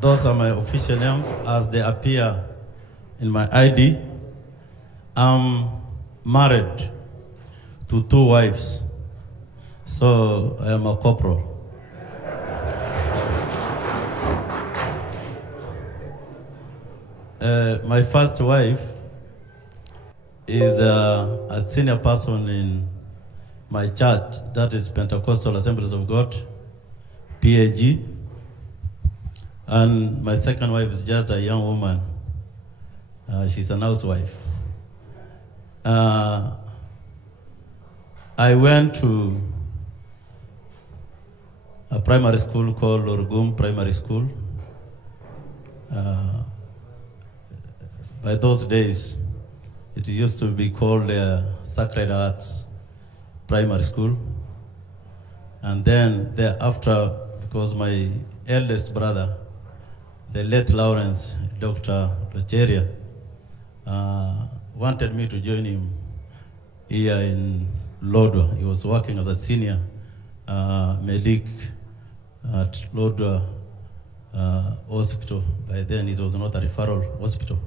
Those are my official names as they appear in my ID. I'm married to 2 wives, so I am a corporal. My first wife is a senior person in my church, that is Pentecostal Assemblies of God, PAG. And my second wife is just a young woman. She's an housewife. I went to a primary school called Lorgum Primary School. By those days, it used to be called Sacred Arts Primary School. And then thereafter, because my eldest brother, the late Lawrence, Dr. Locheria, wanted me to join him here in Lodwar. He was working as a senior medic at Lodwar Hospital. By then it was not a referral hospital.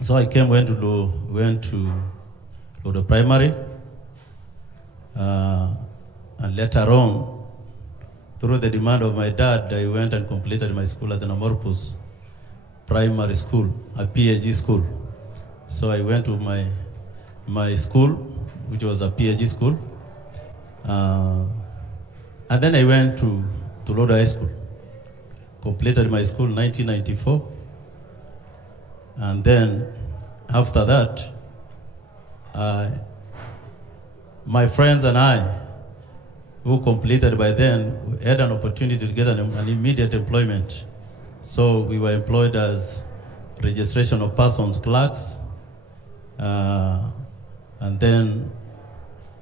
So I went to Lodwar Primary, and later on, through the demand of my dad, I went and completed my school at the Namorpus Primary School, a PAG school. So I went to my school, which was a PAG school. And then I went to Lodwar High School. Completed my school in 1994. And then after that, my friends and I, who completed by then, had an opportunity to get an immediate employment. So we were employed as registration of persons clerks. And then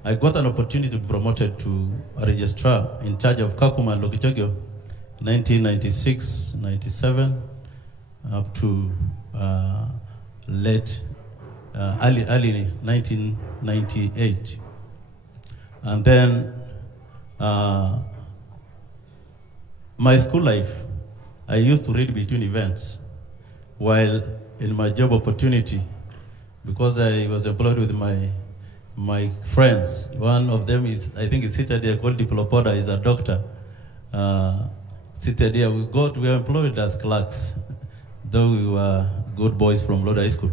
I got an opportunity to be promoted to a registrar in charge of Kakuma and Lokichogyo, 1996, 97, up to early 1998. And then my school life, I used to read between events, while in my job opportunity, because I was employed with my friends. One of them is, I think, is seated here, called Diplopoda, is a doctor. Seated here, we were employed as clerks, though we were good boys from Lodwar High School.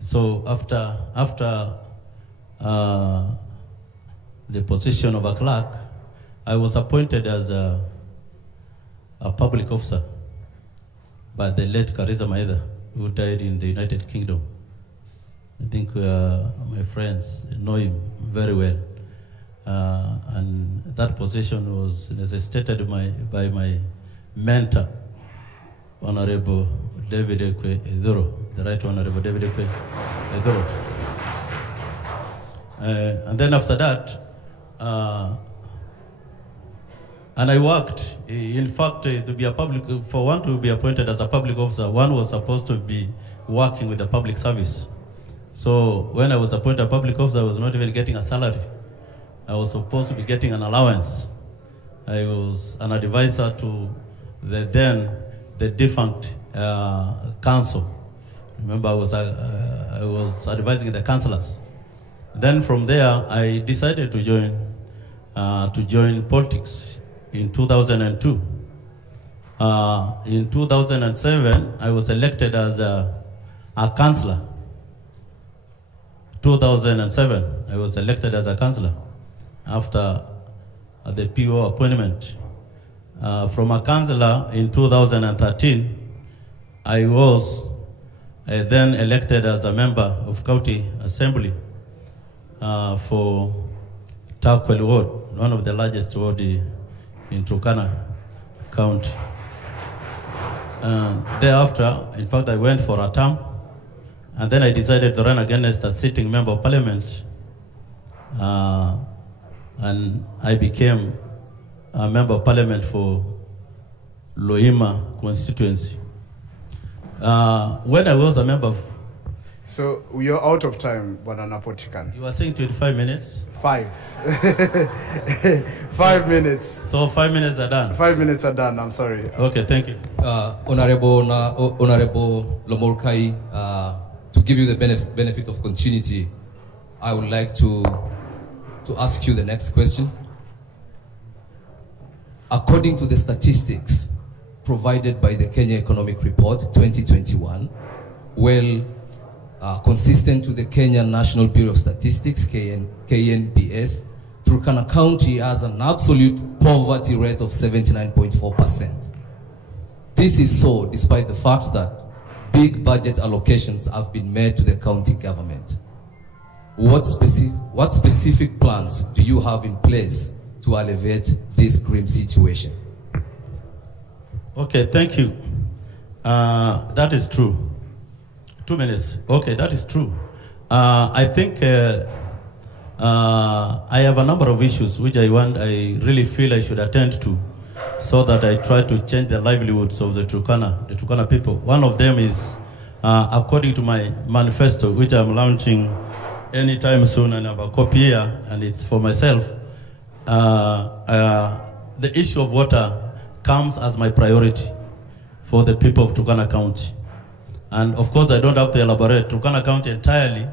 So after the position of a clerk, I was appointed as a public officer by the late Karisa Maeda, who died in the United Kingdom. I think my friends know him very well. And that position was necessitated by my mentor, Honorable David Ekwe Edoro, the Right Honorable David Ekwe Edoro. And then after that, and I worked, in fact, for one to be appointed as a public officer, one was supposed to be working with the public service. So when I was appointed a public officer, I was not even getting a salary. I was supposed to be getting an allowance. I was an advisor to the defunct council. Remember, I was advising the councillors. Then from there, I decided to join politics in 2002. In 2007, I was elected as a councillor. 2007, I was elected as a councillor after the PO appointment. From a councillor in 2013, I was then elected as a member of County Assembly for Turkana Ward, one of the largest ward in Turkana County. Thereafter, in fact, I went for a term, and then I decided to run against a sitting member of parliament, and I became a member of parliament for Loima constituency. When I was a member So you're out of time, Bwana Napotikan. You are saying 25 minutes? 5. 5 minutes. So 5 minutes are done? 5 minutes are done, I'm sorry. Okay, thank you. Honorable Lomorkai, to give you the benefit of continuity, I would like to ask you the next question. According to the statistics provided by the Kenya Economic Report 2021, consistent with the Kenya National Bureau of Statistics, KNBS, Turkana County has an absolute poverty rate of 79.4%. This is so despite the fact that big budget allocations have been made to the county government. What specific plans do you have in place to alleviate this grim situation? Okay, thank you. That is true. 2 minutes. Okay, that is true. I think I have a number of issues which I really feel I should attend to, so that I try to change the livelihoods of the Turkana people. One of them is, according to my manifesto, which I'm launching anytime soon, and I have a copy here, and it's for myself. The issue of water comes as my priority for the people of Turkana County. And of course, I don't have to elaborate. Turkana County entirely,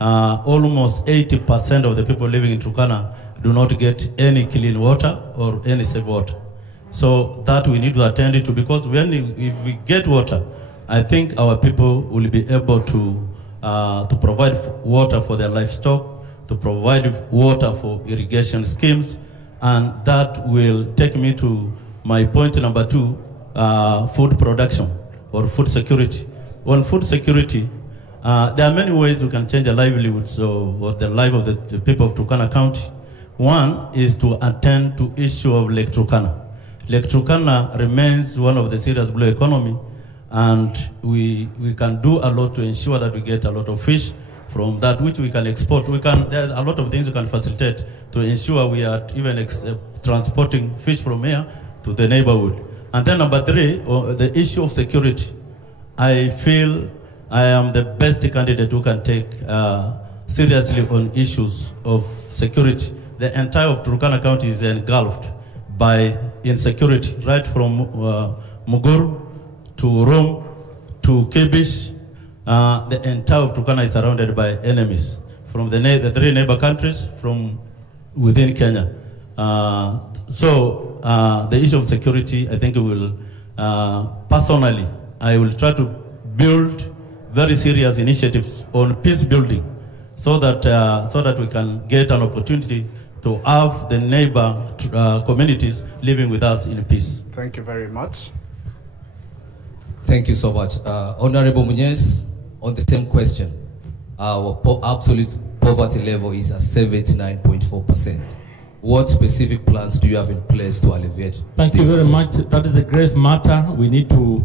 almost 80% of the people living in Turkana do not get any clean water or any safe water. So that we need to attend to, because if we get water, I think our people will be able to provide water for their livestock, to provide water for irrigation schemes, and that will take me to my point number 2, food production or food security. On food security, there are many ways we can change the livelihoods or the life of the people of Turkana County. One is to attend to issue of Lake Turkana. Lake Turkana remains one of the serious blue economy, and we can do a lot to ensure that we get a lot of fish from that, which we can export. There are a lot of things we can facilitate to ensure we are even transporting fish from here to the neighborhood. And then number 3, the issue of security. I feel I am the best candidate who can take seriously on issues of security. The entire of Turkana County is engulfed by insecurity, right from Mugur to Rome to Kebish. The entire of Turkana is surrounded by enemies from the 3 neighbor countries, from within Kenya. So the issue of security, I think personally, I will try to build very serious initiatives on peace building, so that we can get an opportunity to have the neighbor communities living with us in peace. Thank you very much. Thank you so much. Honorable Muñez, on the same question, our absolute poverty level is at 79.4%. What specific plans do you have in place to alleviate? Thank you very much. That is a great matter. We need to,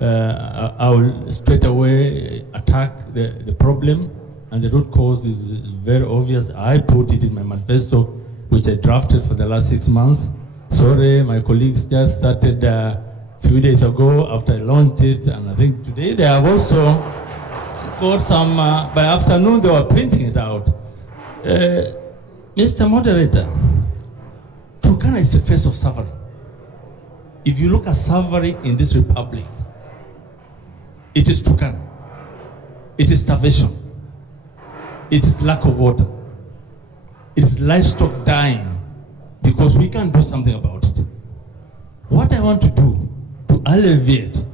I will straight away attack the problem, and the root cause is very obvious. I put it in my manifesto, which I drafted for the last 6 months. Sorry, my colleagues just started a few days ago after I launched it, and I think today they have also got some, by afternoon they were printing it out. Mr. Moderator, Turkana is the face of suffering. If you look at suffering in this republic, it is Turkana. It is starvation. It is lack of water. It is livestock dying because we can't do something about it. What I want to do to alleviate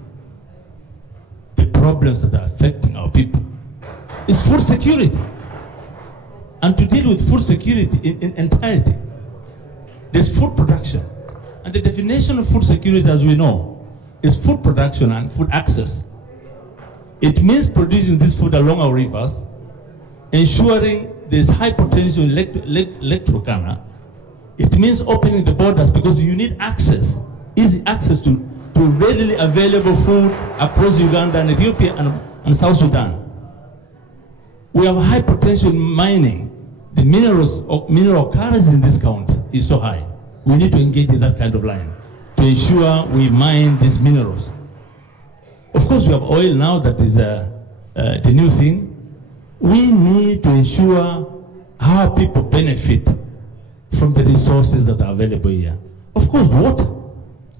the problems that are affecting our people is food security. And to deal with food security in entirety, there's food production. And the definition of food security, as we know, is food production and food access. It means producing this food along our rivers, ensuring there's high potential in Lake Turkana. It means opening the borders, because you need access, easy access to readily available food across Uganda and Ethiopia and South Sudan. We have high potential in mining. The mineral currency in this county is so high. We need to engage in that kind of line to ensure we mine these minerals. Of course, we have oil now, that is the new thing. we need to ensure how people benefit from the resources that are available here. Of course, water.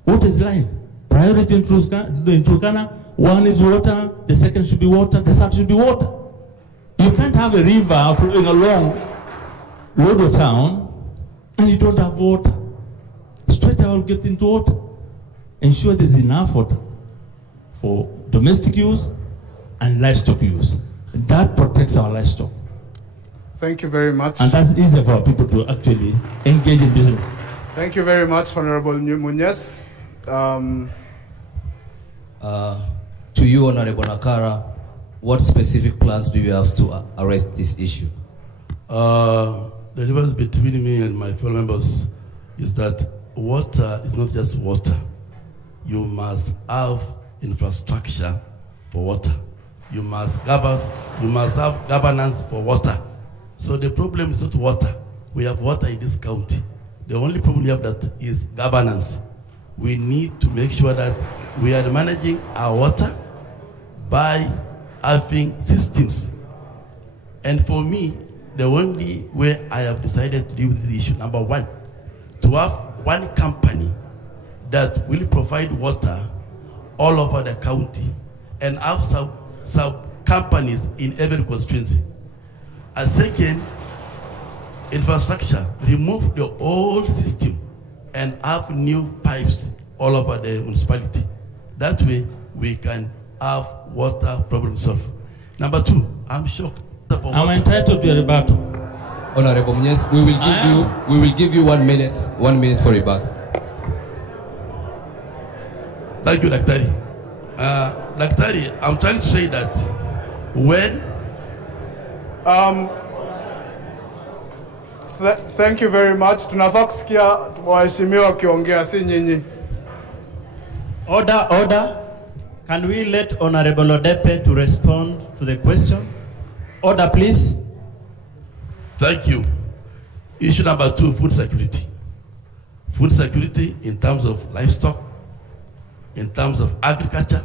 Water is life. Priority in Turkana, one is water, the second should be water, the third should be water. You can't have a river flowing along Lodo town and you don't have water. Straight away, will get into water. Ensure there's enough water for domestic use and livestock use. That protects our livestock. Thank you very much. And that's easier for our people to actually engage in business. Thank you very much, Honorable Munyes. To you, Honorable Nakara, what specific plans do you have to arrest this issue? The difference between me and my fellow members is that water is not just water. You must have infrastructure for water. You must have governance for water. So the problem is not water. We have water in this county. The only problem we have that is governance. We need to make sure that we are managing our water by having systems. And for me, the only way I have decided to deal with this issue, number one, to have one company that will provide water all over the county and have some companies in every constituency. And second, infrastructure, remove the old system and have new pipes all over the municipality. That way, we can have water problem solved. Number two, I'm shocked. I'm entitled to a rebuttal. Honorable Munyes, we will give you 1 minute. 1 minute for rebuttal. Thank you, Daktari. Daktari, I'm trying to say that when Thank you very much. Tunafaa kusikia waheshimiwa wakiongea, si nyinyi. Order. Can we let Honorable Odepe to respond to the question? Order, please. Thank you. Issue number two, food security. Food security in terms of livestock, in terms of agriculture,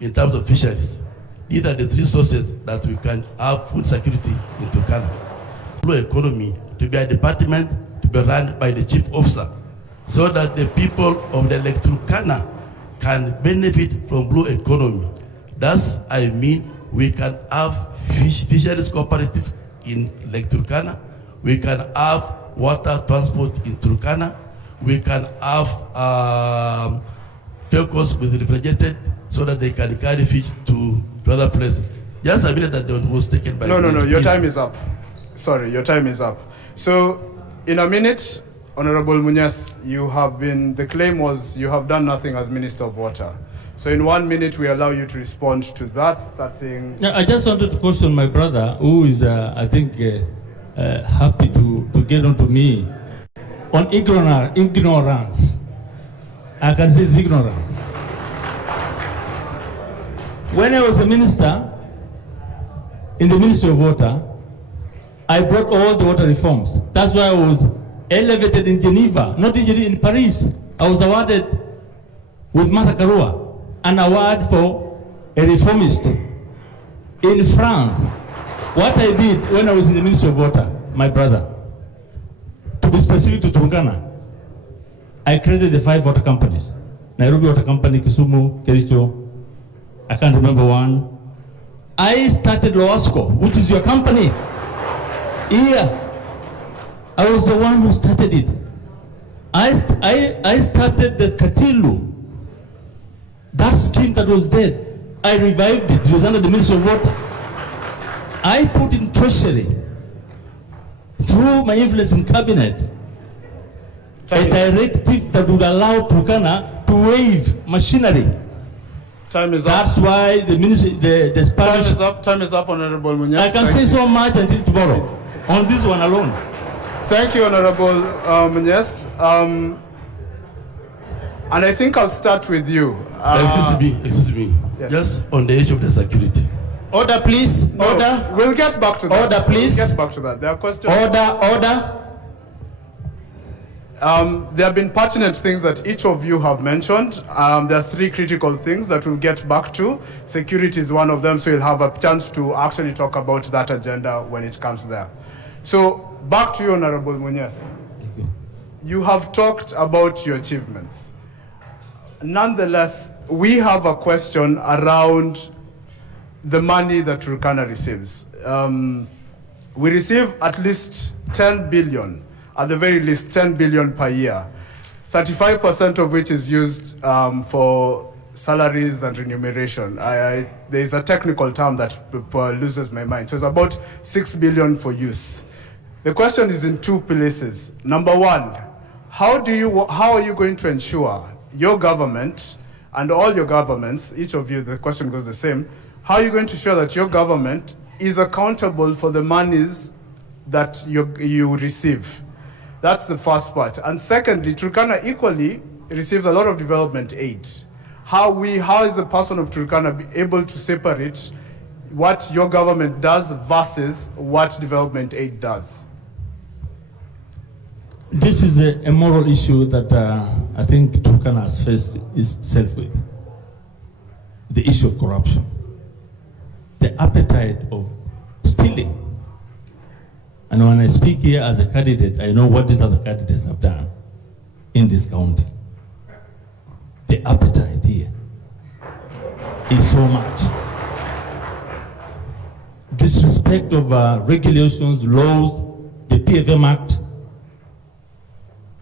in terms of fisheries. These are the three sources that we can have food security in Turkana. Blue economy to be a department to be run by the chief officer, so that the people of the Lake Turkana can benefit from blue economy. That's, I mean, we can have fisheries cooperative in Lake Turkana. We can have water transport in Turkana. We can have focus with refrigerated so that they can carry fish to other places. Just a minute that was taken by No, your time is up. Sorry, your time is up. So, in a minute, Honorable Munyes, the claim was you have done nothing as Minister of Water. So in 1 minute, we allow you to respond to that, starting... I just wanted to question my brother, who is, I think, happy to get onto me on ignorance. I can say it's ignorance. When I was a minister in the Ministry of Water, I brought all the water reforms. That's why I was elevated in Geneva, not in Paris. I was awarded with Martha Karua an award for a reformist. In France, what I did when I was in the Ministry of Water, my brother, to be specific to Turkana, I created the 5 water companies. Nairobi Water Company, Kisumu, Kericho, I can't remember one. I started Loasco, which is your company. Here, I was the one who started it. I started the Katilu. That scheme that was dead, I revived it. It was under the Ministry of Water. I put in treasury, through my influence in cabinet, a directive that would allow Turkana to waive machinery. Time is up. That's why the ministry, the Spanish... Time is up, Honorable Munyes. I can say so much until tomorrow, on this one alone. Thank you, Honorable Munyes. And I think I'll start with you. Excuse me. Yes. Just on the issue of the security. Order, please. No, Order. We'll get back to that. Order, please. We'll get back to that. There are questions. Order. There have been pertinent things that each of you have mentioned. There are three critical things that we'll get back to. Security is one of them, so you'll have a chance to actually talk about that agenda when it comes there. So back to you, Honorable Muñez. You have talked about your achievements. Nonetheless, we have a question around the money that Turkana receives. We receive at least 10 billion, at the very least 10 billion per year, 35% of which is used for salaries and remuneration. There's a technical term that loses my mind. So it's about 6 billion for use. The question is in two places. Number one, how are you going to ensure your government and all your governments, each of you, the question goes the same, how are you going to ensure that your government is accountable for the monies that you receive? That's the first part. And secondly, Turkana equally receives a lot of development aid. How is the person of Turkana able to separate what your government does versus what development aid does? This is a moral issue that I think Turkana has faced itself with. The issue of corruption. The appetite of stealing. And when I speak here as a candidate, I know what these other candidates have done in this county. The appetite here is so much. Disrespect of regulations, laws, the PFM Act,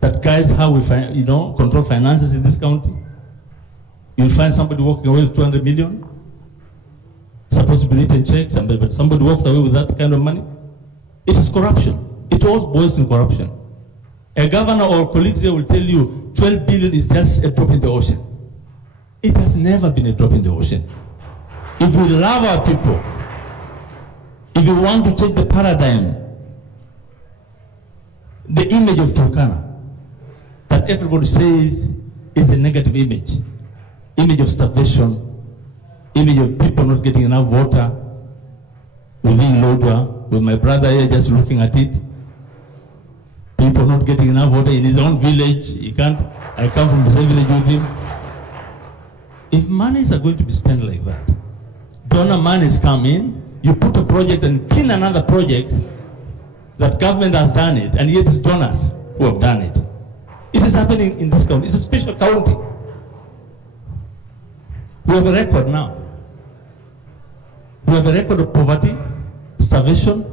that guides how we control finances in this county. You'll find somebody walking away with 200 million, supposed to be written checks, but somebody walks away with that kind of money. It is corruption. It all boils in corruption. A governor or colleagues here will tell you 12 billion is just a drop in the ocean. It has never been a drop in the ocean. If we love our people, if we want to change the paradigm, the image of Turkana, that everybody says is a negative image of starvation, image of people not getting enough water within Lodwa, with my brother here just looking at it. People not getting enough water in his own village. I come from the same village with him. If monies are going to be spent like that, donor monies come in, you put a project and pin another project that government has done it, and yet it's donors who have done it. It is happening in this county. It's a special county. We have a record now. We have a record of poverty, starvation.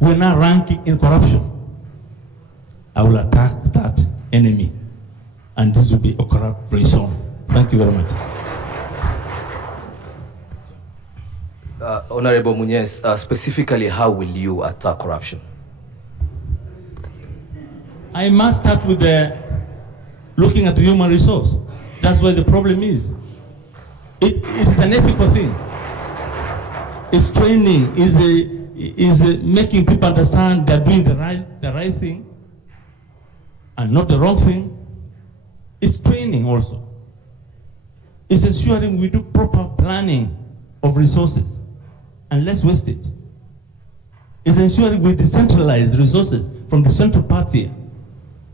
We're now ranking in corruption. I will attack that enemy, and this will be a corrupt very soon. Thank you very much. Honorable Muñez, specifically, how will you attack corruption? I must start with looking at the human resource. That's where the problem is. It is an ethical thing. It's training, is making people understand they're doing the right thing and not the wrong thing. It's training also. It's ensuring we do proper planning of resources and less wastage. It's ensuring we decentralize resources from the central part here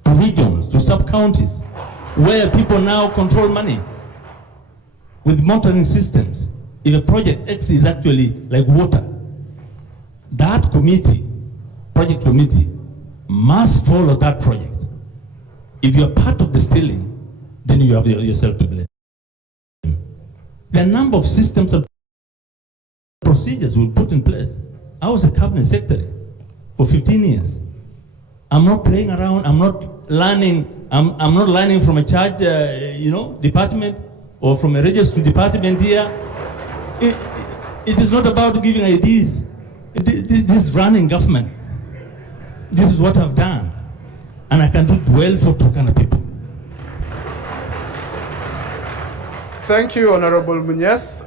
to regions, to sub-counties, where people now control money with monitoring systems. If a project X is actually like water, that project committee, must follow that project. If you're part of the stealing, then you have yourself to blame. There are a number of systems and procedures we put in place. I was a cabinet secretary for 15 years. I'm not playing around. I'm not learning. I'm not learning from a charge, department or from a registry department here. It is not about giving ideas. This is running government. This is what I've done, and I can do it well for Turkana people. Thank you, Honorable Muñez.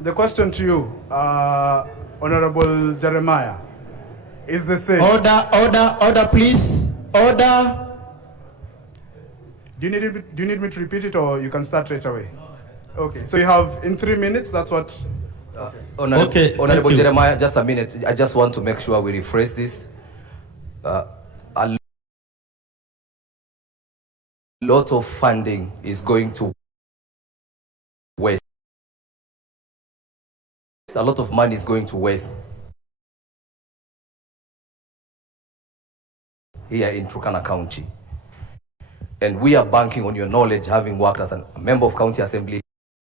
The question to you, Honorable Jeremiah, is the same. Order, please. Order. Do you need me to repeat it, or you can start right away? Okay, so you have in 3 minutes, that's what... Honorable Jeremiah, just a minute. I just want to make sure we rephrase this. lot of funding is going to waste. A lot of money is going to waste here in Turkana County. And we are banking on your knowledge, having worked as a member of County Assembly.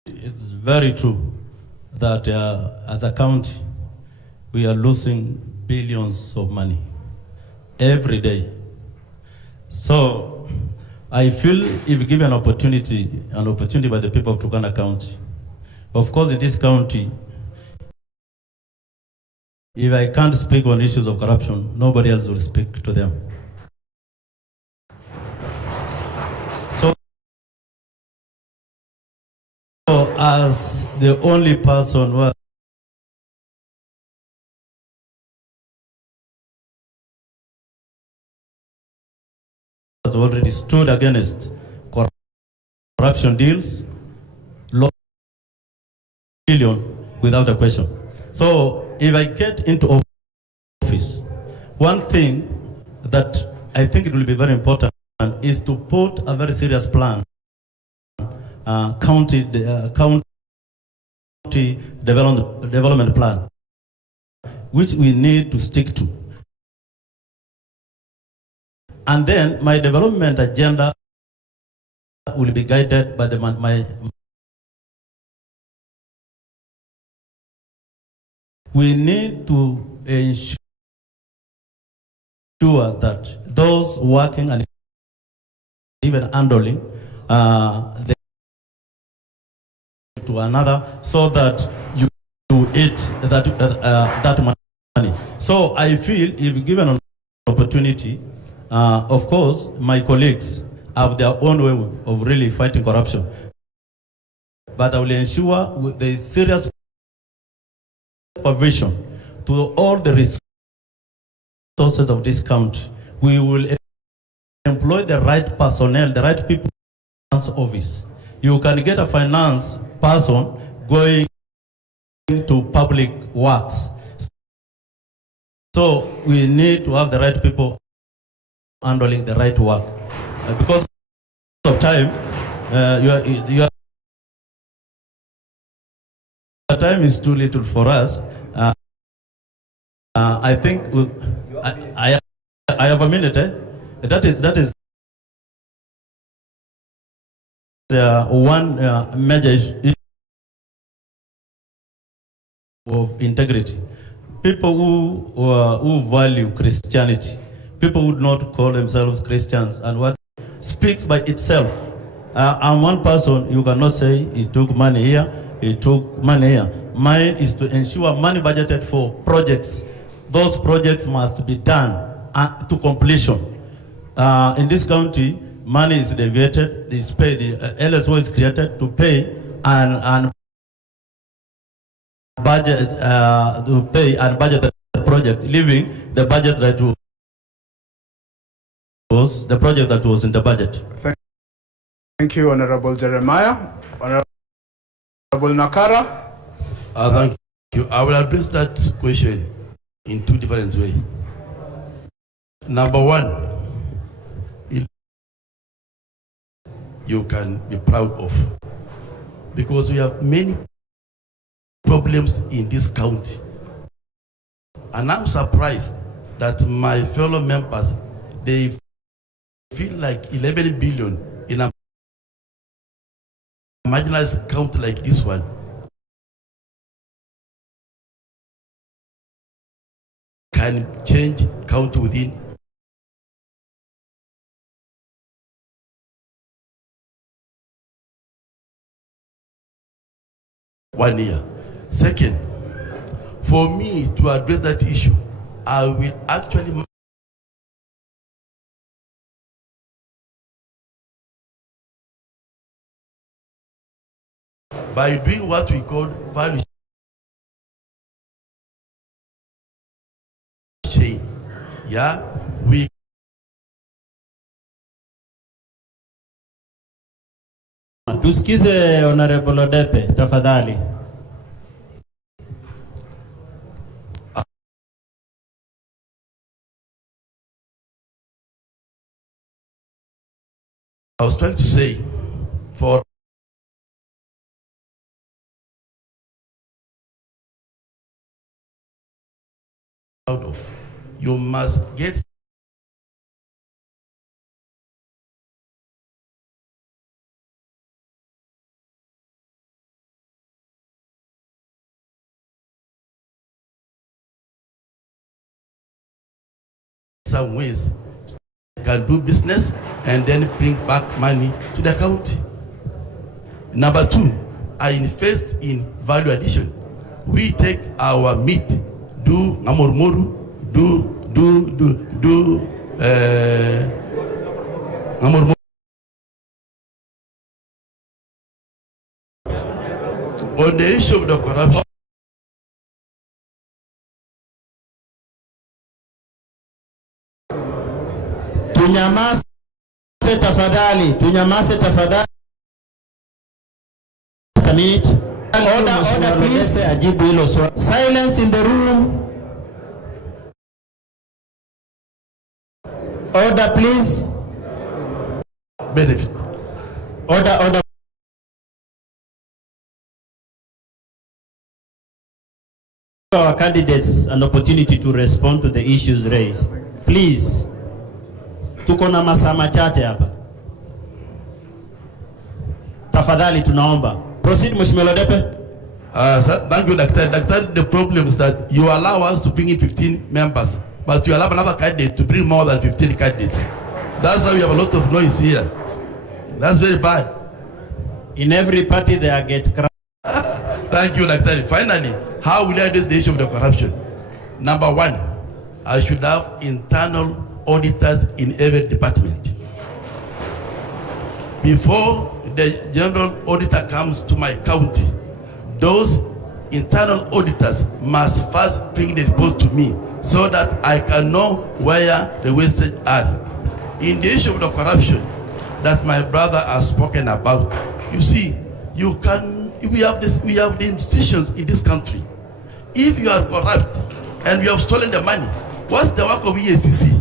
It's very true that as a county, we are losing billions of money every day. So I feel if given an opportunity by the people of Turkana County, of course in this county, if I can't speak on issues of corruption, nobody else will speak to them. So as the only person who has already stood against corruption deals, lost billion without a question. So if I get into office, one thing that I think it will be very important is to put a very serious plan, county development plan, which we need to stick to. And then my development agenda will be guided by we need to ensure that those working and even handling to another, so that you eat that money. So I feel if given an opportunity, of course, my colleagues have their own way of really fighting corruption, but I will ensure there is serious supervision to all the resources of this country. We will employ the right personnel, the right people in the finance office. You can get a finance person going to public works. So we need to have the right people handling the right work. Because of time, your time is too little for us. I think I have a minute. That is one major issue of integrity. People who value Christianity, people who do not call themselves Christians, and what speaks by itself. I'm one person, you cannot say he took money here, he took money here. Mine is to ensure money budgeted for projects. Those projects must be done to completion. In this county, money is deviated, is paid, the LSO is created to pay and budget to pay and budget the project, leaving the budget that was the project that was in the budget. Thank you, Honorable Jeremiah. Honorable Nakara. Thank you. I will address that question in two different ways. Number one, you can be proud of, because we have many problems in this county, and I'm surprised that my fellow members, they feel like 11 billion in a marginalized county like this one can change county within one year. Second, for me to address that issue, I will actually by doing what we call value chain. Yeah, we tusikize Honorable Odepe tafadhali. I was trying to say, for out of, you must get some ways can do business and then bring back money to the county. Number two, I invest in value addition. We take our meat, do ngamormoru, do ngamormoru. On the issue of the corruption, tunyamaze tafadhali, tunyamaze tafadhali. A minute. Order please. Ajibu hilo swali. Silence in the room. Order please. benefit. Order. Our candidates an opportunity to respond to the issues raised. Please. Tuko na masaa machache hapa. Tafadhali tunaomba. Proceed, Mheshimiwa Lodepe. Thank you, Doctor. Doctor, the problem is that you allow us to bring in 15 members, but you allow another candidate to bring more than 15 candidates. That's why we have a lot of noise here. That's very bad. In every party there get corruption. Thank you, Doctor. Finally, how will I address the issue of the corruption? Number one, I should have internal auditors in every department. Before the general auditor comes to my county, those internal auditors must first bring the report to me so that I can know where the wastage are. In the issue of the corruption that my brother has spoken about, you see, we have the institutions in this country. If you are corrupt and you have stolen the money, what's the work of EACC?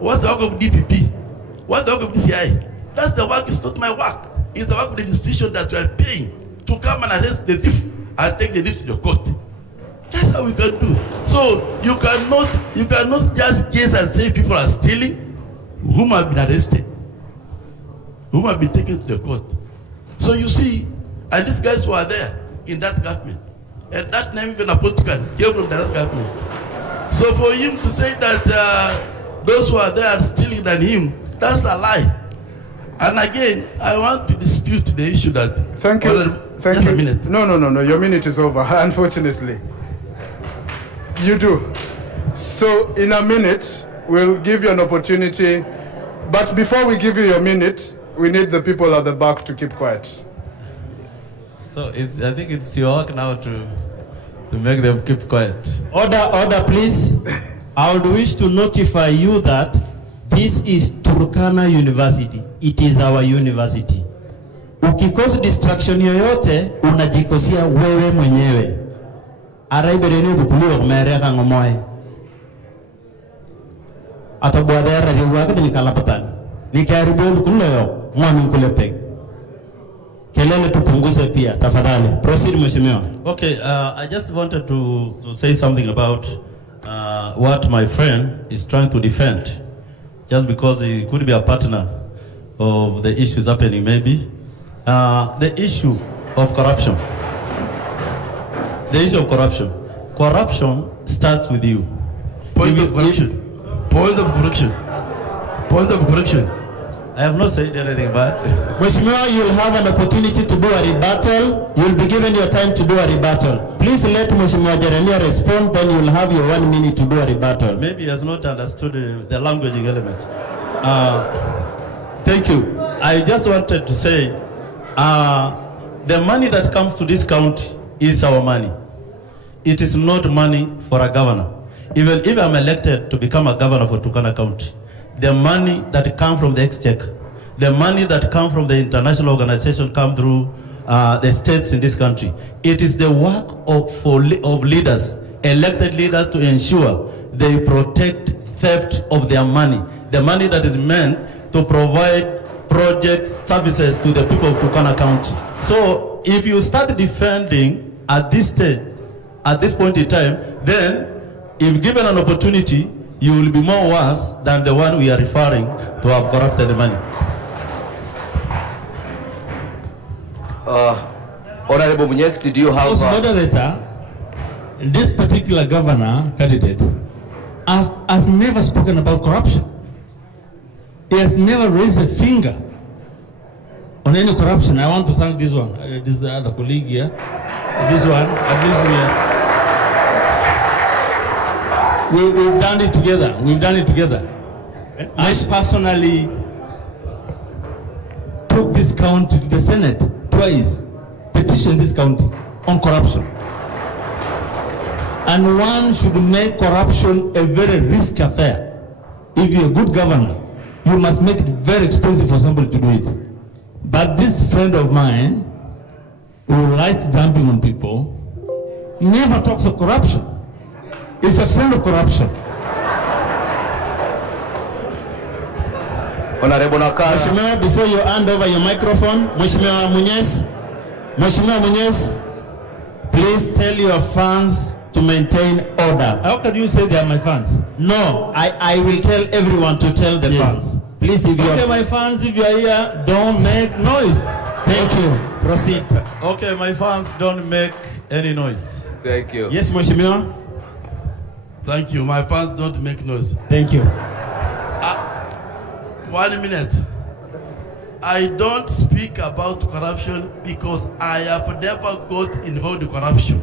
What's the work of DPP? What's the work of DCI? That's the work, it's not my work. It's the work of the institution that you are paying to come and arrest the thief and take the thief to the court. That's how we can do. So you cannot just guess and say people are stealing whom have been arrested, whom have been taken to the court. So you see, and these guys were there in that government. And that name, even a politician, came from the government. So for him to say that those who are there are stealing than him, that's a lie. And again, I want to dispute the issue that... Thank you. Thank just you. a minute. No. Your minute is over, unfortunately. You do. So in a minute, we'll give you an opportunity. But before we give you your minute, we need the people at the back to keep quiet. So I think it's your work now to make them keep quiet. Order, please. I would wish to notify you that this is Turkana University. It is our university. Ukikosa distraction yoyote, unajikosia wewe mwenyewe. Araibereni dukuliwa kumereka ngomoe. Atabuadera diwaka ni kalapatan. Nikaribu dukuliwa mwani mkulepek. Kelele tupunguze pia, tafadhali. Proceed, Mheshimiwa. Okay, I just wanted to say something about what my friend is trying to defend. Just because he could be a partner of the issues happening, maybe. The issue of corruption. The issue of corruption. Corruption starts with you. Point of correction. I have not said anything bad. Mheshimiwa, you'll have an opportunity to do a rebuttal. You'll be given your time to do a rebuttal. Please let Mheshimiwa Jeremia respond, then you'll have your 1 minute to do a rebuttal. Maybe he has not understood the language element. Thank you. I just wanted to say, the money that comes to this county is our money. It is not money for a governor. Even if I'm elected to become a governor for Turkana County, the money that comes from the exchequer, the money that comes from the international organization come through the states in this country. It is the work of leaders, elected leaders, to ensure they protect theft of their money, the money that is meant to provide project services to the people of Turkana County. So if you start defending at this stage, at this point in time, then if given an opportunity, you will be more worse than the one we are referring to have corrupted the money. Honorable Munyes, did you have... Moderator, this particular governor candidate has never spoken about corruption. He has never raised a finger on any corruption. I want to thank this one, this is the other colleague here. This one, at least we've done it together. We've done it together. I personally took this county to the Senate twice, petitioned this county on corruption. And one should make corruption a very risky affair. If you're a good governor, you must make it very expensive for somebody to do it. But this friend of mine, who likes jumping on people, never talks of corruption. He's a friend of corruption. Honorable Nakara. Mheshimiwa, before you hand over your microphone, Mheshimiwa Munyes, please tell your fans to maintain order. How can you say they are my fans? No, I will tell everyone to tell the fans. Please, if you okay, my fans, if you are here, don't make noise. Thank you. Proceed. Okay, my fans, don't make any noise. Thank you. Yes, Mheshimiwa. Thank you. My fans don't make noise. Thank you. 1 minute. I don't speak about corruption because I have never got involved in corruption.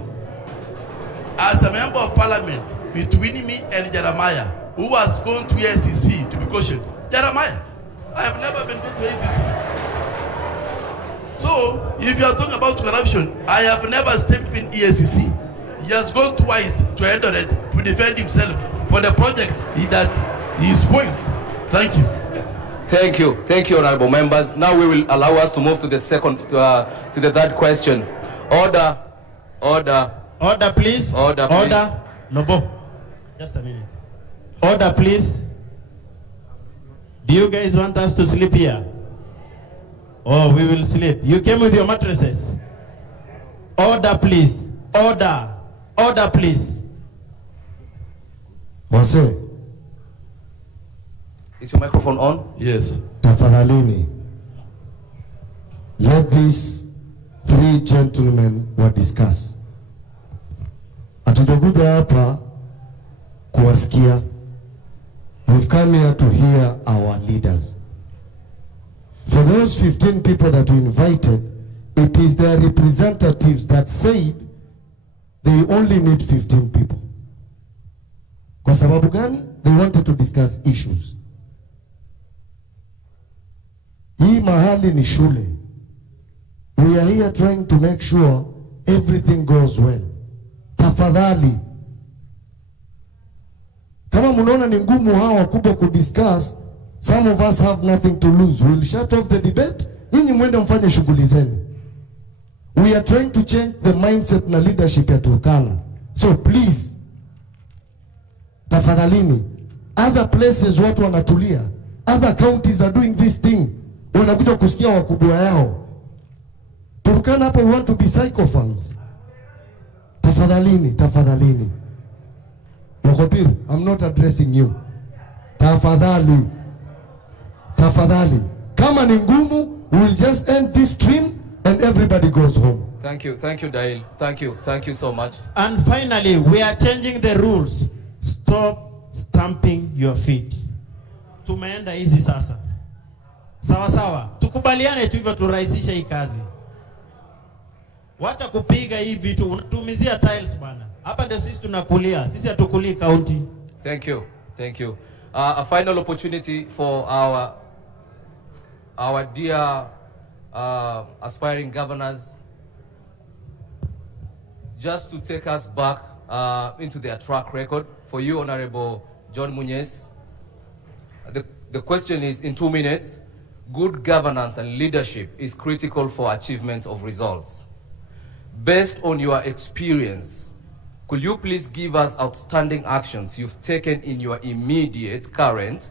As a member of parliament, between me and Jeremiah, who was going to ACC to be cautioned, Jeremiah, I have never been going to ACC. So, if you are talking about corruption, I have never stepped in EACC. He has gone twice to Eldoret to defend himself for the project that he spoiled. Thank you. Thank you, honorable members. Now we will allow us to move to the third question. Order, please. Order. Nobo. Just a minute. Order, please. Do you guys want us to sleep here? Oh, we will sleep. You came with your mattresses. Order, please. Order, please. Wase, Is your microphone on? Yes. tafadhalini, let these three gentlemen discuss. Hatujakuja hapa kuwasikia. We've come here to hear our leaders. For those 15 people that we invited, it is their representatives that said they only need 15 people. Kwa sababu gani? They wanted to discuss issues. Hii mahali ni shule. We are here trying to make sure everything goes well. Tafadhali, kama mnaona ni ngumu hawa wakubwa kudiscuss, some of us have nothing to lose. We'll shut off the debate. Nyinyi mwende mfanye shughuli zenu. We are trying to change the mindset na leadership ya Turkana. So please, tafadhalini, other places watu wanatulia. Other counties are doing this thing. Unakuja kusikia wakubwa yao. Turkana hapa we want to be psychophants. Tafadhalini. Wakopiri, I'm not addressing you. Tafadhali. Kama ni ngumu, we'll just end this stream and everybody goes home. Thank you, Dail. Thank you so much. And finally, we are changing the rules. Stop stamping your feet. Tumeenda hizi sasa. Sawa. Tukubaliane tu hivyo turahisisha hii kazi. Wacha kupiga hii vitu, unatumizia tiles bwana. Hapa ndio sisi tunakulia. Sisi hatukuli county. Thank you. A final opportunity for our dear aspiring governors just to take us back into their track record. For you, Honorable John Munyes, the question is, in 2 minutes, good governance and leadership is critical for achievement of results. Based on your experience, could you please give us outstanding actions you've taken in your immediate current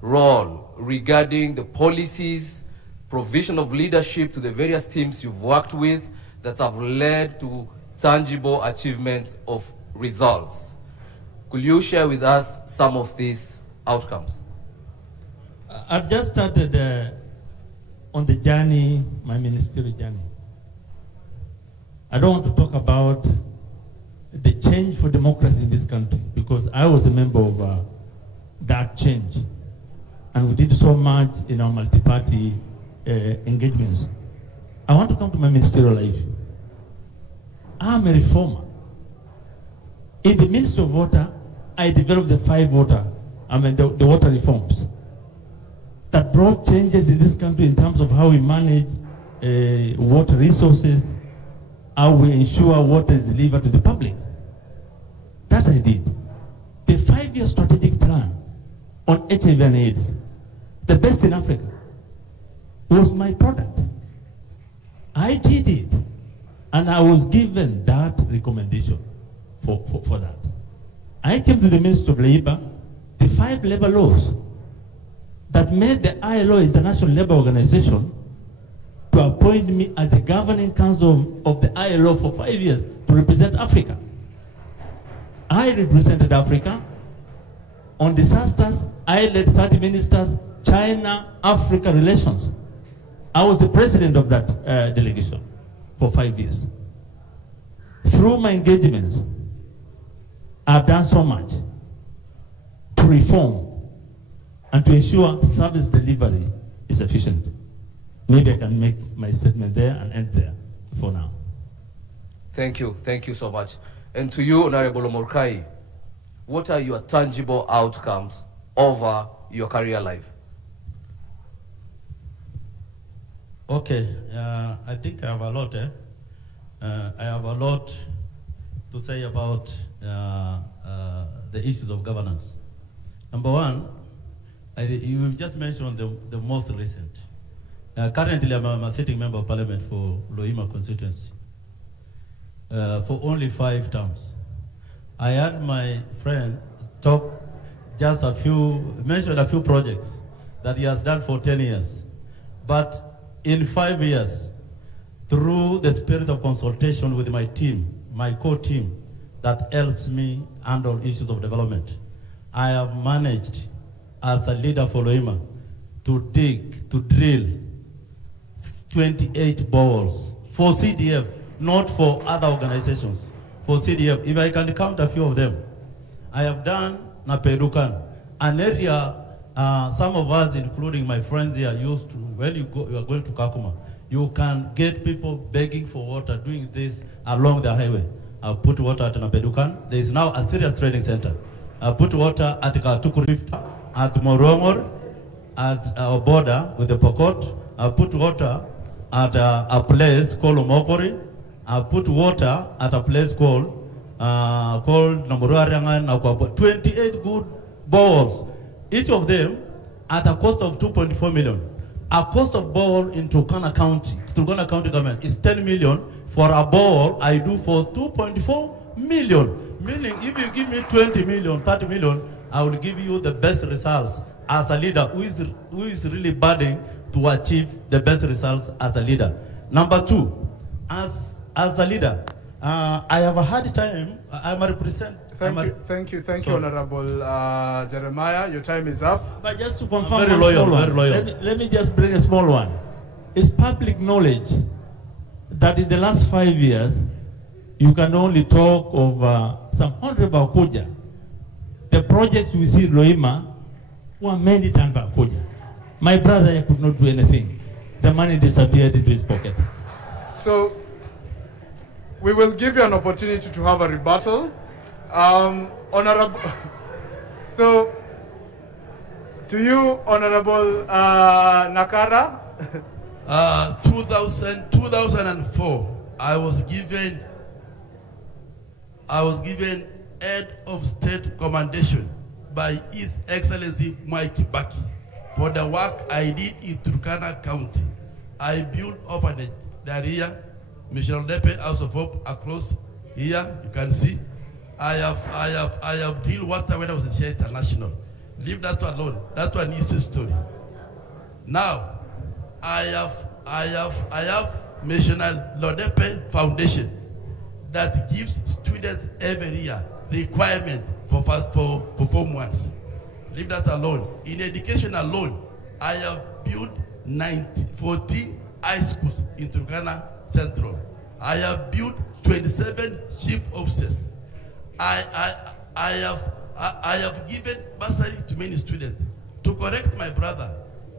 role regarding the policies, provision of leadership to the various teams you've worked with that have led to tangible achievements of results. Could you share with us some of these outcomes? I've just started on the journey, my ministerial journey. I don't want to talk about the change for democracy in this country because I was a member of that change. And we did so much in our multi-party engagements. I want to come to my ministerial life. I'm a reformer. In the Ministry of Water, I developed the the water reforms that brought changes in this country in terms of how we manage water resources, how we ensure water is delivered to the public. That I did. The 5-year strategic plan on HIV and AIDS, the best in Africa, was my product. I did it. And I was given that recommendation for that. I came to the Ministry of Labor, the 5 labor laws that made the ILO, International Labour Organization, to appoint me as the governing council of the ILO for 5 years to represent Africa. I represented Africa. On disasters, I led 30 ministers, China-Africa relations. I was the president of that delegation for 5 years. Through my engagements, I've done so much to reform and to ensure service delivery is efficient. Maybe I can make my statement there and end there for now. Thank you so much. And to you, Honorable Omorkai, what are your tangible outcomes over your career life? Okay, I think I have a lot. I have a lot to say about the issues of governance. Number one, you just mentioned the most recent. Currently, I'm a sitting member of parliament for Loima constituency for only 5 terms. I had my friend mention a few projects that he has done for 10 years. But in 5 years, through the spirit of consultation with my team, my core team, that helps me handle issues of development, I have managed, as a leader for Loima, to drill 28 boreholes for CDF, not for other organizations, for CDF. If I can count a few of them, I have done Napedukan, an area some of us, including my friends here, used to, when you are going to Kakuma, you can get people begging for water, doing this along the highway. I put water at Napedukan. There is now a serious training center. I put water at Katukurifta, at Morongor, at our border with the Pokot. I put water at a place called Omokori. I put water at a place called Namuruarangan, 28 good boreholes, each of them at a cost of 2.4 million. A cost of borehole in Turkana County government is 10 million. For a borehole, I do for 2.4 million. Meaning, if you give me 20 million, 30 million, I will give you the best results as a leader who is really burdened to achieve the best results as a leader. Number 2, as a leader, I have a hard time. I'm a represent. Thank you, Honorable Jeremiah. Your time is up. But just to confirm, very loyal. Let me just bring a small one. It's public knowledge that in the last 5 years, you can only talk of some Honorable Akuja. The projects we see in Loima were mainly done by Akuja. My brother could not do anything. The money disappeared into his pocket. So, we will give you an opportunity to have a rebuttal. Honorable, so to you, Honorable Nakara. 2004, I was given head of state commendation by His Excellency Mike Kibaki for the work I did in Turkana County. I built orphanage, diarrhea, Mission Lepe, House of Hope across here. You can see. I have drilled water when I was in Share International. Leave that one alone. That one is a story. Now, I have National Lodepe Foundation that gives students every year requirement for 4 months. Leave that alone. In education alone, I have built 14 high schools in Turkana Central. I have built 27 chief officers. I have given bursary to many students. To correct my brother,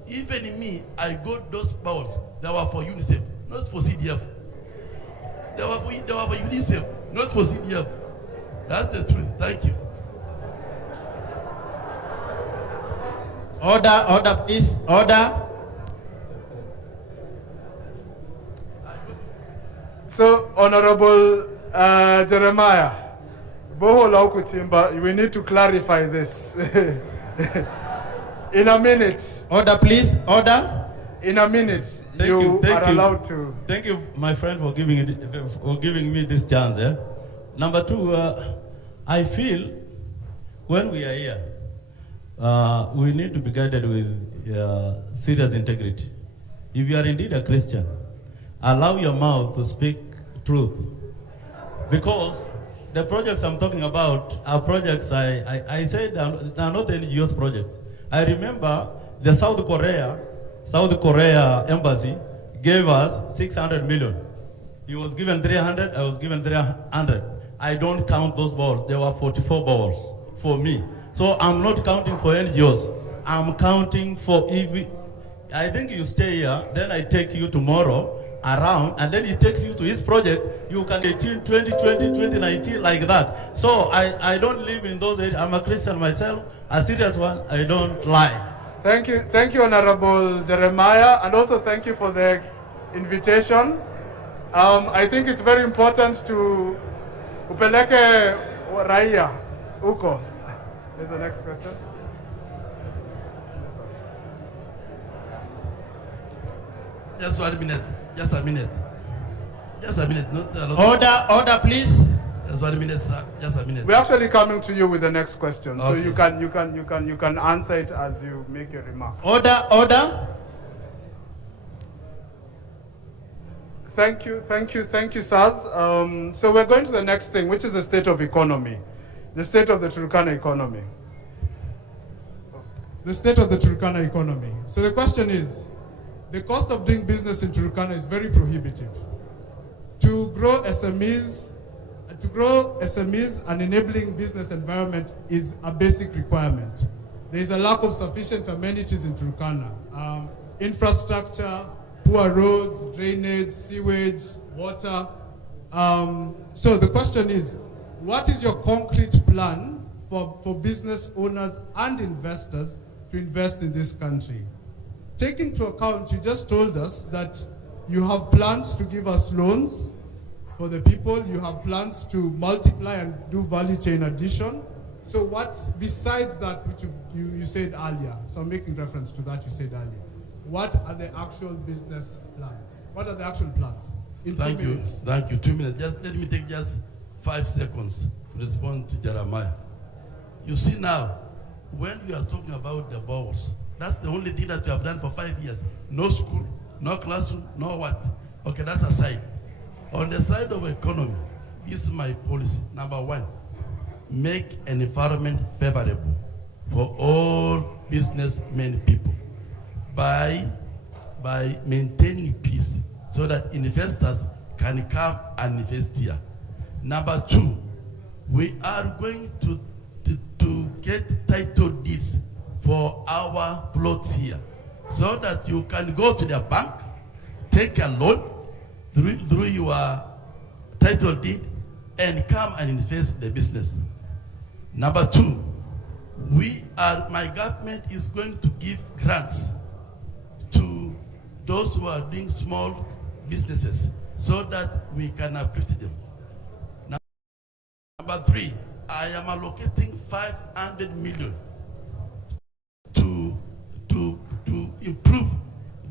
even me, I got those powers that were for UNICEF, not for CDF. They were for UNICEF, not for CDF. That's the truth. Thank you. Order, please. Order. So, Honorable Jeremiah, Boho Laukutimba, we need to clarify this. In a minute. Order, please. Order. In a minute, Thank you you. are allowed to. Thank you, my friend, for giving me this chance. Number two, I feel when we are here, we need to be guided with serious integrity. If you are indeed a Christian, allow your mouth to speak truth. Because the projects I'm talking about are projects I said are not NGOs projects. I remember the South Korea embassy gave us 600 million. He was given 300, I was given 300. I don't count those balls. There were 44 balls for me. So I'm not counting for NGOs. I'm counting for if I think you stay here, then I take you tomorrow around, and then he takes you to his project. You can get in 2020, 2019, like that. So I don't live in those areas. I'm a Christian myself, a serious one. I don't lie. Thank you, Honorable Jeremiah, and also thank you for the invitation. I think it's very important to upeleke raia uko. Here's the next question. Just 1 minute. Just a minute. Just a minute. Not a lot. Order, please. Just 1 minute, sir. Just a minute. We're actually coming to you with the next question, so Okay. you can answer it as you make your remark. Order. Thank you, sirs. So we're going to the next thing, which is the state of economy, the state of the Turkana economy. The state of the Turkana economy. So the question is, the cost of doing business in Turkana is very prohibitive. To grow SMEs and enabling business environment is a basic requirement. There is a lack of sufficient amenities in Turkana. Infrastructure, poor roads, drainage, sewage, water. So the question is, what is your concrete plan for business owners and investors to invest in this country? Taking into account, you just told us that you have plans to give us loans for the people, you have plans to multiply and do value chain addition. So what, besides that, which you said earlier, so I'm making reference to that you said earlier, what are the actual business plans? What are the actual plans? Thank you. 2 minutes. Just let me take just 5 seconds to respond to Jeremiah. You see now, when we are talking about the balls, that's the only thing that you have done for 5 years. No school, no classroom, no what. Okay, that's aside. On the side of economy, this is my policy. Number one, make an environment favorable for all businessmen people by maintaining peace so that investors can come and invest here. Number two, we are going to get title deeds for our plots here so that you can go to the bank, take a loan through your title deed and come and invest in the business. Number two, my government is going to give grants to those who are doing small businesses so that we can uplift them. Number three, I am allocating 500 million to improve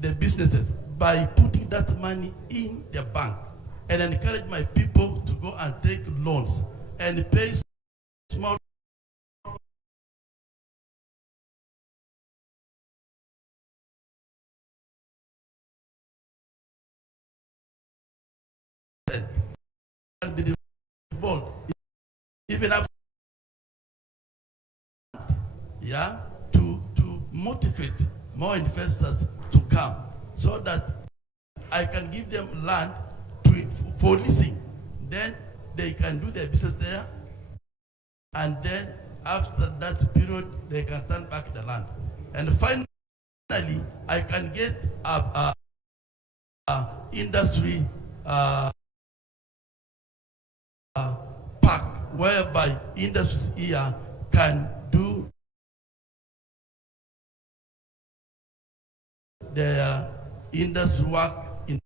the businesses by putting that money in the bank and encourage my people to go and take loans and pay small can be involved, even after, yeah, to motivate more investors to come, so that I can give them land for leasing. Then they can do their business there, and then after that period, they can turn back the land. And finally, I can get a industry park whereby industries here can do their industry work in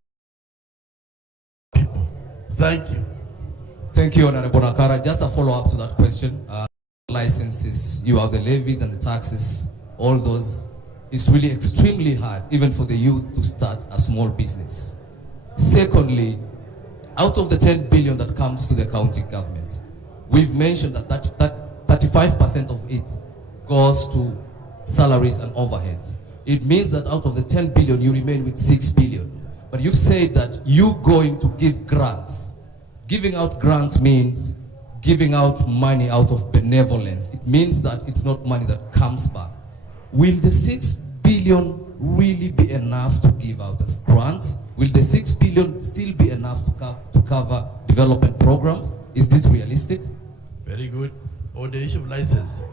people. Thank you. Thank you, Honorable Nakara. Just a follow-up to that question. Licenses, you have the levies and the taxes, all those. It's really extremely hard, even for the youth, to start a small business. Secondly, out of the 10 billion that comes to the county government, we've mentioned that 35% of it goes to salaries and overheads. It means that out of the 10 billion, you remain with 6 billion. But you've said that you're going to give grants. Giving out grants means giving out money out of benevolence. It means that it's not money that comes back. Will the 6 billion really be enough to give out as grants? Will the 6 billion still be enough to cover development programs? Is this realistic? Very good. On the issue of license,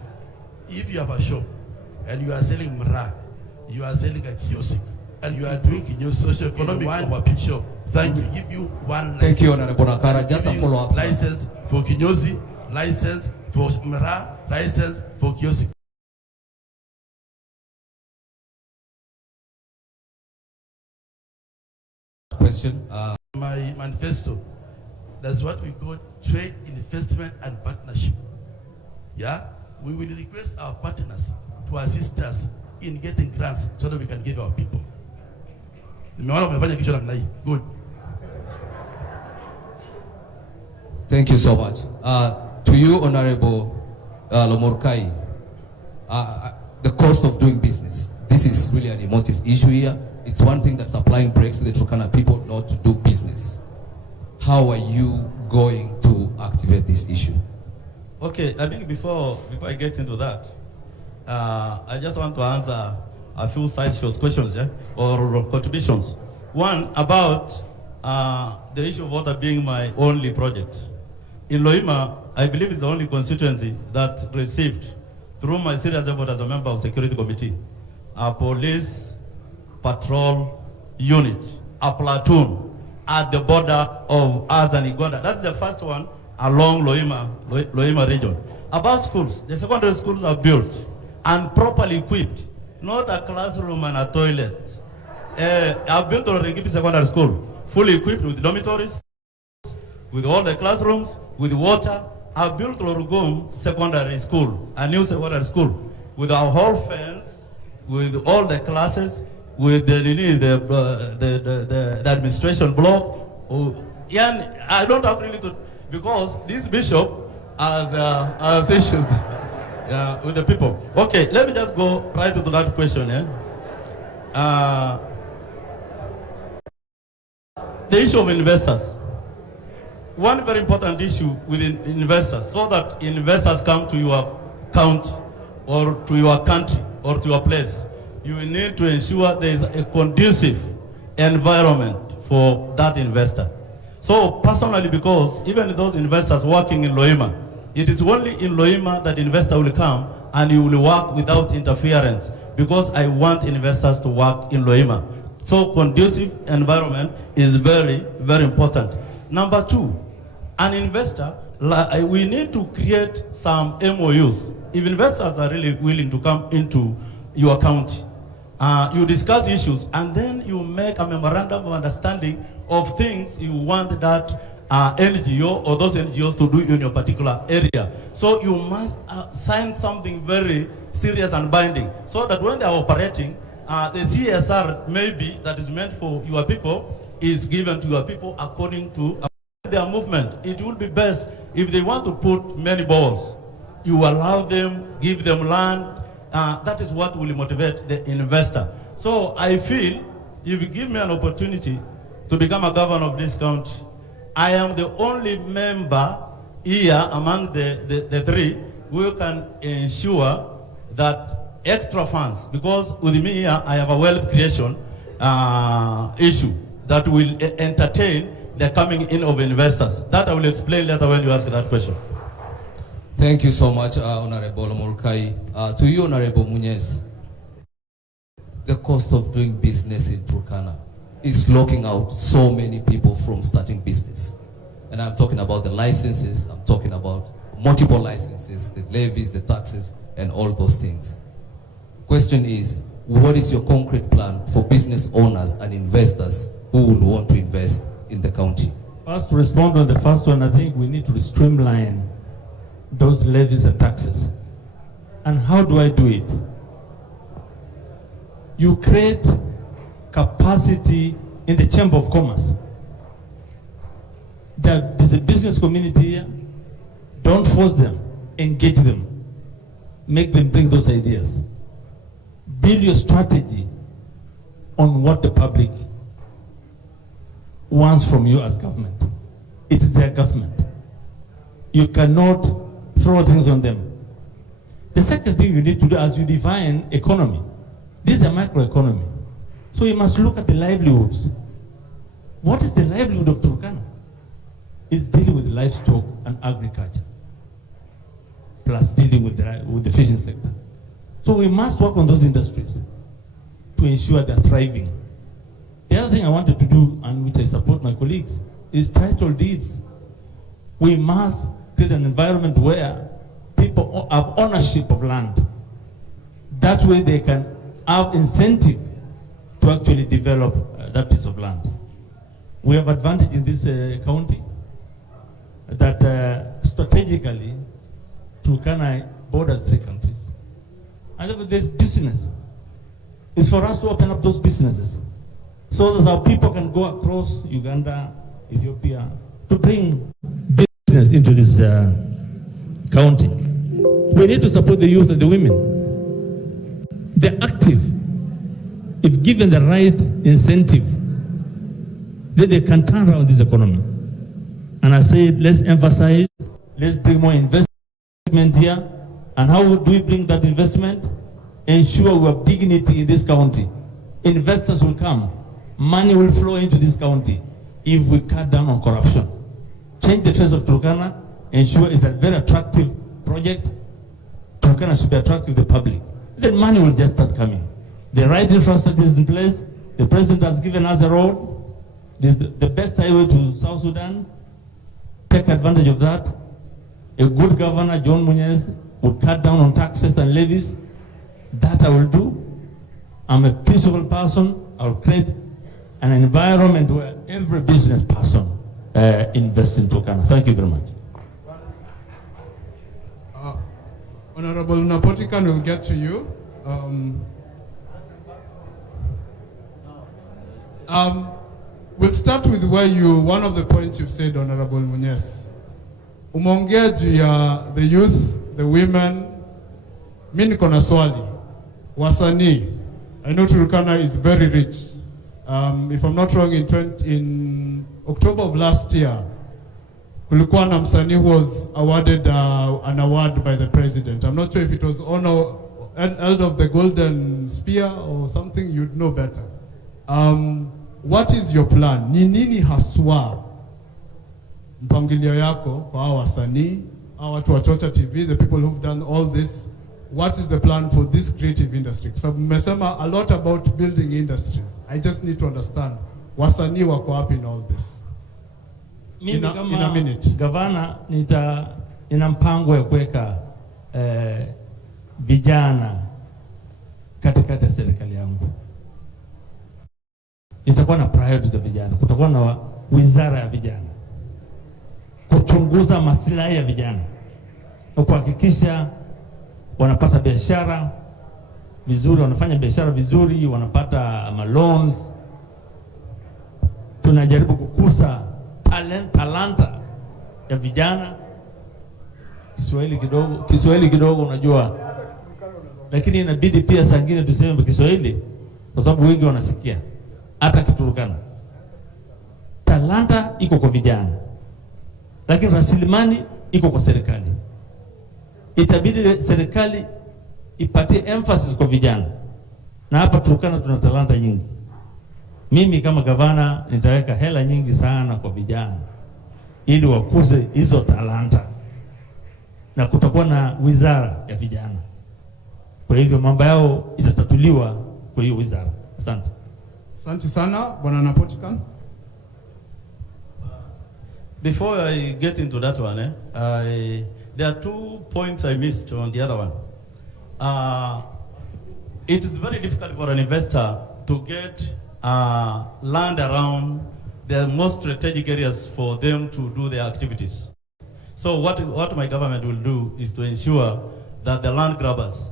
if you have a shop and you are selling mra, you are selling a kiosk, and you are doing in your socio-economic of a picture, thank you. Give you one license. Thank you, Honorable Nakara. Just a follow-up. License for kinyozi, license for mra, license for kiosk. Question. My manifesto, that's what we call trade, investment, and partnership. Yeah, we will request our partners to assist us in getting grants so that we can give our people. Good. Thank you so much. To you, Honorable Lomorkai, the cost of doing business. This is really an emotive issue here. It's one thing that's applying brakes to the Turkana people not to do business. How are you going to activate this issue? Okay, I think before I get into that, I just want to answer a few side questions, yeah, or contributions. One about the issue of water being my only project. In Loima, I believe it's the only constituency that received, through my serious effort as a member of Security Committee, a police patrol unit, a platoon at the border of us and Uganda. That's the first one along Loima region. About schools, the secondary schools are built and properly equipped, not a classroom and a toilet. I've built a Rengipi Secondary School, fully equipped with dormitories, with all the classrooms, with water. I've built Lorugum Secondary School, a new secondary school, with our whole fence, with all the classes, with the administration block. Yeah, I don't have really to, because this bishop has issues with the people. Okay, let me just go right into that question. The issue of investors. One very important issue with investors, so that investors come to your county or to your country or to your place, you need to ensure there is a conducive environment for that investor. So personally, because even those investors working in Loima, it is only in Loima that investor will come and you will work without interference, because I want investors to work in Loima. So conducive environment is very, very important. Number two, an investor, we need to create some MOUs. If investors are really willing to come into your county, you discuss issues and then you make a memorandum of understanding of things you want that NGO or those NGOs to do in your particular area. So you must sign something very serious and binding, so that when they are operating, the CSR maybe that is meant for your people is given to your people according to their movement. It would be best if they want to put many balls, you allow them, give them land. That is what will motivate the investor. So I feel if you give me an opportunity to become a governor of this county, I am the only member here among the three who can ensure that extra funds, because with me here I have a wealth creation issue that will entertain the coming in of investors. That I will explain later when you ask that question. Thank you so much, Honorable Murukai. To you, Honorable Munyes, the cost of doing business in Turkana is locking out so many people from starting business. And I'm talking about the licenses, I'm talking about multiple licenses, the levies, the taxes, and all those things. Question is, what is your concrete plan for business owners and investors who will want to invest in the county? First, to respond on the first one, I think we need to streamline those levies and taxes. And how do I do it? You create capacity in the Chamber of Commerce. There's a business community here. Don't force them, engage them. Make them bring those ideas. Build your strategy on what the public wants from you as government. It is their government. You cannot throw things on them. The second thing you need to do as you define economy, this is a microeconomy. So you must look at the livelihoods. What is the livelihood of Turkana? It's dealing with livestock and agriculture, plus dealing with the fishing sector. So we must work on those industries to ensure they're thriving. The other thing I wanted to do, and which I support my colleagues, is title deeds. We must create an environment where people have ownership of land. That way they can have incentive to actually develop that piece of land. We have advantage in this county that strategically Turkana borders 3 countries. And if there's business, it's for us to open up those businesses so that our people can go across Uganda, Ethiopia, to bring business into this county. We need to support the youth and the women. They're active. If given the right incentive, then they can turn around this economy. And I said, let's emphasize, let's bring more investment here. And how do we bring that investment? Ensure we have dignity in this county. Investors will come. Money will flow into this county if we cut down on corruption. Change the face of Turkana, ensure it's a very attractive project. Turkana should be attractive to the public. Then money will just start coming. The right infrastructure is in place. The president has given us a road. The best highway to South Sudan. Take advantage of that. A good governor, John Munyes, would cut down on taxes and levies. That I will do. I'm a peaceful person. I will create an environment where every business person invests in Turkana. Thank you very much. Honorable Napotikan will get to you. We'll start with where one of the points you've said, Honorable Munyes. Umeongea juu ya the youth, the women. Mimi niko na swali. Wasanii. I know Turkana is very rich. If I'm not wrong, in October of last year, kulikuwa na msanii who was awarded an award by the president. I'm not sure if it was honor elder of the Golden Spear or something. You'd know better. What is your plan? Ni nini haswa mpangilio yako kwa hawa wasanii, hawa watu wa Chocha TV, the people who've done all this? What is the plan for this creative industry? So mmesema a lot about building industries. I just need to understand wasanii wako wapi in all this. In a minute. Gavana nina mpango ya kuweka vijana katikati ya serikali yangu. Nitakuwa na priority za vijana. Kutakuwa na wizara ya vijana. Kuchunguza maslahi ya vijana. Na kuhakikisha wanapata biashara vizuri, wanafanya biashara vizuri, wanapata loans. Tunajaribu kukuza talanta ya vijana. Kiswahili kidogo unajua. Lakini inabidi pia saa nyingine tuseme Kiswahili kwa sababu wengi wanasikia. Hata Kiturkana. talanta iko kwa vijana, lakini rasilimali iko kwa serikali. Itabidi serikali ipatie emphasis kwa vijana, na hapa Turkana tuna talanta nyingi. Mimi kama gavana nitaweka hela nyingi sana kwa vijana ili wakuze hizo talanta, na kutakuwa na wizara ya vijana. Kwa hivyo mambo yao itatatuliwa kwa hiyo wizara. Asante. Asante sana Bwana Napotikan. Before I get into that one, there are 2 points I missed on the other one. It is very difficult for an investor to get land around the most strategic areas for them to do their activities. So what my government will do is to ensure that the land grabbers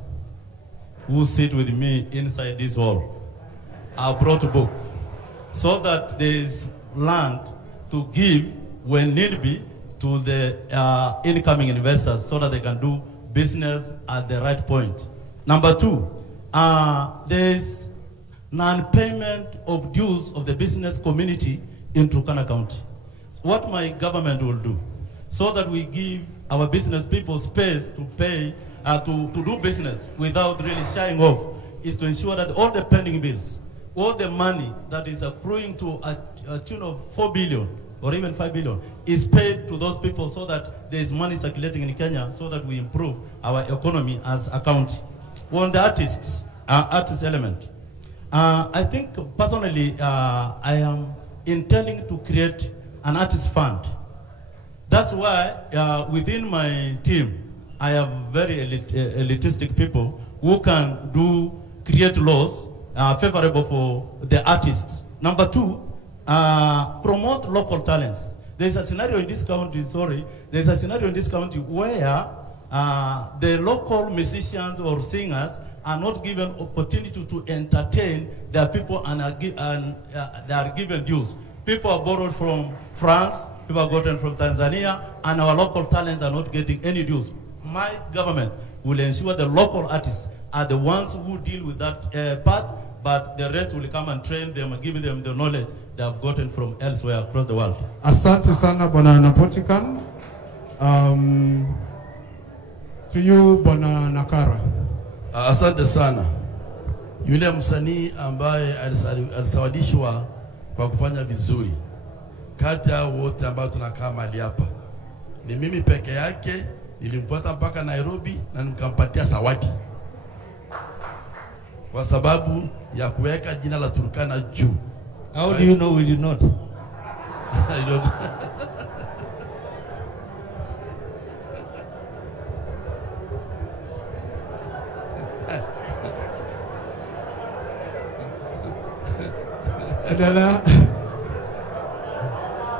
who sit with me inside this hall are brought to book, so that there is land to give when need be to the incoming investors, so that they can do business at the right point. Number 2, there is non-payment of dues of the business community in Turkana County. What my government will do, so that we give our business people space to pay, to do business without really shying off, is to ensure that all the pending bills, all the money that is accruing to a tune of 4 billion or even 5 billion is paid to those people, so that there is money circulating in Kenya, so that we improve our economy as a county. On the artist element, I think personally I am intending to create an artist fund. That's why within my team I have very elitistic people who can create laws favorable for the artists. Number 2, promote local talents. There's a scenario in this county, where the local musicians or singers are not given opportunity to entertain their people, and they are given dues. People are borrowed from France, people are gotten from Tanzania, and our local talents are not getting any dues. My government will ensure the local artists are the ones who deal with that part, but the rest will come and train them and give them the knowledge they have gotten from elsewhere across the world. Asante sana Bwana Napotikan. To you Bwana Nakara. Asante sana. Yule msanii ambaye alisawadishwa kwa kufanya vizuri, kati ya wote ambao tunakaa mahali hapa, ni mimi peke yake. Nilimfuata mpaka Nairobi na nikampatia zawadi, kwa sababu ya kuweka jina la Turkana juu. How do you know we did not? I don't.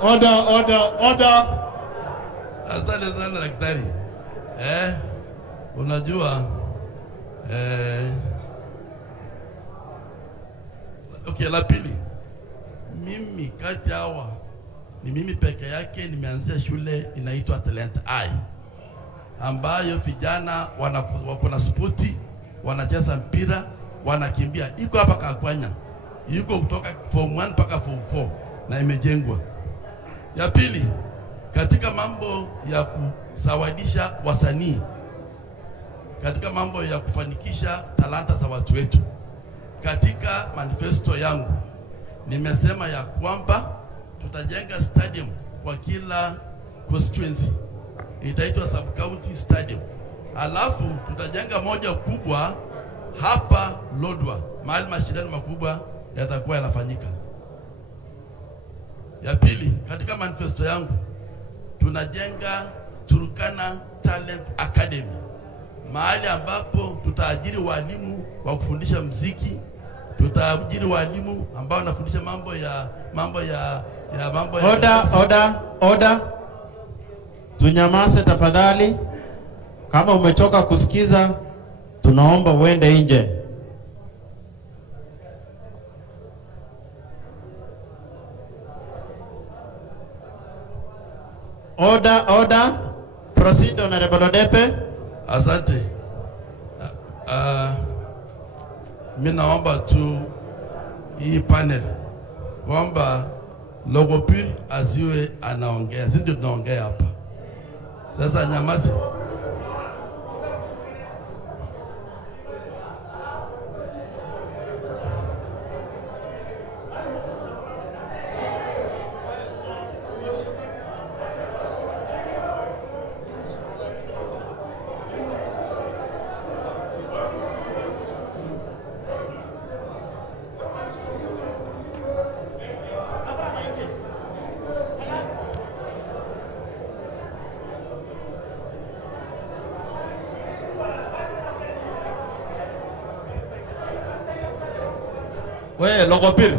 Order. Asante sana daktari. Unajua okay, la pili, mimi kati hawa ni mimi peke yake nimeanzisha shule inaitwa Talent Eye, ambayo vijana wako na spoti, wanacheza mpira, wanakimbia. Iko hapa Kakwanya, yuko kutoka form 1 mpaka form 4 na imejengwa. Ya pili, katika mambo ya kusawadisha wasanii, katika mambo ya kufanikisha talanta za watu wetu, katika manifesto yangu nimesema ya kwamba tutajenga stadium kwa kila constituency, itaitwa sub county stadium. Alafu tutajenga moja kubwa hapa Lodwa, mahali mashindano makubwa yatakuwa yanafanyika. Ya pili, katika manifesto yangu tunajenga Turkana Talent Academy, mahali ambapo tutaajiri walimu wa kufundisha muziki, tutaajiri walimu ambao wanafundisha mambo ya Order. Tunyamaze tafadhali. Kama umechoka kusikiza, tunaomba uende nje. Order. Proceed, Honorable Odepe. Asante. Mimi naomba tu hii panel kwamba Logopir asiwe anaongea, sisi ndio tunaongea hapa. Sasa nyamazi. We, Logopir.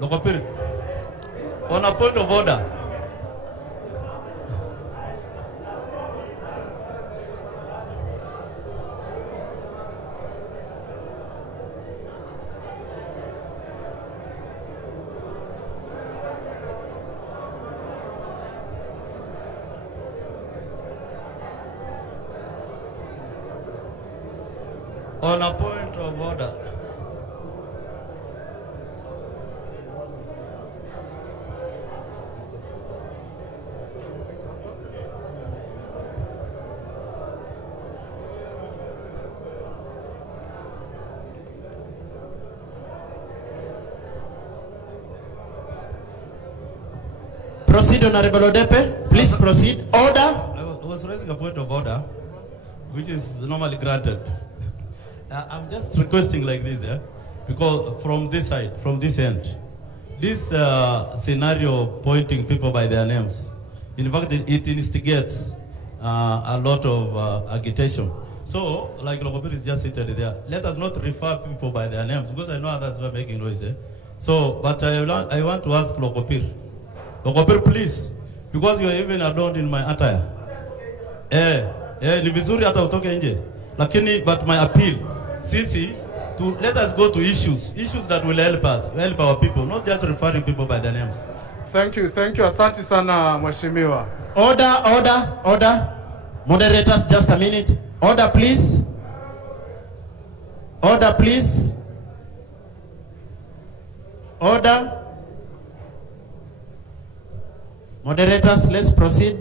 Logopir. On a point of order. On a point of order. Proceed, Honorable Odepe. Please proceed. Order. I was raising a point of order, which is normally granted. I'm just requesting like this, because from this side, from this end, this scenario pointing people by their names, in fact, it instigates a lot of agitation. So, like Logopir is just seated there, let us not refer people by their names, because I know others were making noise. So, but I want to ask Logopir. Logopir, please, because you are even adorned in my attire. Ni vizuri hata utoke nje. Lakini, but my appeal, Sisi, to let us go to issues that will help us, help our people, not just referring people by their names. Thank you. Asante sana, Mheshimiwa. Order. Moderators, just a minute. Order, please. Order. Moderators, let's proceed.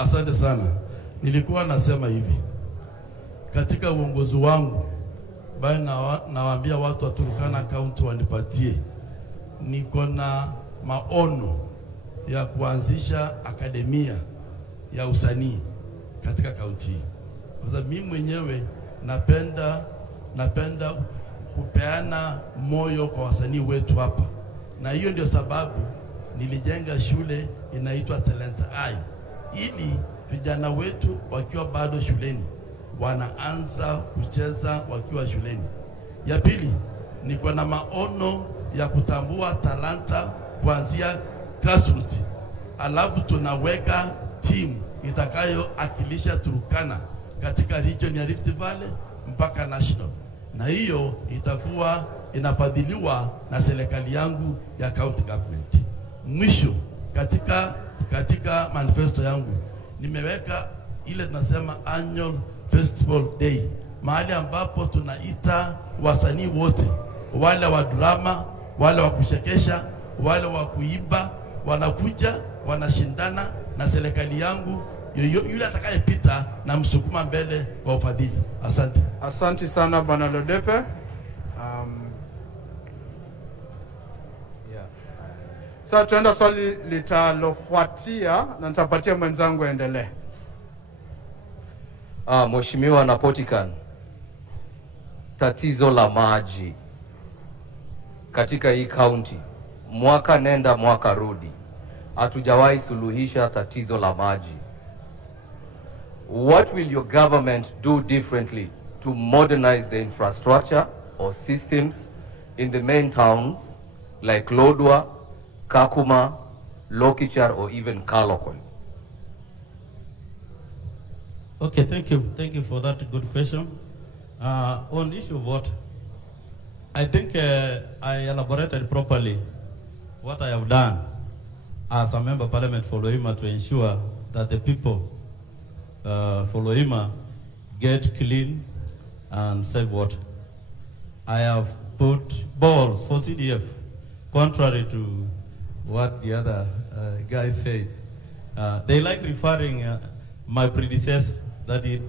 Asante sana. Nilikuwa nasema hivi. Katika uongozi wangu, bali nawaambia watu wa Turkana County wanipatie, niko na maono ya kuanzisha akademia ya usanii katika kaunti hii. Kwa sababu mimi mwenyewe napenda kupeana moyo kwa wasanii wetu hapa. Na hiyo ndio sababu nilijenga shule inaitwa Talent Eye, ili vijana wetu wakiwa bado shuleni wanaanza kucheza wakiwa shuleni. Ya pili, niko na maono ya kutambua talanta kuanzia grassroots. Alafu tunaweka team itakayoakilisha Turkana katika region ya Rift Valley mpaka national. Na hiyo itakuwa inafadhiliwa na serikali yangu ya county government. Mwisho, katika manifesto yangu nimeweka ile tunasema annual festival day, mahali ambapo tunaita wasanii wote, wale wa drama, wale wa kuchekesha, wale wa kuimba, wanakuja wanashindana na serikali yangu, yule atakayepita na msukuma mbele wa ufadhili. Asante. Asante sana Bwana Lodepe. Sasa tuenda swali litalofuatia na nitapatia mwenzangu endelee. Mheshimiwa Napotikan, tatizo la maji katika hii county, mwaka nenda mwaka rudi, hatujawahi suluhisha tatizo la maji. What will your government do differently to modernize the infrastructure or systems in the main towns like Lodwar, Kakuma, Lokichar, or even Kalokol? Okay, thank you for that good question. On issue of water, I think I elaborated properly what I have done as a member of parliament for Loima to ensure that the people for Loima get clean and safe water. I have put balls for CDF, contrary to what the other guys say. They like referring my predecessor that he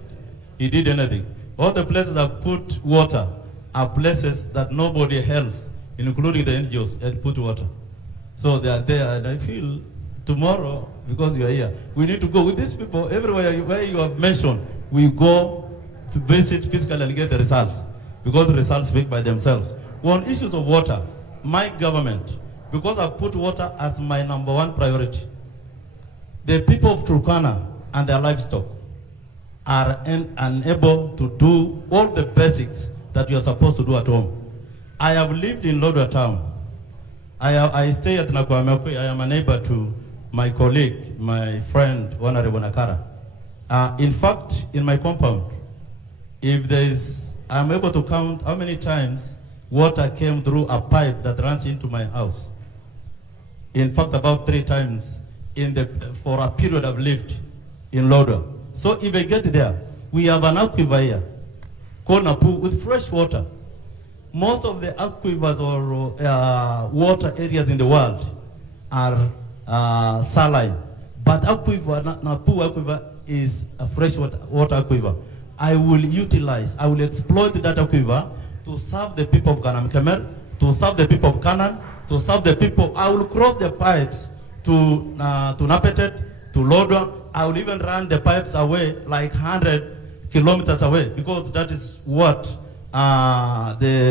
did anything. All the places I've put water are places that nobody else, including the NGOs, had put water. So they are there, and I feel tomorrow, because you are here, we need to go with these people everywhere where you have mentioned. We go to visit physically and get the results, because the results speak by themselves. On issues of water, my government, because I put water as my #1 priority, the people of Turkana and their livestock are unable to do all the basics that you are supposed to do at home. I have lived in Lodwar town. I stay at Nakwamekwe. I am a neighbor to my colleague, my friend, Honorable Nakara. In fact, in my compound, if there is, I'm able to count how many times water came through a pipe that runs into my house. In fact, about 3 times for a period I've lived in Lodwar. So if I get there, we have an aquifer here called Napu with fresh water. Most of the aquifers or water areas in the world are saline, but aquifer, Napu aquifer is a fresh water aquifer. I will exploit that aquifer to serve the people of Kanam Kemer, to serve the people of Kanan, to serve the people. I will cross the pipes to Napetet, to Lodwar. I will even run the pipes away like 100 kilometers away, because that is what the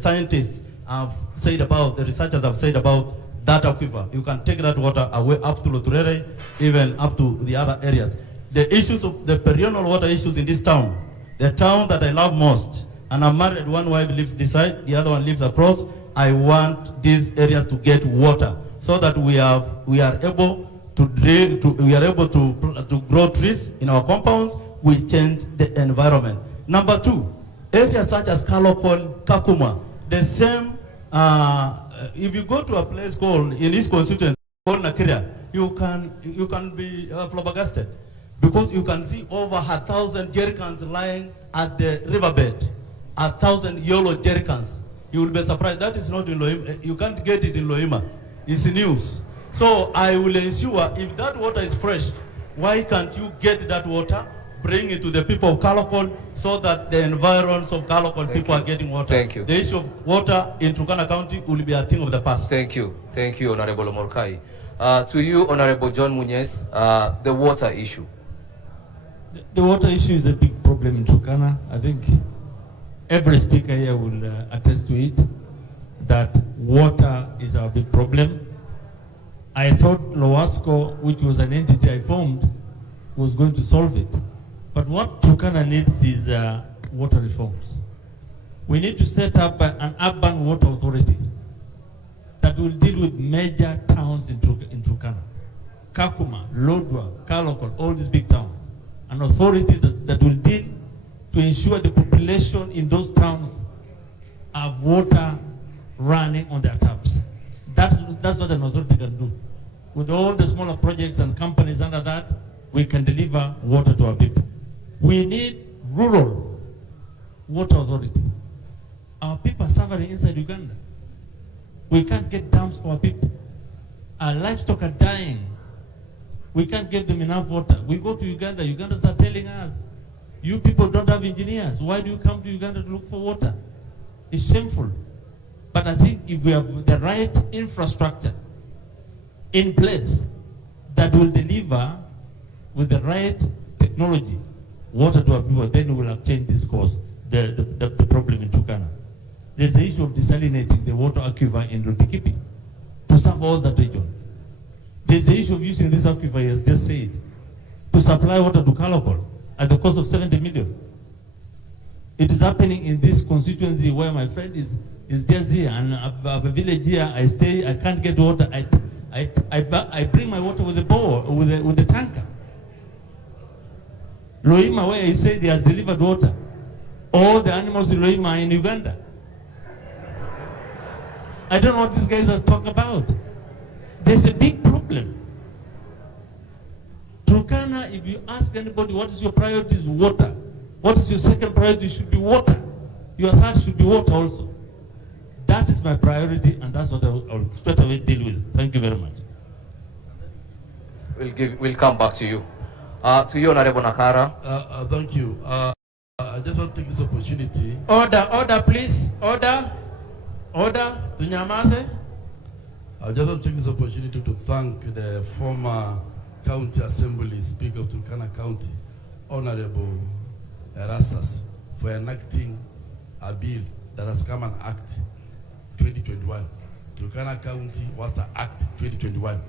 scientists have said about, the researchers have said about that aquifer. You can take that water away up to Luturere, even up to the other areas. The issues of the perennial water issues in this town, the town that I love most, and I'm married, one wife lives this side, the other one lives across. I want these areas to get water so that we are able to grow trees in our compounds. We change the environment. Number 2, areas such as Kalokol, Kakuma, the same, if you go to a place called, in this constituency, called Nakiria, you can be flabbergasted, because you can see over 1,000 jerrycans lying at the riverbed, 1,000 yellow jerrycans. You will be surprised. That is not in Lohima. You can't get it in Lohima. It's news. So I will ensure, if that water is fresh, why can't you get that water, bring it to the people of Kalokol, so that the environs of Kalokol people are getting water. Thank you. The issue of water in Turkana County will be a thing of the past. Thank you. Thank you, Honorable Morkai. To you, Honorable John Munez, the water issue. The water issue is a big problem in Turkana. I think every speaker here will attest to it, that water is our big problem. I thought Lowasco, which was an entity I formed, was going to solve it. But what Turkana needs is water reforms. We need to set up an urban water authority that will deal with major towns in Turkana. Kakuma, Lodwar, Kalokol, all these big towns. An authority that will deal to ensure the population in those towns have water running on their taps. That's what an authority can do. With all the smaller projects and companies under that, we can deliver water to our people. We need rural water authority. Our people are suffering inside Uganda. We can't get dams for our people. Our livestock are dying. We can't give them enough water. We go to Uganda, Ugandans are telling us, you people don't have engineers. Why do you come to Uganda to look for water? It's shameful. But I think if we have the right infrastructure in place that will deliver with the right technology water to our people, then we will have changed this course, the problem in Turkana. There's the issue of desalinating the water aquifer in Rupikipi to serve all that region. There's the issue of using this aquifer, as just said, to supply water to Kalokol at the cost of 70 million. It is happening in this constituency where my friend is just here, and I have a village here. I stay, I can't get water. I bring my water with a bowl, with a tanker. Lohima, where he said he has delivered water. All the animals in Lohima are in Uganda. I don't know what these guys are talking about. There's a big problem. Turkana, if you ask anybody what is your priority, is water. What is your second priority? Should be water. your third should be water also. That is my priority, and that's what I will straight away deal with. Thank you very much. We'll come back to you. To you, Honorable Nakara. Thank you. I just want to take this opportunity. Order, please. Order. Tunyamaze. I just want to take this opportunity to thank the former County Assembly Speaker of Turkana County, Honorable Erastus, for enacting a bill that has come an act 2021, Turkana County Water Act 2021.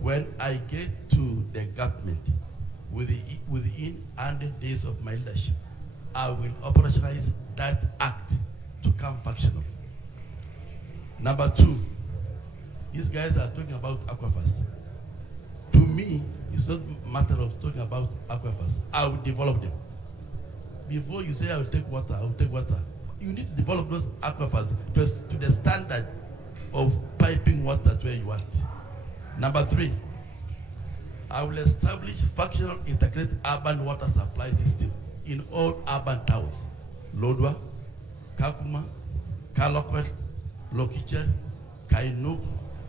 When I get to the government within 100 days of my leadership, I will operationalize that act to come functional. Number two, these guys are talking about aquifers. To me, it's not a matter of talking about aquifers. I will develop them. Before you say I will take water, you need to develop those aquifers to the standard of piping water to where you want. Number three, I will establish functional integrated urban water supply system in all urban towns. Lodwa, Kakuma, Kalokwel, Lokicher, Kainuk,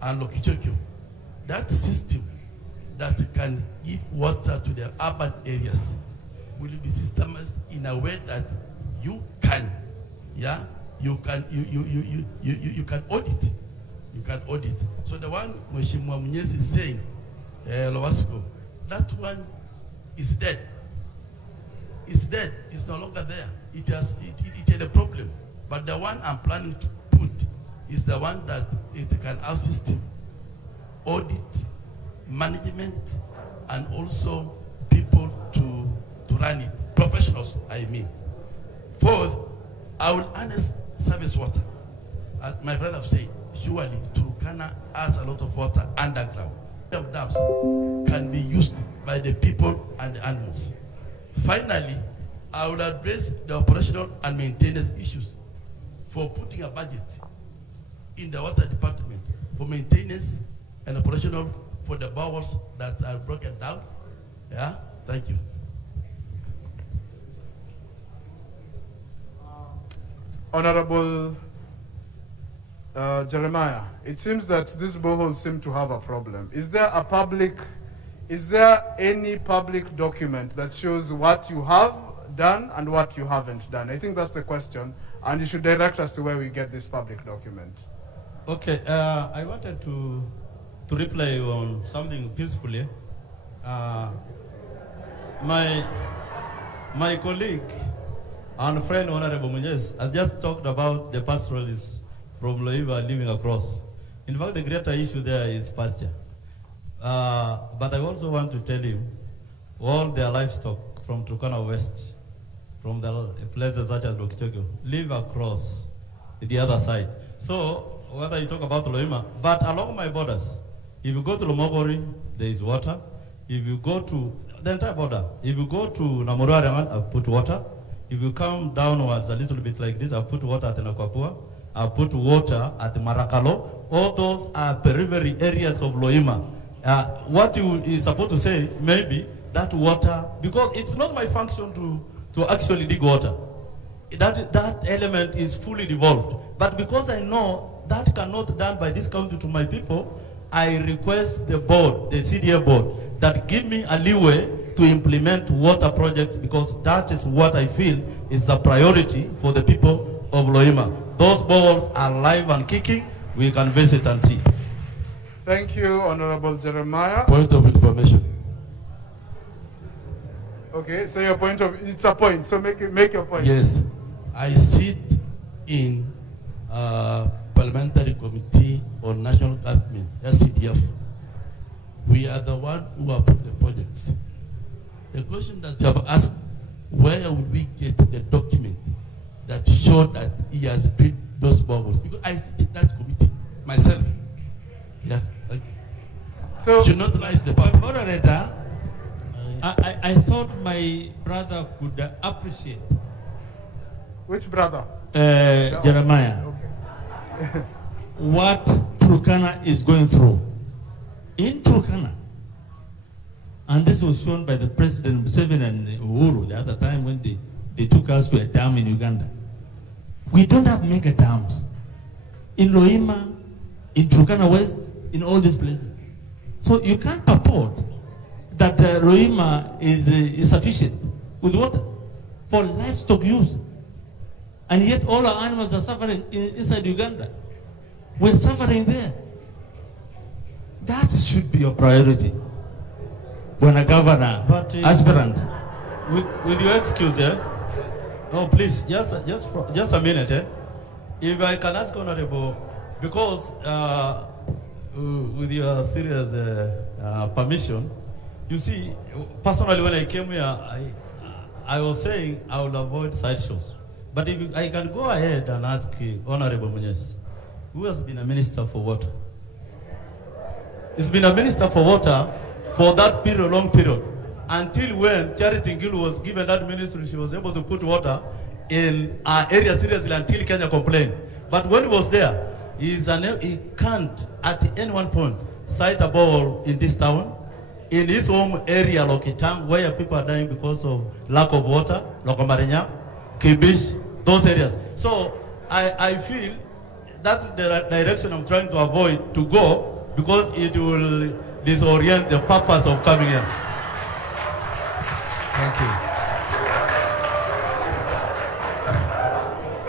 and Lokichokyo. That system that can give water to the urban areas will be systemized in a way that you can audit. You can audit. So the one Mheshimiwa Mnyesi is saying, Lowasco, that one is dead. It's dead. It's no longer there. It had a problem. But the one I'm planning to put is the one that it can assist him, audit, management, and also people to run it. Professionals, I mean. Fourth, I will harness service water. As my friend have said, surely Turkana has a lot of water underground. Dams can be used by the people and the animals. Finally, I will address the operational and maintenance issues for putting a budget in the water department for maintenance and operational for the bowels that are broken down. Yeah, thank you. Honorable Jeremiah, it seems that these boreholes seem to have a problem. Is there any public document that shows what you have done and what you haven't done? I think that's the question, and you should direct us to where we get this public document. Okay, I wanted to reply on something peacefully. My colleague and friend Honorable Munyes has just talked about the pastoralists from Loiva living across. In fact, the greater issue there is pasture. But I also want to tell you, all their livestock from Turkana West, from the places such as Lokitokyo, live across the other side. So, whether you talk about Loima, but along my borders, if you go to Lomogori, there is water. If you go to the entire border, if you go to Namurare, I've put water. If you come downwards a little bit like this, I've put water at Nakwapua. I've put water at Marakalo. All those are periphery areas of Loima. What you is supposed to say, maybe that water, because it's not my function to actually dig water. That element is fully devolved. But because I know that cannot be done by this county to my people, I request the board, the CDA board, that give me a leeway to implement water projects, because that is what I feel is a priority for the people of Loima. Those balls are live and kicking. We can visit and see. Thank you, Honorable Jeremiah. Point of information. Okay, so your point of, it's a point, so make your point. Yes, I sit in Parliamentary Committee on National Government, SCDF. We are the one who approve the projects. The question that you have asked, where would we get the document that show that he has built those bubbles? Because I sit in that committee myself. Yeah. So should not lie to the public. Moderator, I thought my brother could appreciate. Which brother? Jeremiah. Okay. What Turkana is going through. In Turkana, and this was shown by the President Museveni and Uhuru the other time when they took us to a dam in Uganda. We don't have mega dams. In Loima, in Turkana West, in all these places. So you can't purport that Loima is sufficient with water for livestock use. And yet all our animals are suffering inside Uganda. We're suffering there. That should be your priority when a governor, aspirant. With your excuse, no, please, just a minute, If I can ask Honorable, because with your serious permission, you see, personally when I came here, I was saying I will avoid sideshows. But if I can go ahead and ask Honorable Munyes, who has been a minister for water? He's been a minister for water for that period, long period, until when Charity Ngilu was given that ministry, she was able to put water in our area seriously until Kenya complained. But when he was there, he can't at any one point cite a ball in this town, in his home area, Lokitang, where people are dying because of lack of water, Lokomarenya, Kibish, those areas. So I feel that's the direction I'm trying to avoid to go, because it will disorient the purpose of coming here. Thank you.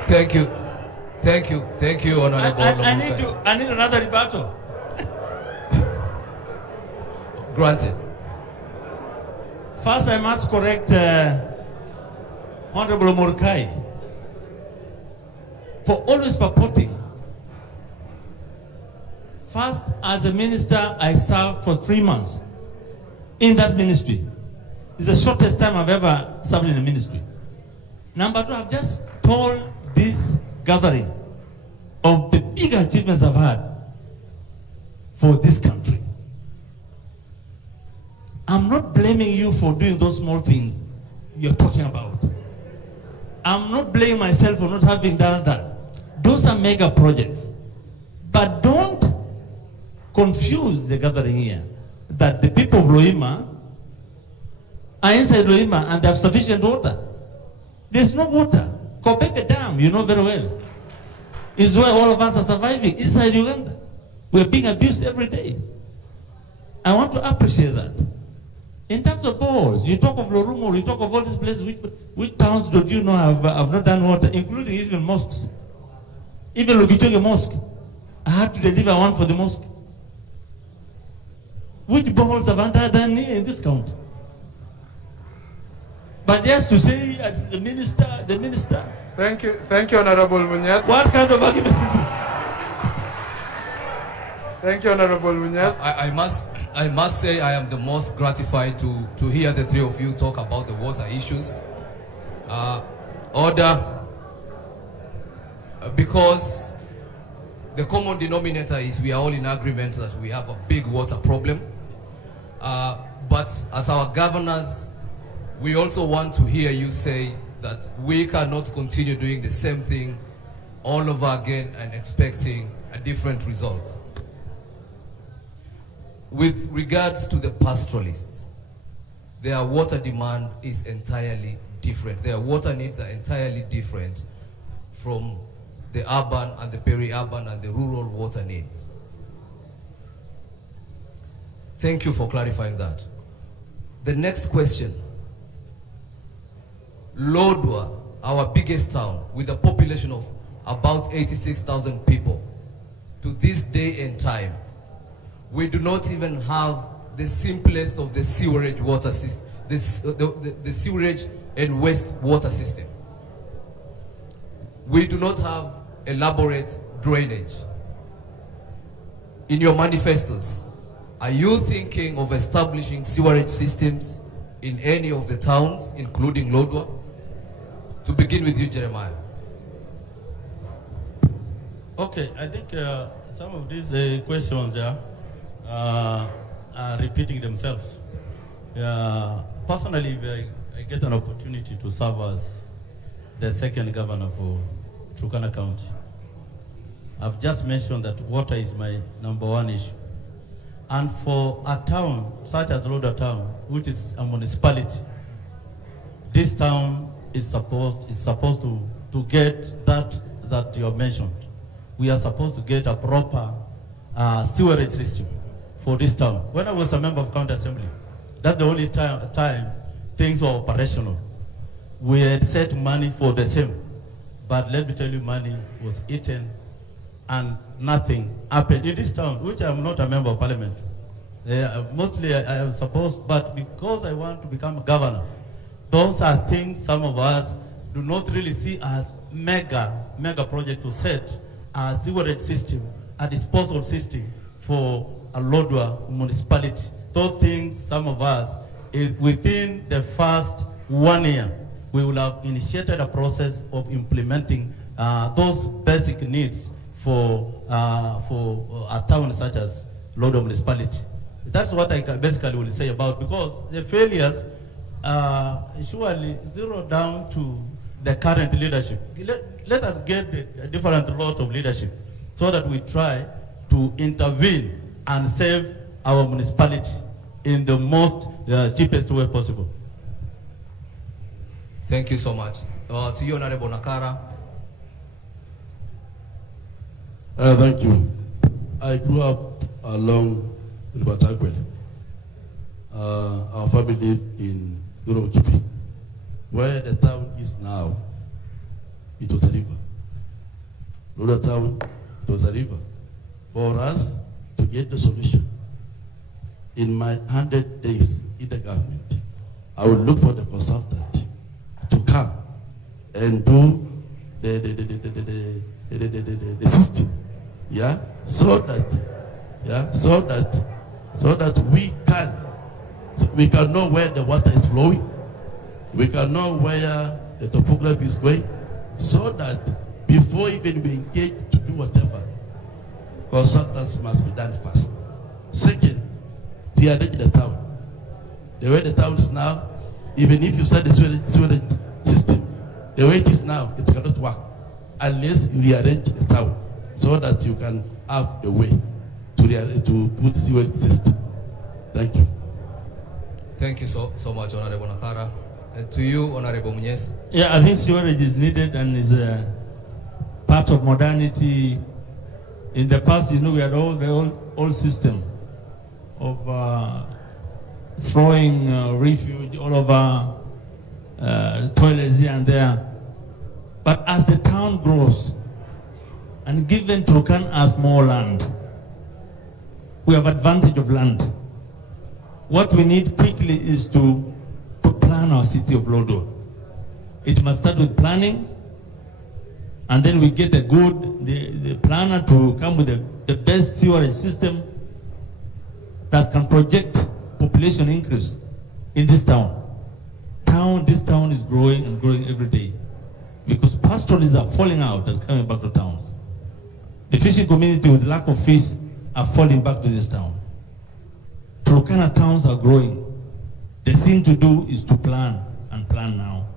Thank you. Thank you. Thank you, Honorable. I need another rebuttal. Granted. First, I must correct Honorable Murkai for always purporting. First, as a minister, I served for 3 months in that ministry. It's the shortest time I've ever served in a ministry. Number two, I've just told this gathering of the big achievements I've had for this country. I'm not blaming you for doing those small things you're talking about. I'm not blaming myself for not having done that. Those are mega projects. But don't confuse the gathering here that the people of Loima are inside Loima and they have sufficient water. There's no water. Kopeke Dam, you know very well, is where all of us are surviving, inside Uganda. We're being abused every day. I want to appreciate that. In terms of balls, you talk of Lorumo, you talk of all these places, which towns do you know have not done water, including even mosques. Even Lokichoge Mosque, I had to deliver one for the mosque. Which balls have I done here in this country? But just to say, the minister. Thank you, Honorable Munyes. What kind of argument is it? Thank you, Honorable Munyes. I must say I am the most gratified to hear the three of you talk about the water issues. Because the common denominator is we are all in agreement that we have a big water problem. But as our governors, we also want to hear you say that we cannot continue doing the same thing all over again and expecting a different result. With regards to the pastoralists, their water demand is entirely different. Their water needs are entirely different from the urban and the peri-urban and the rural water needs. Thank you for clarifying that. The next question. Lodwar, our biggest town, with a population of about 86,000 people, to this day and time, we do not even have the simplest of the sewerage water system, the sewerage and waste water system. We do not have elaborate drainage. In your manifestos, are you thinking of establishing sewerage systems in any of the towns, including Lodwar? To begin with you, Jeremiah. Okay, I think some of these questions are repeating themselves. Personally, I get an opportunity to serve as the second governor for Turkana County. I've just mentioned that water is my #1 issue. And for a town such as Lodwar town, which is a municipality, this town is supposed to get that that you have mentioned, we are supposed to get a proper sewerage system for this town. When I was a member of county assembly, that's the only time things were operational. We had set money for the same, but let me tell you, money was eaten and nothing happened in this town, which I am not a member of parliament. Mostly I am supposed, but because I want to become a governor, those are things some of us do not really see as mega project to set a sewerage system, a disposal system for a Lodwar municipality. Those things, some of us, within the first 1 year, we will have initiated a process of implementing those basic needs for a town such as Lodwar municipality. That's what I basically will say about, because the failures surely zero down to the current leadership. Let us get a different lot of leadership so that we try to intervene and save our municipality in the most cheapest way possible. Thank you so much. To you, Honorable Nakara. Thank you. I grew up along River Tagwell. Our family lived in Urokipi. Where the town is now, it was a river. Rural town, it was a river. For us to get the solution, in my 100 days in the government, I would look for the consultant to come and do the system, yeah, so that we can know where the water is flowing, we can know where the topography is going, so that before even we engage to do whatever, consultants must be done first. Second, rearrange the town. The way the town is now, even if you start the sewage system, the way it is now, it cannot work unless you rearrange the town so that you can have a way to put sewage system. Thank you. Thank you so much, Honorable Nakara. And to you, Honorable Munyes. Yeah, I think sewerage is needed and is a part of modernity. In the past, you know, we had the old system of throwing refuge all over toilets here and there. But as the town grows, and given Turkana as more land, we have advantage of land. What we need quickly is to plan our city of Lodwar. It must start with planning, and then we get the planner to come with the best sewerage system that can project population increase in this town. This town is growing and growing every day because pastoralists are falling out and coming back to towns. The fishing community with lack of fish are falling back to this town. Turkana towns are growing. The thing to do is to plan and plan now.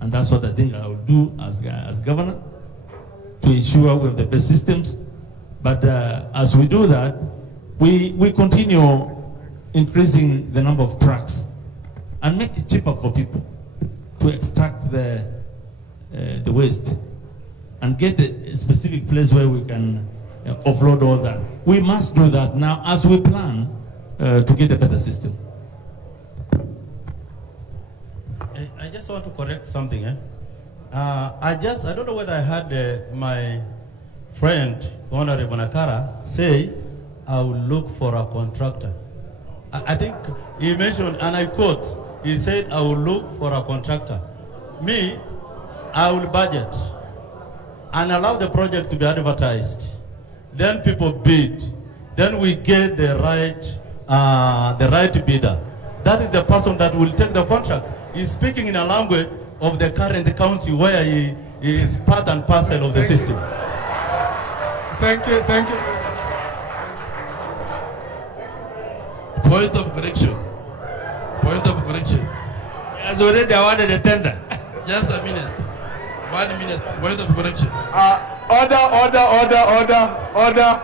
And that's what I think I will do as governor, to ensure we have the best systems. But as we do that, we continue increasing the number of trucks and make it cheaper for people to extract the waste and get a specific place where we can offload all that. We must do that now as we plan to get a better system. I just want to correct something. I don't know whether I heard my friend, Honorable Nakara, say, I will look for a contractor. I think he mentioned, and I quote, he said, I will look for a contractor. Me, I will budget and allow the project to be advertised. Then people bid. Then we get the right bidder. That is the person that will take the contract. He's speaking in a language of the current county where he is part and parcel of the system. Thank you. Point of correction. He has already awarded a tender. Just a minute. 1 minute. Point of correction. Order.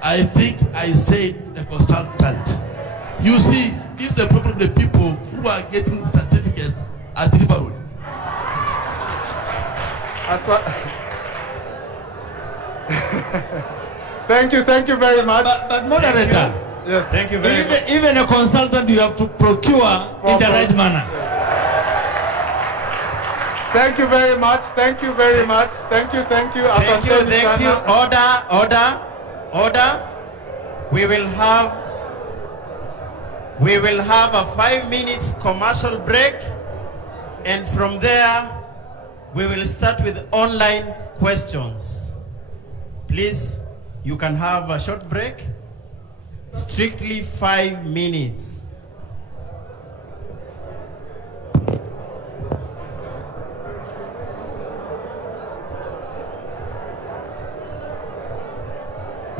I think I said the consultant. You see, this is the problem of the people who are getting certificates at River Road. Thank you very much. But moderator, Yes. Thank you very much. even a consultant you have to procure in the right manner. Thank you very much. Thank you very much. Thank you. Thank you. Asanteni sana. Order. We will have a 5 minutes commercial break, and from there we will start with online questions. Please, you can have a short break, strictly 5 minutes.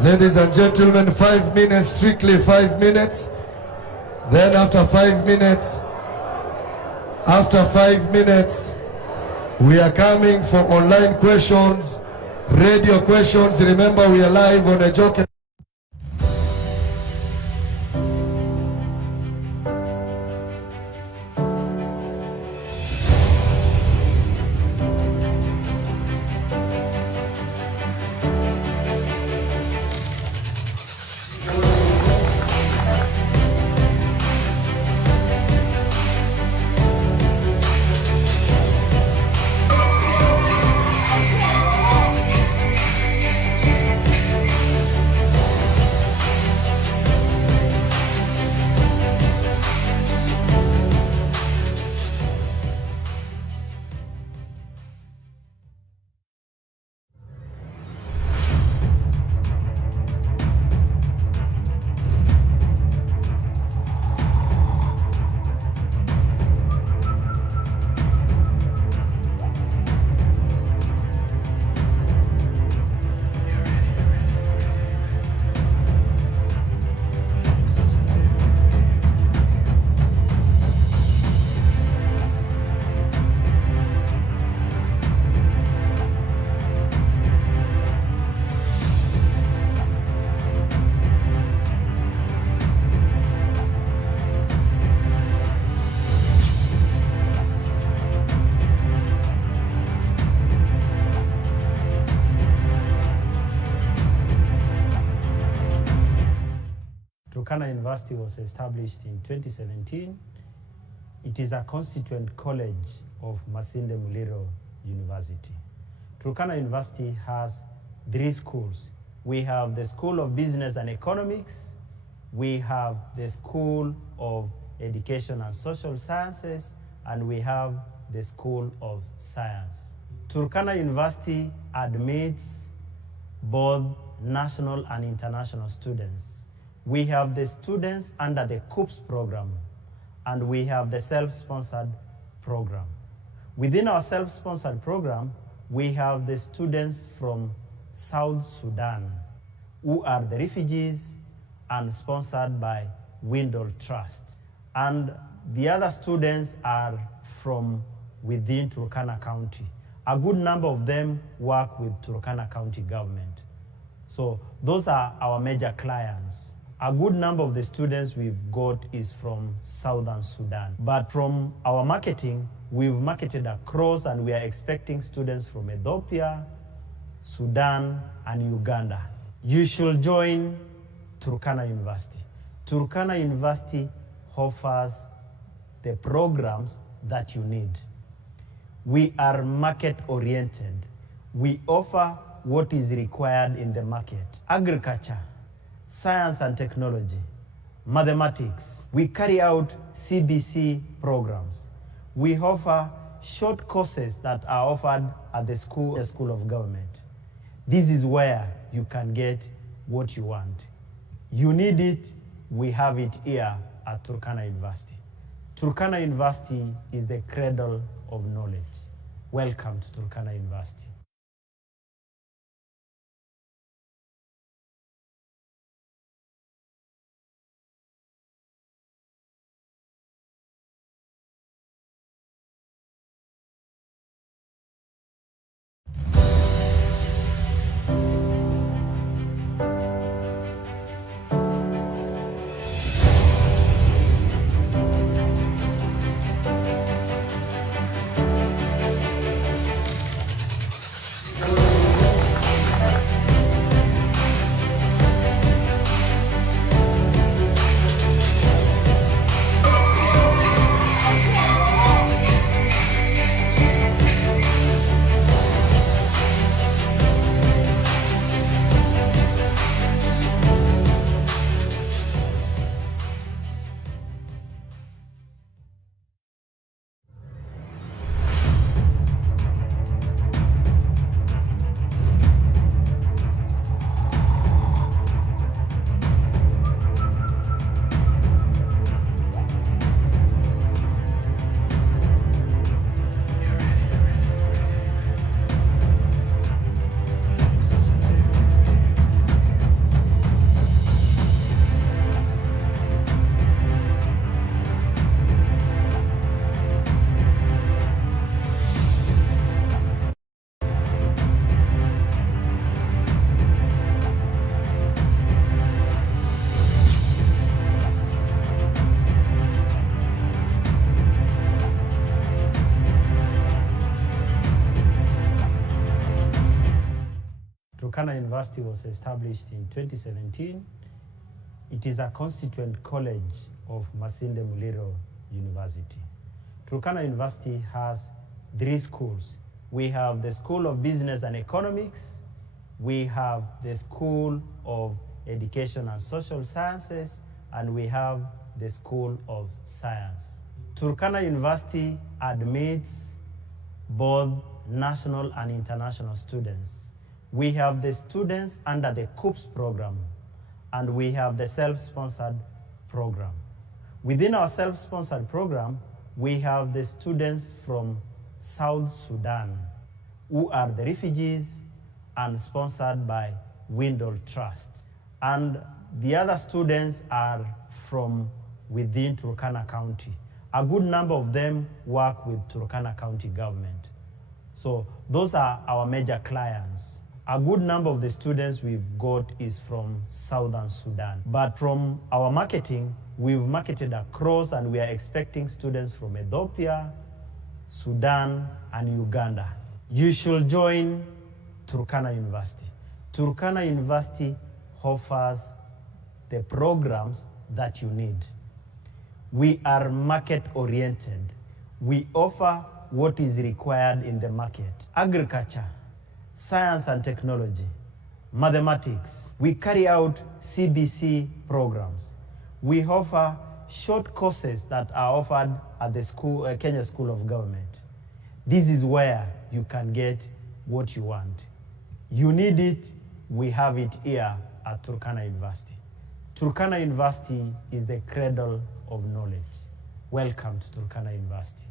Ladies and gentlemen, 5 minutes, strictly 5 minutes. Then after 5 minutes, we are coming for online questions, radio questions. Remember, we are live on a joke. Turkana University was established in 2017. It is a constituent college of Masinde Muliro University. Turkana University has 3 schools. We have the School of Business and Economics, we have the School of Education and Social Sciences, and we have the School of Science. Turkana University admits both national and international students. We have the students under the COOPS program, and we have the self-sponsored program. Within our self-sponsored program, we have the students from South Sudan, who are the refugees and sponsored by Windle Trust. And the other students are from within Turkana County. A good number of them work with Turkana County government. So those are our major clients. A good number of the students we've got is from Southern Sudan. But from our marketing, we've marketed across, and we are expecting students from Ethiopia, Sudan, and Uganda. You should join Turkana University. Turkana University offers the programs that you need. We are market-oriented. We offer what is required in the market. Agriculture, science and technology, mathematics. We carry out CBC programs. We offer short courses that are offered at the School of Government. This is where you can get what you want. You need it, we have it here at Turkana University. Turkana University is the cradle of knowledge. Welcome to Turkana University. Turkana University was established in 2017. It is a constituent college of Masinde Muliro University. Turkana University has 3 schools. We have the School of Business and Economics, we have the School of Education and Social Sciences, and we have the School of Science. Turkana University admits both national and international students. We have the students under the COOPS program, and we have the self-sponsored program. Within our self-sponsored program, we have the students from South Sudan, who are the refugees and sponsored by Windle Trust. And the other students are from within Turkana County. A good number of them work with Turkana County government. So those are our major clients. A good number of the students we've got is from Southern Sudan. But from our marketing, we've marketed across, and we are expecting students from Ethiopia, Sudan, and Uganda. You should join Turkana University. Turkana University offers the programs that you need. We are market-oriented. We offer what is required in the market. Agriculture, science and technology, mathematics. We carry out CBC programs. We offer short courses that are offered at the school, Kenya School of Government. This is where you can get what you want. You need it, we have it here at Turkana University. Turkana University is the cradle of knowledge. Welcome to Turkana University.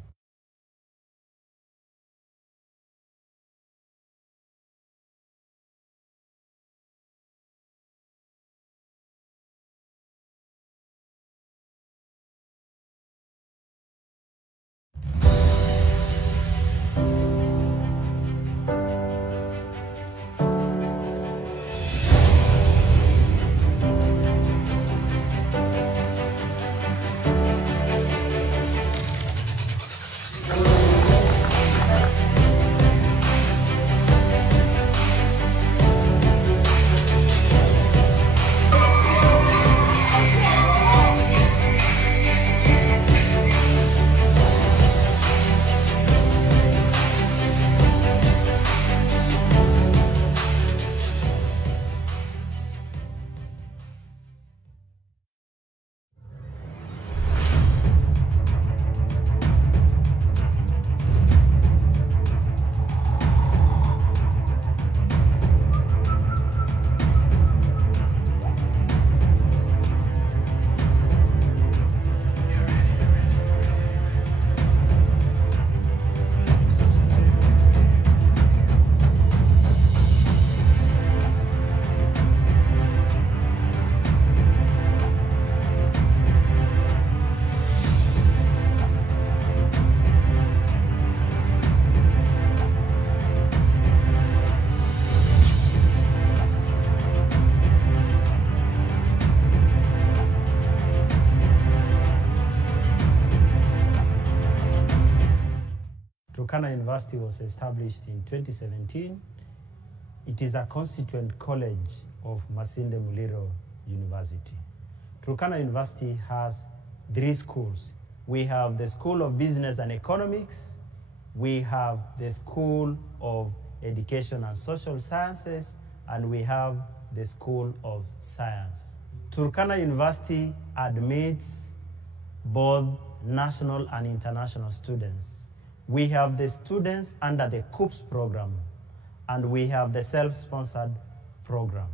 Turkana University was established in 2017. It is a constituent college of Masinde Muliro University. Turkana University has 3 schools. We have the School of Business and Economics, we have the School of Education and Social Sciences, and we have the School of Science. Turkana University admits both national and international students. We have the students under the COOPS program, and we have the self-sponsored program.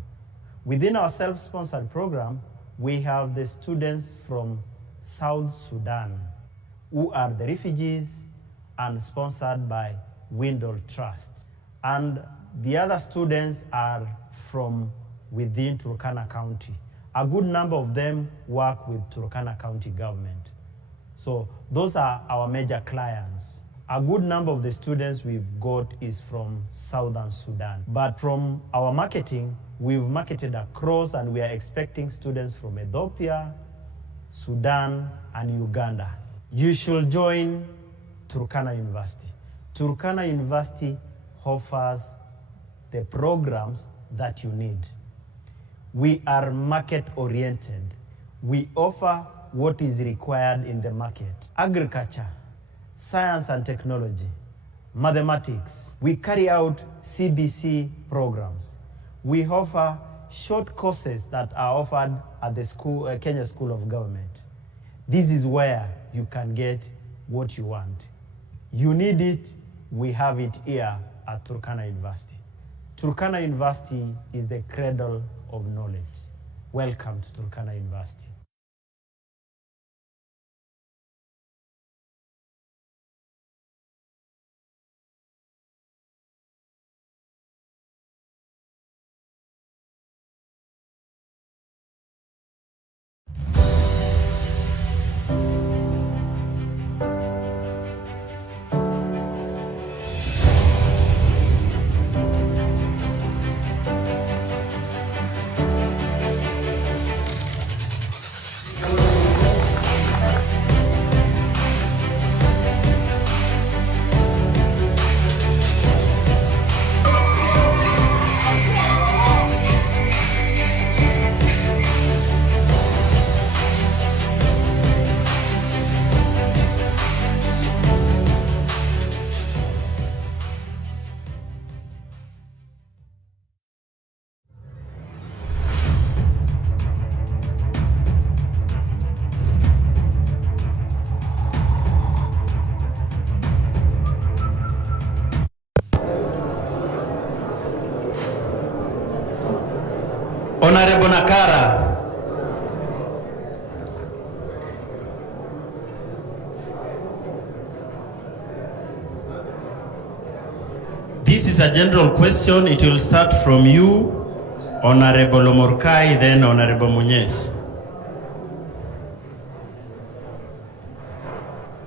Within our self-sponsored program, we have the students from South Sudan, who are the refugees and sponsored by Windle Trust. And the other students are from within Turkana County. A good number of them work with Turkana County government. So those are our major clients. A good number of the students we've got is from Southern Sudan. But from our marketing, we've marketed across, and we are expecting students from Ethiopia, Sudan, and Uganda. You should join Turkana University. Turkana University offers the programs that you need. We are market oriented. We offer what is required in the market. Agriculture, science and technology, mathematics. We carry out CBC programs. We offer short courses that are offered at the Kenya School of Government. This is where you can get what you want. You need it, we have it here at Turkana University. Turkana University is the cradle of knowledge. Welcome to Turkana University. Honorable Nakara. This is a general question. It will start from you, Honorable Omorkai, then Honorable Muñez.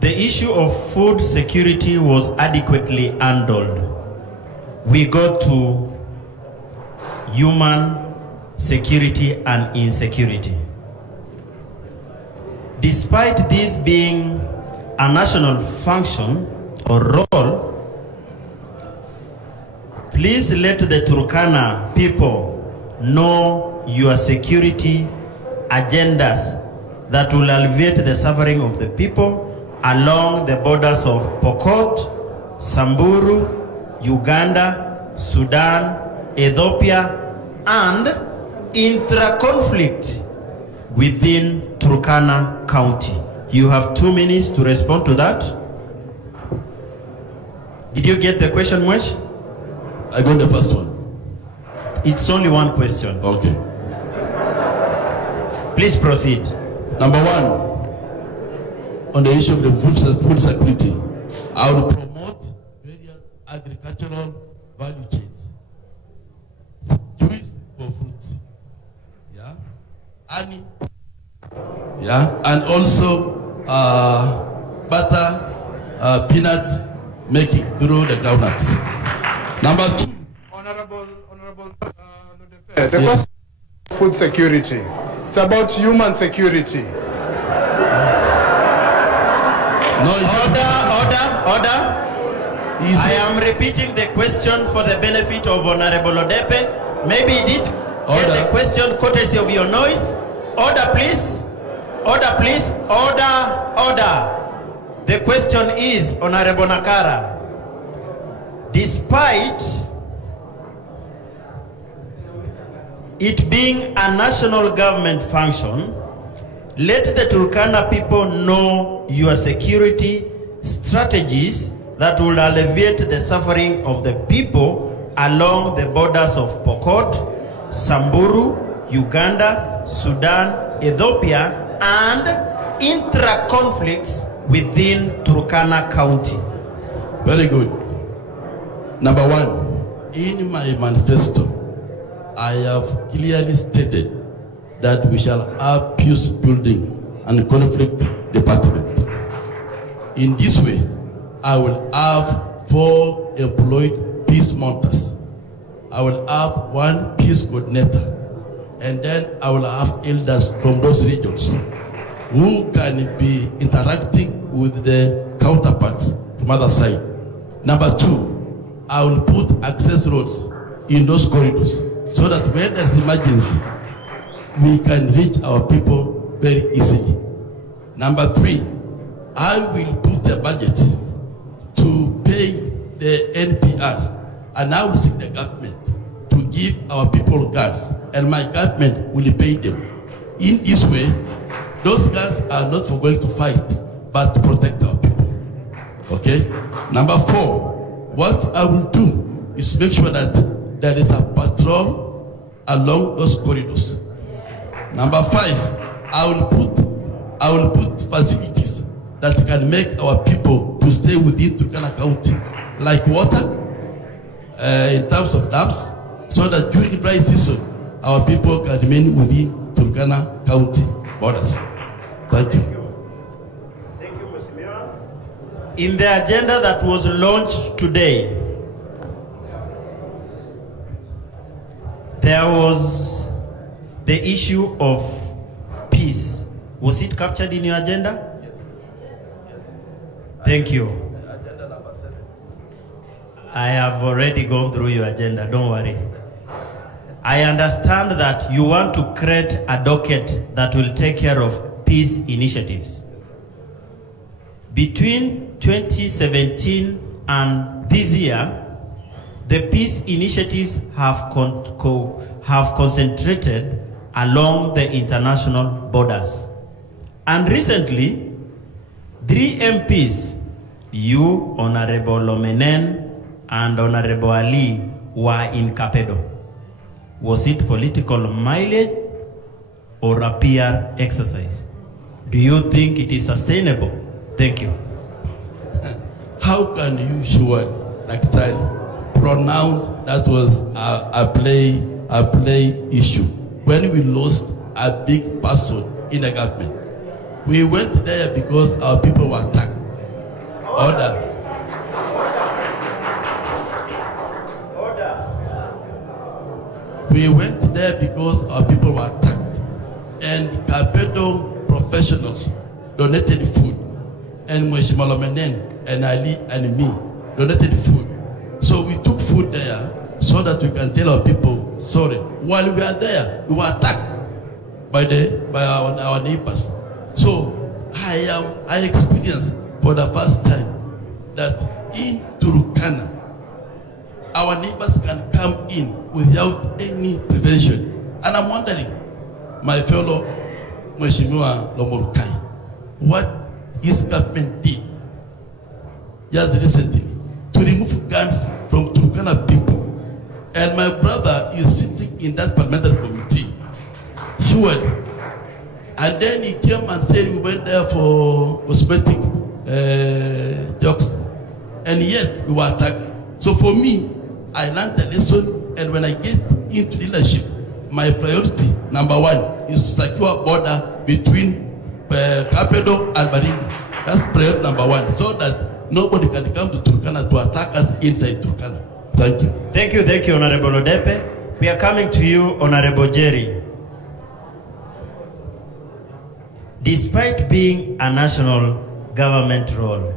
The issue of food security was adequately handled. We go to human security and insecurity. Despite this being a national function or role, please let the Turkana people know your security agendas that will alleviate the suffering of the people along the borders of Pokot, Samburu, Uganda, Sudan, Ethiopia, and intra-conflict within Turkana County. You have 2 minutes to respond to that. Did you get the question, Mwesh? I got the first one. It's only one question. Okay. Please proceed. Number one, on the issue of the food security, I will promote various agricultural value chains. Juice for fruits, yeah, honey, yeah, and also butter, peanut making through the groundnuts. Number two, Honorable the question of food security. It's about human security. No, order. I am repeating the question for the benefit of Honorable Odepe. Maybe he did get the question courtesy of your noise. Order, please. Order, please. Order. The question is, Honorable Nakara, despite it being a national government function, let the Turkana people know your security strategies that will alleviate the suffering of the people along the borders of Pokot, Samburu, Uganda, Sudan, Ethiopia, and intra-conflicts within Turkana County. Very good. Number one, in my manifesto, I have clearly stated that we shall have peace building and conflict department. In this way, I will have 4 employed peace monitors. I will have 1 peace coordinator, and then I will have elders from those regions who can be interacting with the counterparts from other side. Number 2, I will put access roads in those corridors so that when there's emergency, we can reach our people very easily. Number 3, I will put a budget to pay the NPR, and I will seek the government to give our people guns, and my government will pay them. In this way, those guns are not for going to fight, but to protect our people. Okay? Number 4, what I will do is make sure that there is a patrol along those corridors. Number 5, I will put facilities that can make our people to stay within Turkana County, like water, in terms of dams, so that during the dry season, our people can remain within Turkana County borders. Thank you. Thank you, Mheshimiwa. In the agenda that was launched today, there was the issue of peace. Was it captured in your agenda? Yes. Thank you. Agenda number 7. I have already gone through your agenda, don't worry. I understand that you want to create a docket that will take care of peace initiatives. Between 2017 and this year, the peace initiatives have concentrated along the international borders. And recently, 3 MPs, you, Honorable Lomenen, and Honorable Ali, were in Kapedo. Was it political mileage or a PR exercise? Do you think it is sustainable? Thank you. How can you surely, like pronounce that was a play issue when we lost a big person in the government? We went there because our people were attacked. Order. We went there because our people were attacked, and Kapedo professionals donated food, and Mheshimiwa Lomenen and Ali and me donated food. So we took food there so that we can tell our people, sorry. While we were there, we were attacked by our neighbors. So I experienced for the first time that in Turkana, our neighbors can come in without any prevention. And I'm wondering, my fellow Mheshimiwa Lomorukai, what his government did just recently to remove guns from Turkana people. And my brother is sitting in that parliamentary committee. Surely. And then he came and said we went there for cosmetic jokes. And yet we were attacked. So for me, I learned a lesson, and when I get into leadership, my priority, number 1, is to secure border between Kapedo and Barindi. That's priority number 1, so that nobody can come to Turkana to attack us inside Turkana. Thank you. Thank you, Honorable Odepe. We are coming to you, Honorable Jerry. Despite being a national government role,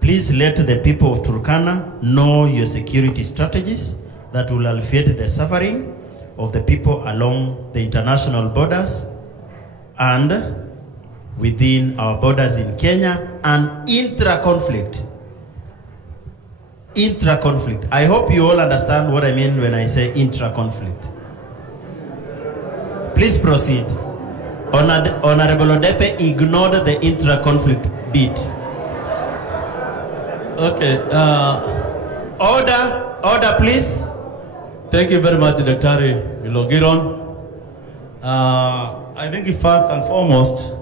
please let the people of Turkana know your security strategies that will alleviate the suffering of the people along the international borders and within our borders in Kenya, and intra-conflict. Intra-conflict. I hope you all understand what I mean when I say intra-conflict. Please proceed. Honorable Odepe ignored the intra-conflict bit. Okay. Order, please. Thank you very much, Dr. Ilogiron. I think first and foremost,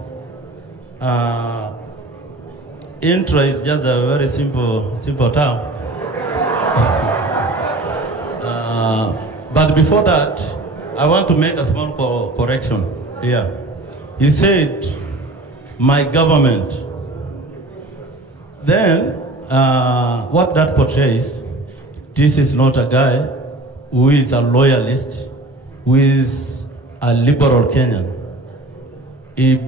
intra is just a very simple term. But before that, I want to make a small correction here. He said, my government. Then, what that portrays, this is not a guy who is a loyalist, who is a liberal Kenyan. He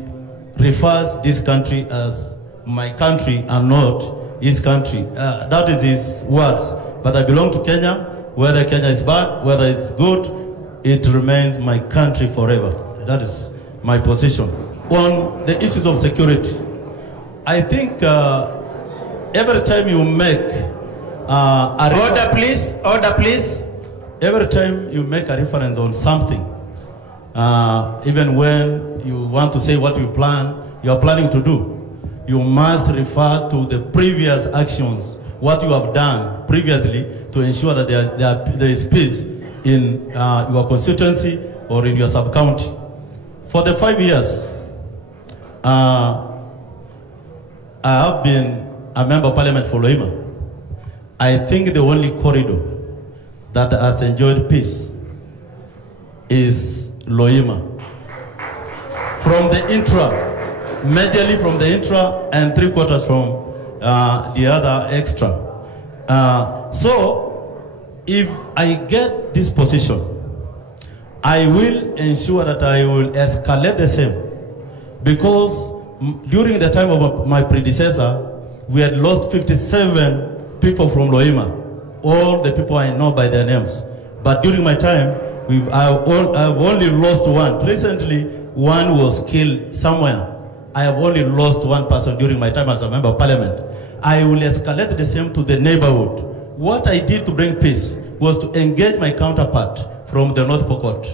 refers this country as my country and not his country. That is his words. But I belong to Kenya, Whether Kenya is bad, whether it's good, it remains my country forever. That is my position. On the issues of security, I think every time you make Order, please. Order, please. Every time you make a reference on something, even when you want to say what you are planning to do, you must refer to the previous actions, what you have done previously to ensure that there is peace in your constituency or in your sub-county. For the 5 years, I have been a member of parliament for Loima. I think the only corridor that has enjoyed peace is Loima. From the intra, majorly from the intra and 3/4 from the other extra. So, if I get this position, I will ensure that I will escalate the same. Because during the time of my predecessor, we had lost 57 people from Loima. All the people I know by their names. But during my time, I've only lost one. Recently, one was killed somewhere. I have only lost one person during my time as a member of parliament. I will escalate the same to the neighborhood. What I did to bring peace was to engage my counterpart from the North Pokot,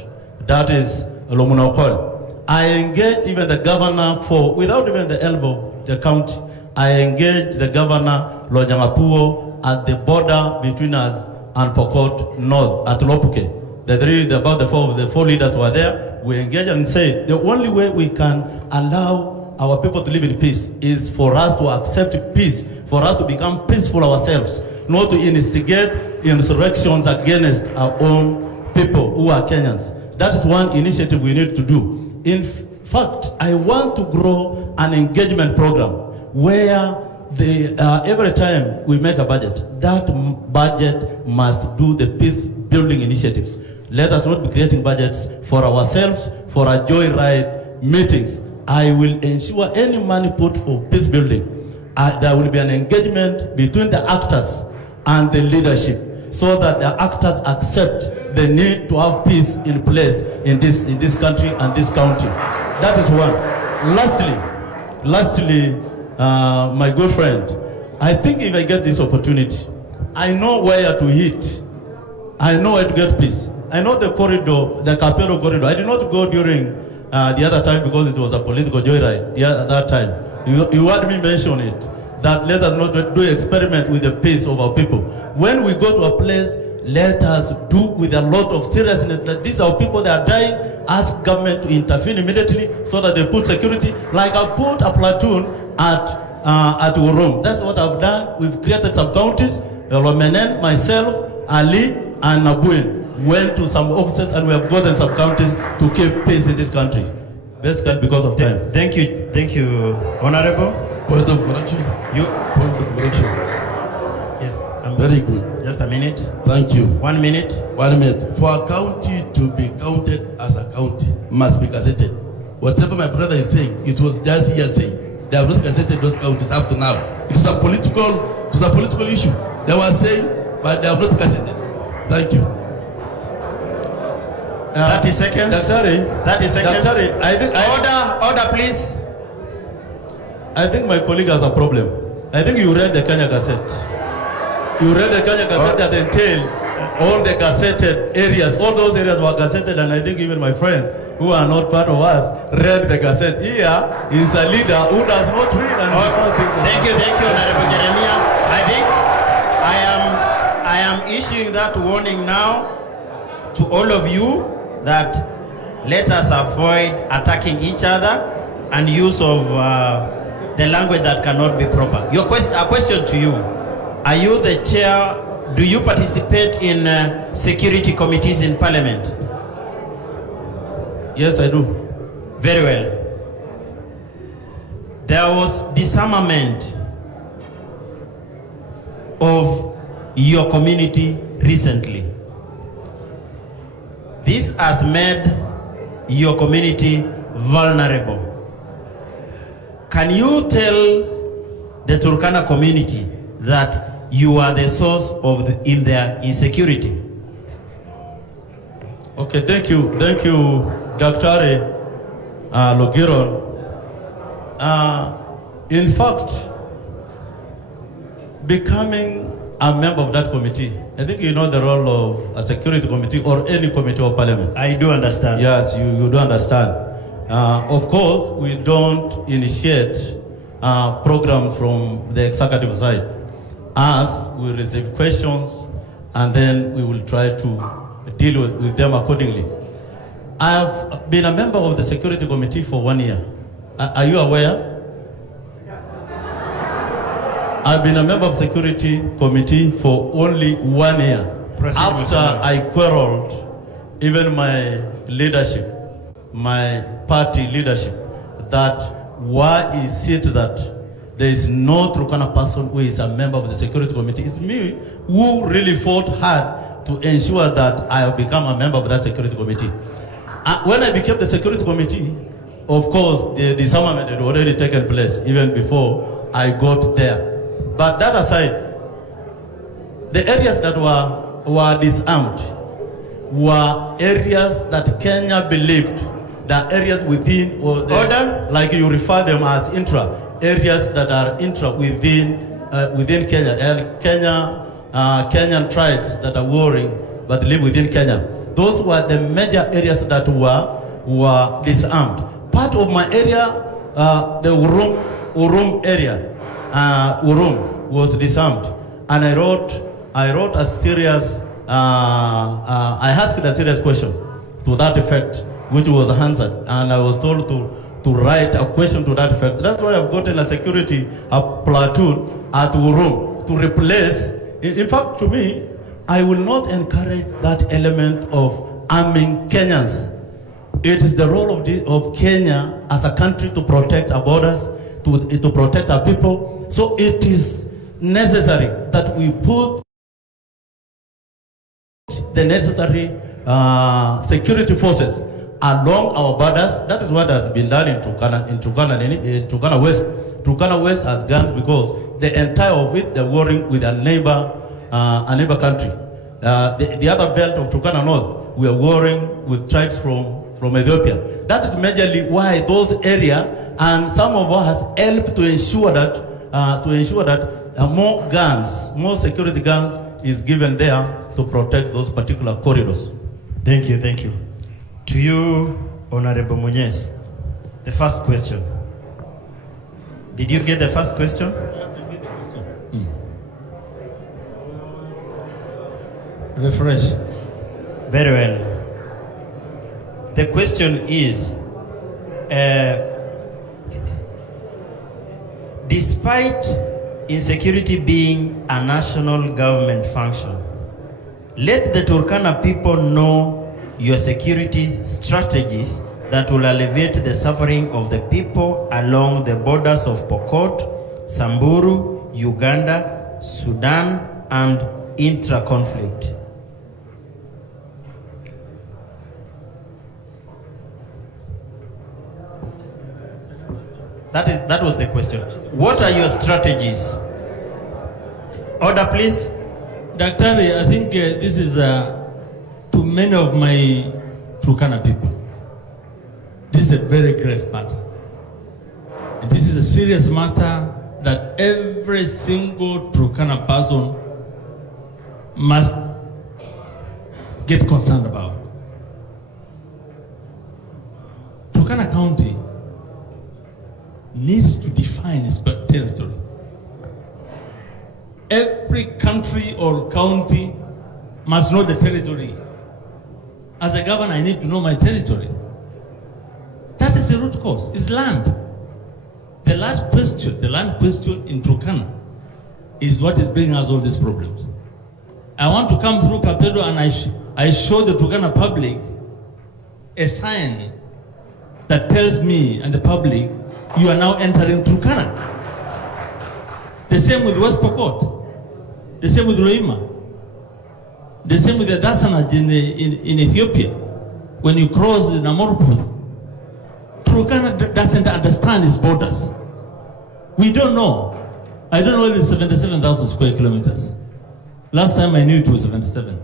that is Lomunokol. I engaged even the governor without even the help of the county, I engaged the governor, Lonyangapuo, at the border between us and Pokot North, at Lopuke. The four leaders were there. We engaged and said, the only way we can allow our people to live in peace is for us to accept peace, for us to become peaceful ourselves, not to instigate insurrections against our own people who are Kenyans. That is one initiative we need to do. In fact, I want to grow an engagement program where every time we make a budget, that budget must do the peace building initiatives. Let us not be creating budgets for ourselves, for our joyride meetings. I will ensure any money put for peace building, there will be an engagement between the actors and the leadership, so that the actors accept the need to have peace in place in this country and this county. That is one. Lastly, my good friend, I think if I get this opportunity, I know where to hit. I know where to get peace. I know the corridor, the Capero corridor. I did not go during the other time because it was a political joyride. At that time, you heard me mention it, that let us not do experiment with the peace of our people. When we go to a place, let us do with a lot of seriousness that these are people that are dying. Ask government to intervene immediately so that they put security. Like I put a platoon at Urum. That's what I've done. We've created some counties. Romenen, myself, Ali, and Nabuin went to some offices, and we have gotten some counties to keep peace in this country. Basically because of time. Thank you, Honorable. Point of correction. Point of correction. Yes. Very good. Just a minute. Thank you. 1 minute. 1 minute. For a county to be counted as a county must be gazetted. Whatever my brother is saying, it was just hearsay. They have not gazetted those counties up to now. It was a political issue. They were saying, but they have not gazetted. Thank you. 30 seconds. 30 seconds. Order, please. I think my colleague has a problem. I think you read the Kenya Gazette. You read the Kenya Gazette that entail all the gazetted areas. All those areas were gazetted, and I think even my friends who are not part of us read the Gazette. Here is a leader who does not read. Thank you, Honorable Jeremiah. I think I am issuing that warning now to all of you that let us avoid attacking each other and use of the language that cannot be proper. A question to you. Are you the chair? Do you participate in security committees in Parliament? Yes, I do. Very well. There was disarmament of your community recently. This has made your community vulnerable. Can you tell the Turkana community that you are the source of their insecurity? Okay, thank you, Dr. Logiron. In fact, becoming a member of that committee, I think you know the role of a security committee or any committee of parliament. I do understand. Yes, you do understand. Of course, we don't initiate programs from the executive side. As we receive questions, and then we will try to deal with them accordingly. I've been a member of the security committee for 1 year. Are you aware? I've been a member of security committee for only 1 year. After I quarreled, even my leadership, my party leadership, that why is it that there is no Turkana person who is a member of the security committee? It's me who really fought hard to ensure that I have become a member of that security committee. When I became the security committee, of course, the disarmament had already taken place even before I got there. But that aside, the areas that were disarmed were areas that Kenya believed that areas within or the, order, like you refer them as intra, areas that are intra within Kenya, and Kenyan tribes that are warring but live within Kenya. Those were the major areas that were disarmed. Part of my area, the Urum area, Urum was disarmed, and I wrote a serious, I asked a serious question to that effect, which was answered, and I was told to write a question to that effect. That's why I've gotten a platoon at Urum to replace. In fact, to me, I will not encourage that element of arming Kenyans. It is the role of Kenya as a country to protect our borders, to protect our people. So it is necessary that we put the necessary security forces along our borders. That is what has been done in Turkana West. Turkana West has guns because the entire of it, they're warring with a neighbor country. The other belt of Turkana North, we are warring with tribes from Ethiopia. That is majorly why those areas, and some of us has helped to ensure that more guns, more security guns is given there to protect those particular corridors. Thank you, thank you. To you, Honorable Muñez, the first question. Did you get the first question? Refresh. Very well. The question is, despite insecurity being a national government function, let the Turkana people know your security strategies that will alleviate the suffering of the people along the borders of Pokot, Samburu, Uganda, Sudan, and intra-conflict. That was the question. What are your strategies? Order, please. Dr. I think this is to many of my Turkana people. This is a very grave matter. And this is a serious matter that every single Turkana person must get concerned about. Turkana County needs to define its territory. Every country or county must know the territory. As a governor, I need to know my territory. That is the root cause. It's land. The land question in Turkana is what is bringing us all these problems. I want to come through Kapedo and I show the Turkana public a sign that tells me and the public, you are now entering Turkana. The same with West Pokot. The same with Loima. The same with the Dasanaj in Ethiopia. When you cross Namorpur, Turkana doesn't understand its borders. We don't know. I don't know whether it's 77,000 square kilometers. Last time I knew it was 77.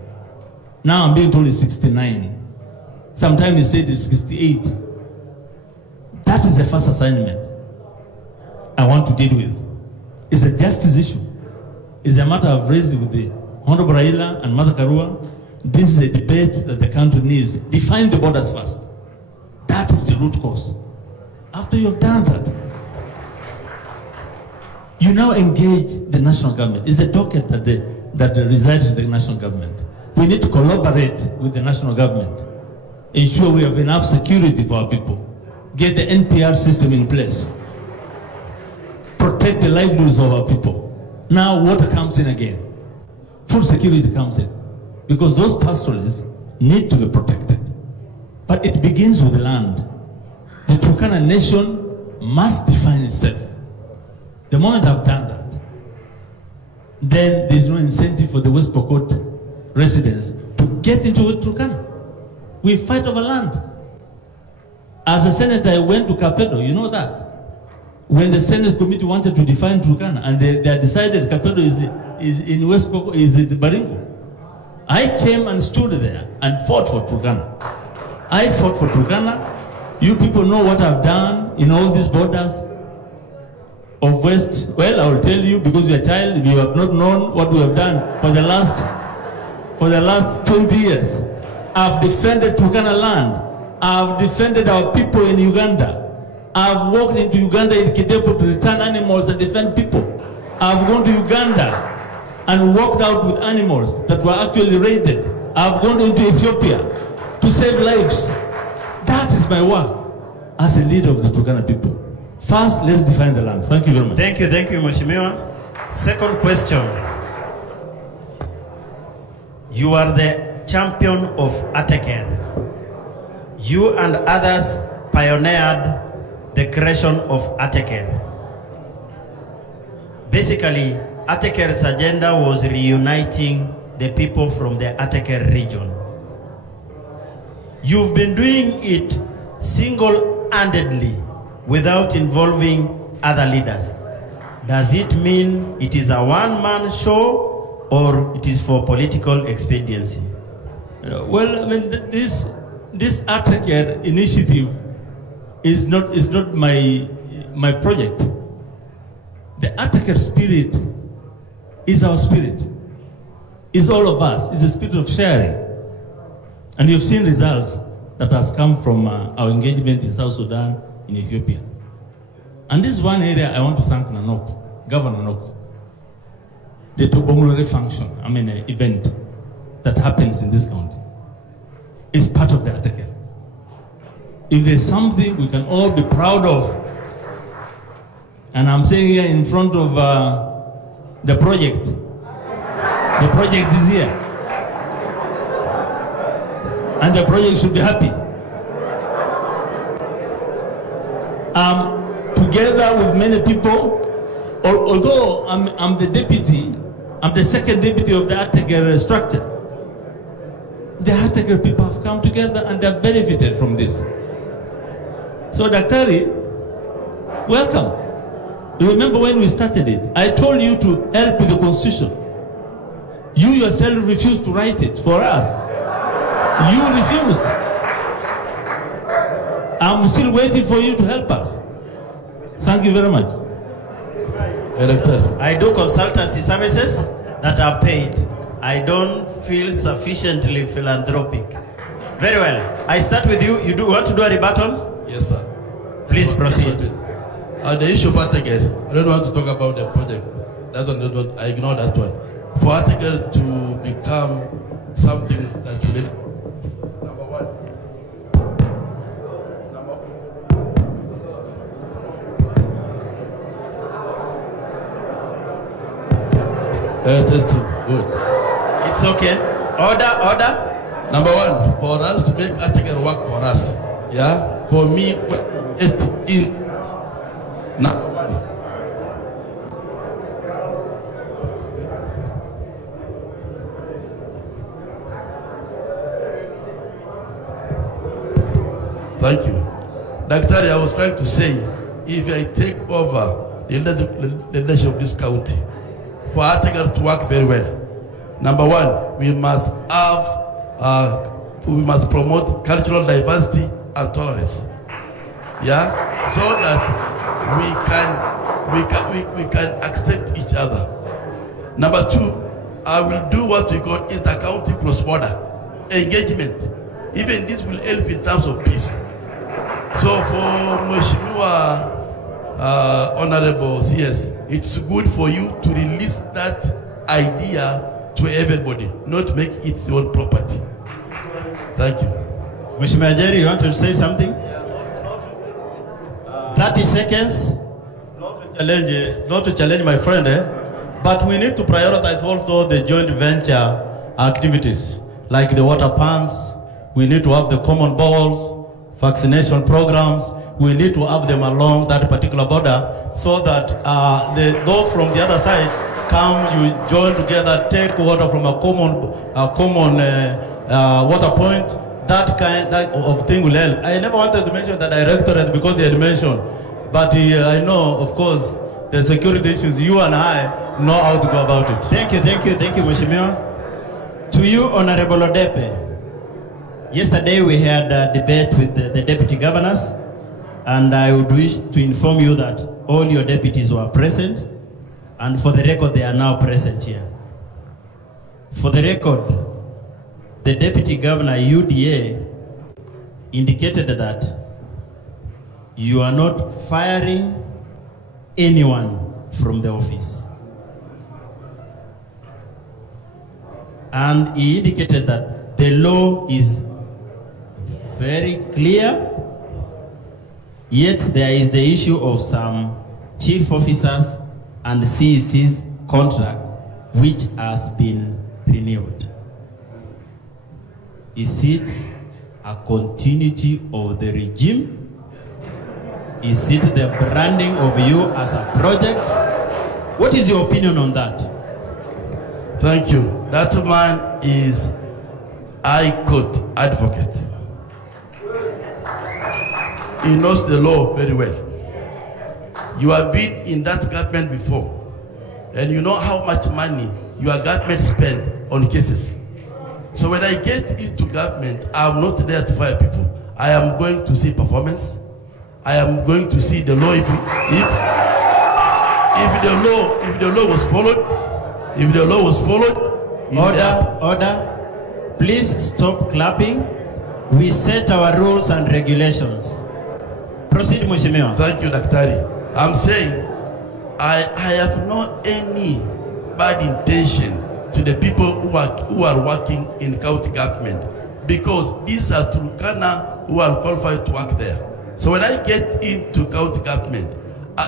Now I'm being told it's 69. Sometimes he said it's 68. That is the first assignment I want to deal with. It's a justice issue. It's a matter I've raised with the Honorable Raila and Martha Karua. This is a debate that the country needs. Define the borders first. That is the root cause. After you have done that, you now engage the national government. It's a docket that resides with the national government. We need to collaborate with the national government. Ensure we have enough security for our people. Get the NPR system in place. Protect the livelihoods of our people. Now water comes in again. Food security comes in. Because those pastoralists need to be protected. But it begins with the land. The Turkana nation must define itself. The moment I've done that, then there's no incentive for the West Pokot residents to get into Turkana. We fight over land. As a senator, I went to Kapedo, you know that. When the Senate committee wanted to define Turkana, and they decided Kapedo is in West Pokot, is in Baringo. I came and stood there and fought for Turkana. I fought for Turkana. You people know what I've done in all these borders of West. Well, I will tell you, because you're a child, you have not known what we have done for the last 20 years. I've defended Turkana land. I've defended our people in Uganda. I've walked into Uganda in Kidepo to return animals and defend people. I've gone to Uganda and walked out with animals that were actually raided. I've gone into Ethiopia to save lives. That is my work as a leader of the Turkana people. First, let's define the land. Thank you very much. Thank you, Mheshimiwa. Second question. You are the champion of Ateker. You and others pioneered the creation of Ateker. Basically, Ateker's agenda was reuniting the people from the Ateker region. You've been doing it single-handedly without involving other leaders. Does it mean it is a one-man show or it is for political expediency? Well, I mean, this Ateker initiative is not my project. The Ateker spirit is our spirit. It's all of us. It's a spirit of sharing. And you've seen results that has come from our engagement in South Sudan, in Ethiopia. And this is one area I want to thank Nanok, Governor Nanok. The Tobonglore function, event that happens in this county is part of the Ateker. If there's something we can all be proud of, and I'm saying here in front of the project is here. And the project should be happy. Together with many people, although I'm the deputy, I'm the second deputy of the Ateker structure. The Ateker people have come together and they have benefited from this. So Daktari, welcome. You remember when we started it, I told you to help with the constitution. You yourself refused to write it for us. You refused. I'm still waiting for you to help us. Thank you very much. I do consultancy services that are paid. I don't feel sufficiently philanthropic. Very well. I start with you. You want to do a rebuttal? Yes, sir. Please proceed. The issue of Ateker, I don't want to talk about the project. That's one, I ignore that one. For Ateker to become something that you need. Testing. Good. It's okay. Order. Number one, for us to make Ateker work for us. Yeah? For me, it in number one. Thank you. Daktari, I was trying to say, if I take over the leadership of this county, for Ateker to work very well, number one, we must have we must promote cultural diversity and tolerance. Yeah, so that we can accept each other. Number two, I will do what we call inter-county cross-border engagement. Even this will help in terms of peace. So for Mheshimiwa Honorable CS, it's good for you to release that idea to everybody, not make it your own property. Thank you. Mheshimiwa Jerry, you want to say something? 30 seconds. Not to challenge my friend, but we need to prioritize also the joint venture activities, like the water pumps. We need to have the common balls, vaccination programs. We need to have them along that particular border so that those from the other side come, you join together, take water from a common water point. That kind of thing will help. I never wanted to mention the directorate because he had mentioned, but I know, of course, the security issues. You and I know how to go about it. Thank you, Mheshimiwa. To you, Honorable Odepe. Yesterday we had a debate with the deputy governors, and I would wish to inform you that all your deputies were present, and for the record, they are now present here. For the record, the deputy governor, UDA, indicated that you are not firing anyone from the office. And he indicated that the law is very clear, yet there is the issue of some chief officers and CEC's contract which has been renewed. Is it a continuity of the regime? Is it the branding of you as a project? What is your opinion on that? Thank you. That man is High Court advocate. He knows the law very well. You have been in that government before, and you know how much money your government spend on cases. So when I get into government, I'm not there to fire people. I am going to see performance. I am going to see the law if the law was followed. If the law was followed. Order. Please stop clapping. We set our rules and regulations. Proceed, Mheshimiwa. Thank you, Daktari. I'm saying I have no any bad intention to the people who are working in county government, because these are Turkana who are qualified to work there. So when I get into county government,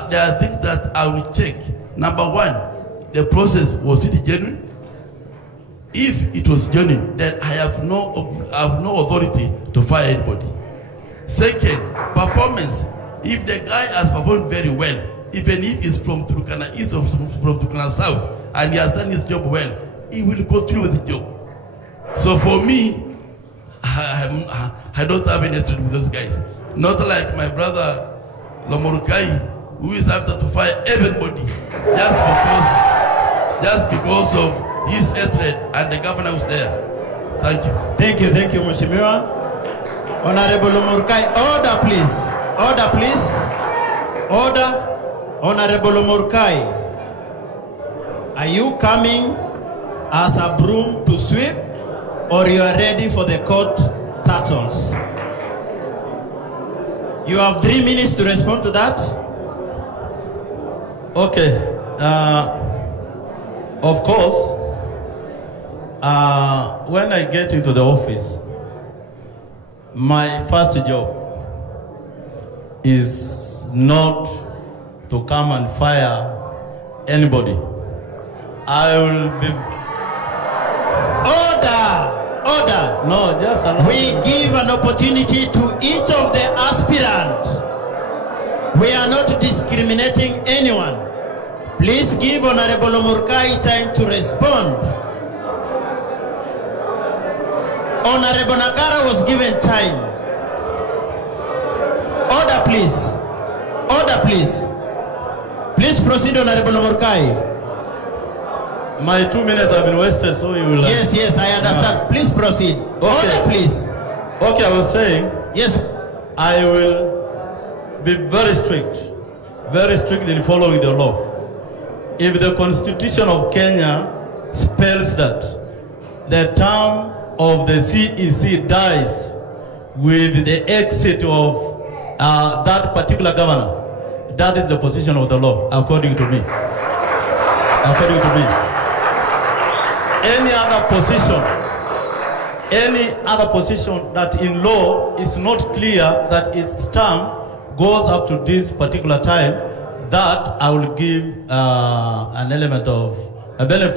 there are things that I will check. Number one, the process, was it genuine? If it was genuine, then I have no authority to fire anybody. Second, performance. If the guy has performed very well, even if he's from Turkana East or from Turkana South, and he has done his job well, he will continue with the job. So for me, I don't have anything to do with those guys. Not like my brother Lomorkai, who is after to fire everybody just because of his hatred and the governor was there. Thank you. Thank you, Mheshimiwa. Honorable Lomorkai, order please. Order. Honorable Lomorkai, are you coming as a broom to sweep, or you are ready for the court turtles? You have 3 minutes to respond to that. Okay. Of course, when I get into the office, my first job is not to come and fire anybody. I will be... Order. No, just allow we give an opportunity to each of the aspirants. We are not discriminating anyone. Please give Honorable Omurkai time to respond. Honorable Nakara was given time. Order, please. Please proceed, Honorable Omurkai. My 2 minutes have been wasted, so you will... Yes, yes, I understand. Please proceed. Order, please. Okay, I was saying... Yes. I will be very strict in following the law. If the Constitution of Kenya spells that the term of the CEC dies with the exit of that particular governor, that is the position of the law, according to me. According to me. Any other position that in law is not clear that its term goes up to this particular time, that I will give a benefit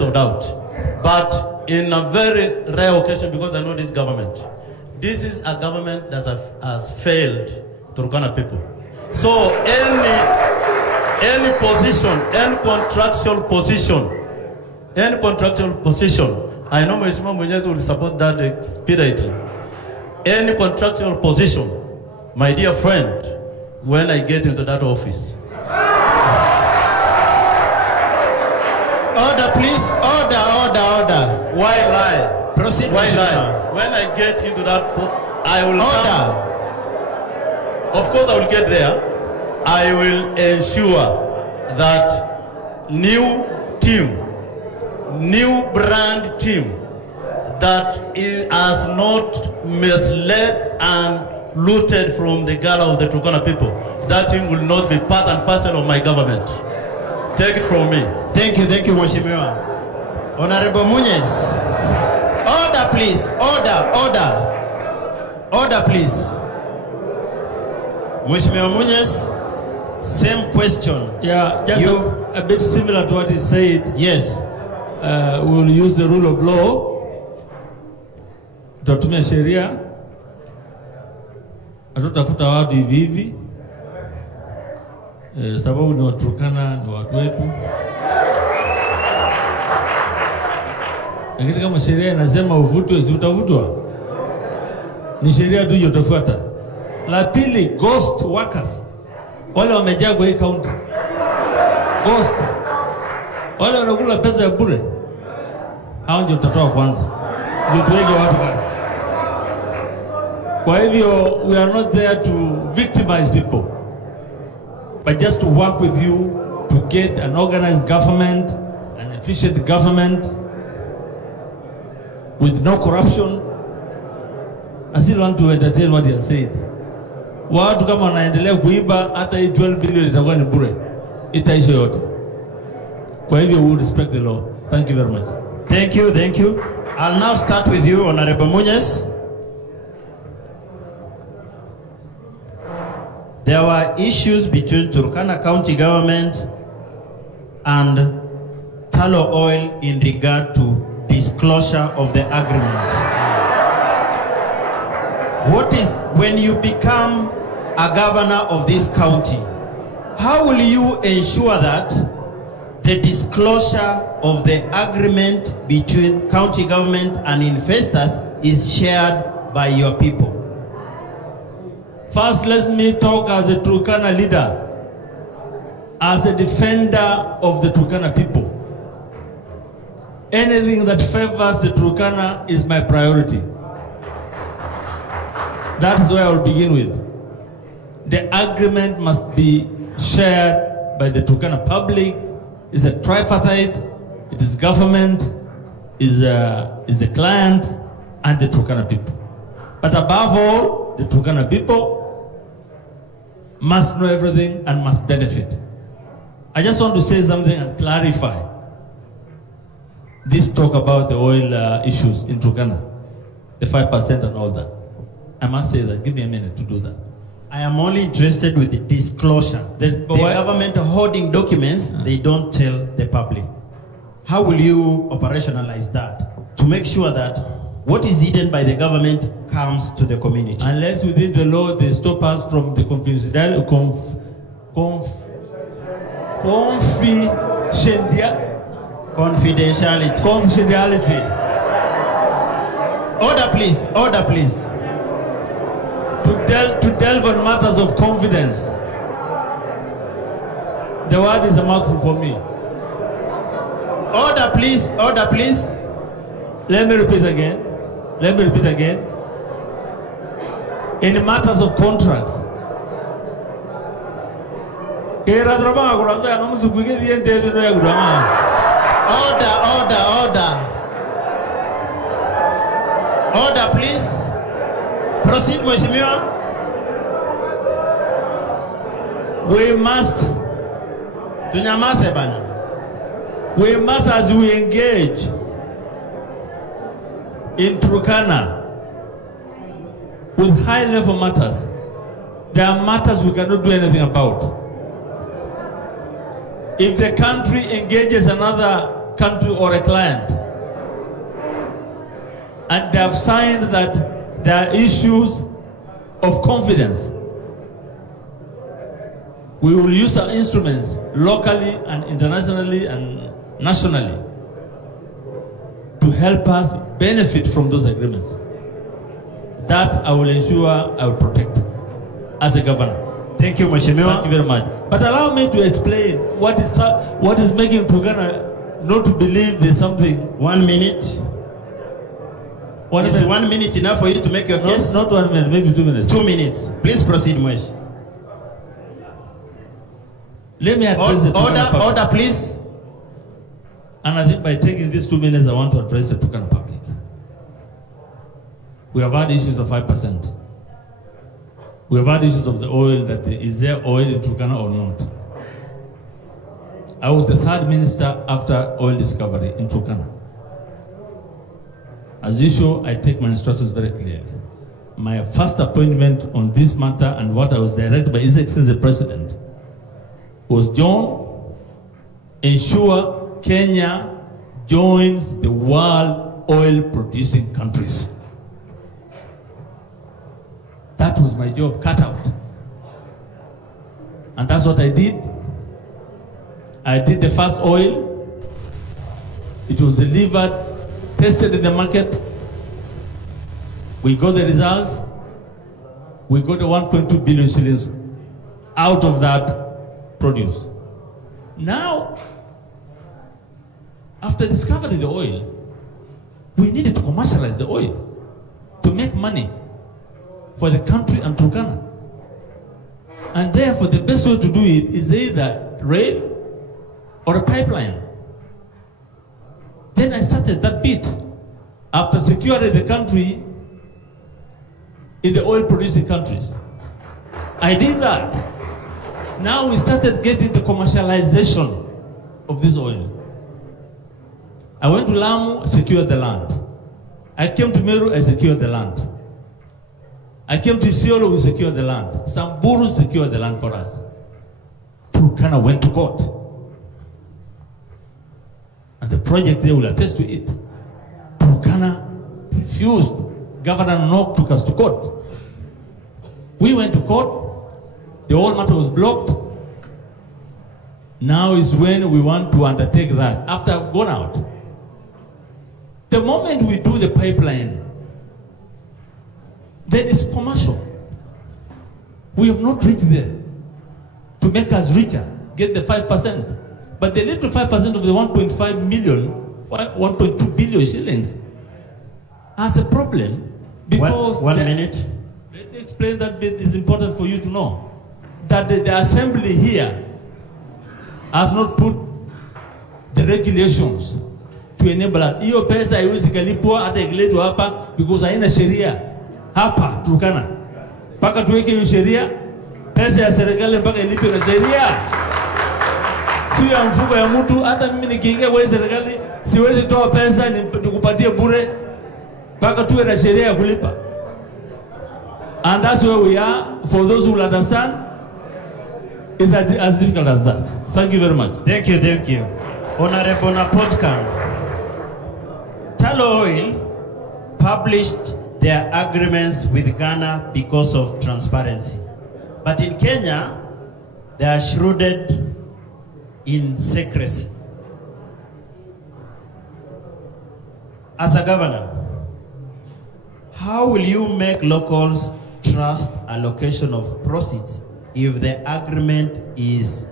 of doubt. But in a very rare occasion, because I know this government, this is a government that has failed Turkana people. So any position, any contractual position, I know Mheshimiwa Mwenyezi will support that expediently. Any contractual position, my dear friend, when I get into that office. Order, please. Order. Why lie? Proceed. Why lie? When I get into that, I will order. Of course, I will get there. I will ensure that new brand team that has not misled and looted from the gala of the Turkana people, that team will not be part and parcel of my government. Take it from me. Thank you, Mheshimiwa. Honorable Munez. Order, please. Order, please. Mheshimiwa Munez, same question. Yeah, just a bit similar to what he said. Yes. We will use the rule of law. Tutatumia sheria. Hatutafuta watu hivi. Sababu ni Waturkana, ni watu wetu. Lakini kama sheria inasema uvutwe, si utavutwa. Ni sheria tu utafuata. La pili, ghost workers. Wale wamejaa kwa hii county. Ghost. Wale wanakula pesa ya bure. Hao ndio tutatoa kwanza. Ndio tuweke watu kazi. Kwa hivyo, we are not there to victimize people, but just to work with you to get an organized government, an efficient government, with no corruption. I still want to entertain what he has said. Watu kama wanaendelea kuiba, hata hii 12 billion itakuwa ni bure. Itaisha yote. Kwa hivyo, we will respect the law. Thank you very much. Thank you. I'll now start with you, Honorable Munez. There were issues between Turkana County government and Tallow Oil in regard to disclosure of the agreement. When you become a governor of this county, how will you ensure that the disclosure of the agreement between county government and investors is shared by your people? First, let me talk as a Turkana leader, as a defender of the Turkana people. Anything that favors the Turkana is my priority. That is where I will begin with. The agreement must be shared by the Turkana public. It's a tripartite. It is government, is the client, and the Turkana people. But above all, the Turkana people must know everything and must benefit. I just want to say something and clarify this talk about the oil issues in Turkana, the 5% and all that. I must say that. Give me a minute to do that. I am only interested with the disclosure. The government holding documents, they don't tell the public. How will you operationalize that to make sure that what is hidden by the government comes to the community? Unless within the law they stop us from the confidentiality. Order, please. To delve on matters of confidence. The word is a mouthful for me. Order, please. please. Order, please. Let me repeat again. In matters of contracts, Order, please. Proceed, Mheshimiwa. we must, Tunyamaze bana. as we engage in Turkana with high level matters, there are matters we cannot do anything about. If the country engages another country or a client, and they have signed that there are issues of confidence, we will use our instruments locally and internationally and nationally to help us benefit from those agreements. That I will ensure I will protect as a governor. Thank you, Mheshimiwa. Thank you very much. But allow me to explain what is making Turkana not to believe there's something. 1 minute. Is 1 minute enough for you to make your case? Not 1 minute, maybe 2 minutes. 2 minutes. Please proceed, Mwesh. Let me address the Turkana public. Order, please. And I think by taking these 2 minutes, I want to address the Turkana public. We have had issues of 5%. We have had issues of the oil, that is there oil in Turkana or not? I was the third minister after oil discovery in Turkana. As usual, I take my instructions very clearly. My first appointment on this matter and what I was directed by His Excellency the President was, John, ensure Kenya joins the world oil producing countries. That was my job cut out. And that's what I did. I did the first oil. It was delivered, tested in the market. We got the results. We got the 1.2 billion shillings out of that produce. Now, after discovering the oil, we needed to commercialize the oil to make money for the country and Turkana. And therefore, the best way to do it is either rail or a pipeline. Then I started that bit. After securing the country in the oil-producing countries, I did that. Now we started getting the commercialization of this oil. I went to Lamu, secured the land. I came to Meru, I secured the land. I came to Isiolo, we secured the land. Samburu secured the land for us. Turkana went to court. And the project there will attest to it. Turkana refused. Governor Nok took us to court. We went to court. The whole matter was blocked. Now is when we want to undertake that. After I've gone out. The moment we do the pipeline, then it's commercial. We have not reached there to make us richer, get the 5%. But the little 5% of the 1.5 million, 1.2 billion shillings has a problem because... One minute. Let me explain that bit. It's important for you to know that the assembly here has not put the regulations to enable us. Hiyo pesa haiwezi kalipwa hata ikiletwa hapa because haina sheria hapa Turkana. Mpaka tuweke hiyo sheria, pesa ya serikali mpaka ilipe na sheria. Sio ya mfuko ya mtu. Hata mimi nikiingia kwa serikali siwezi toa pesa nikupatie bure. Mpaka tuwe na sheria ya kulipa. And that's where we are. For those who will understand, it's as difficult as that. Thank you very much. Thank you. Honorable Napotkan. Talo Oil published their agreements with Ghana because of transparency. But in Kenya, they are shrouded in secrecy. As a governor, how will you make locals trust allocation of proceeds if the agreement is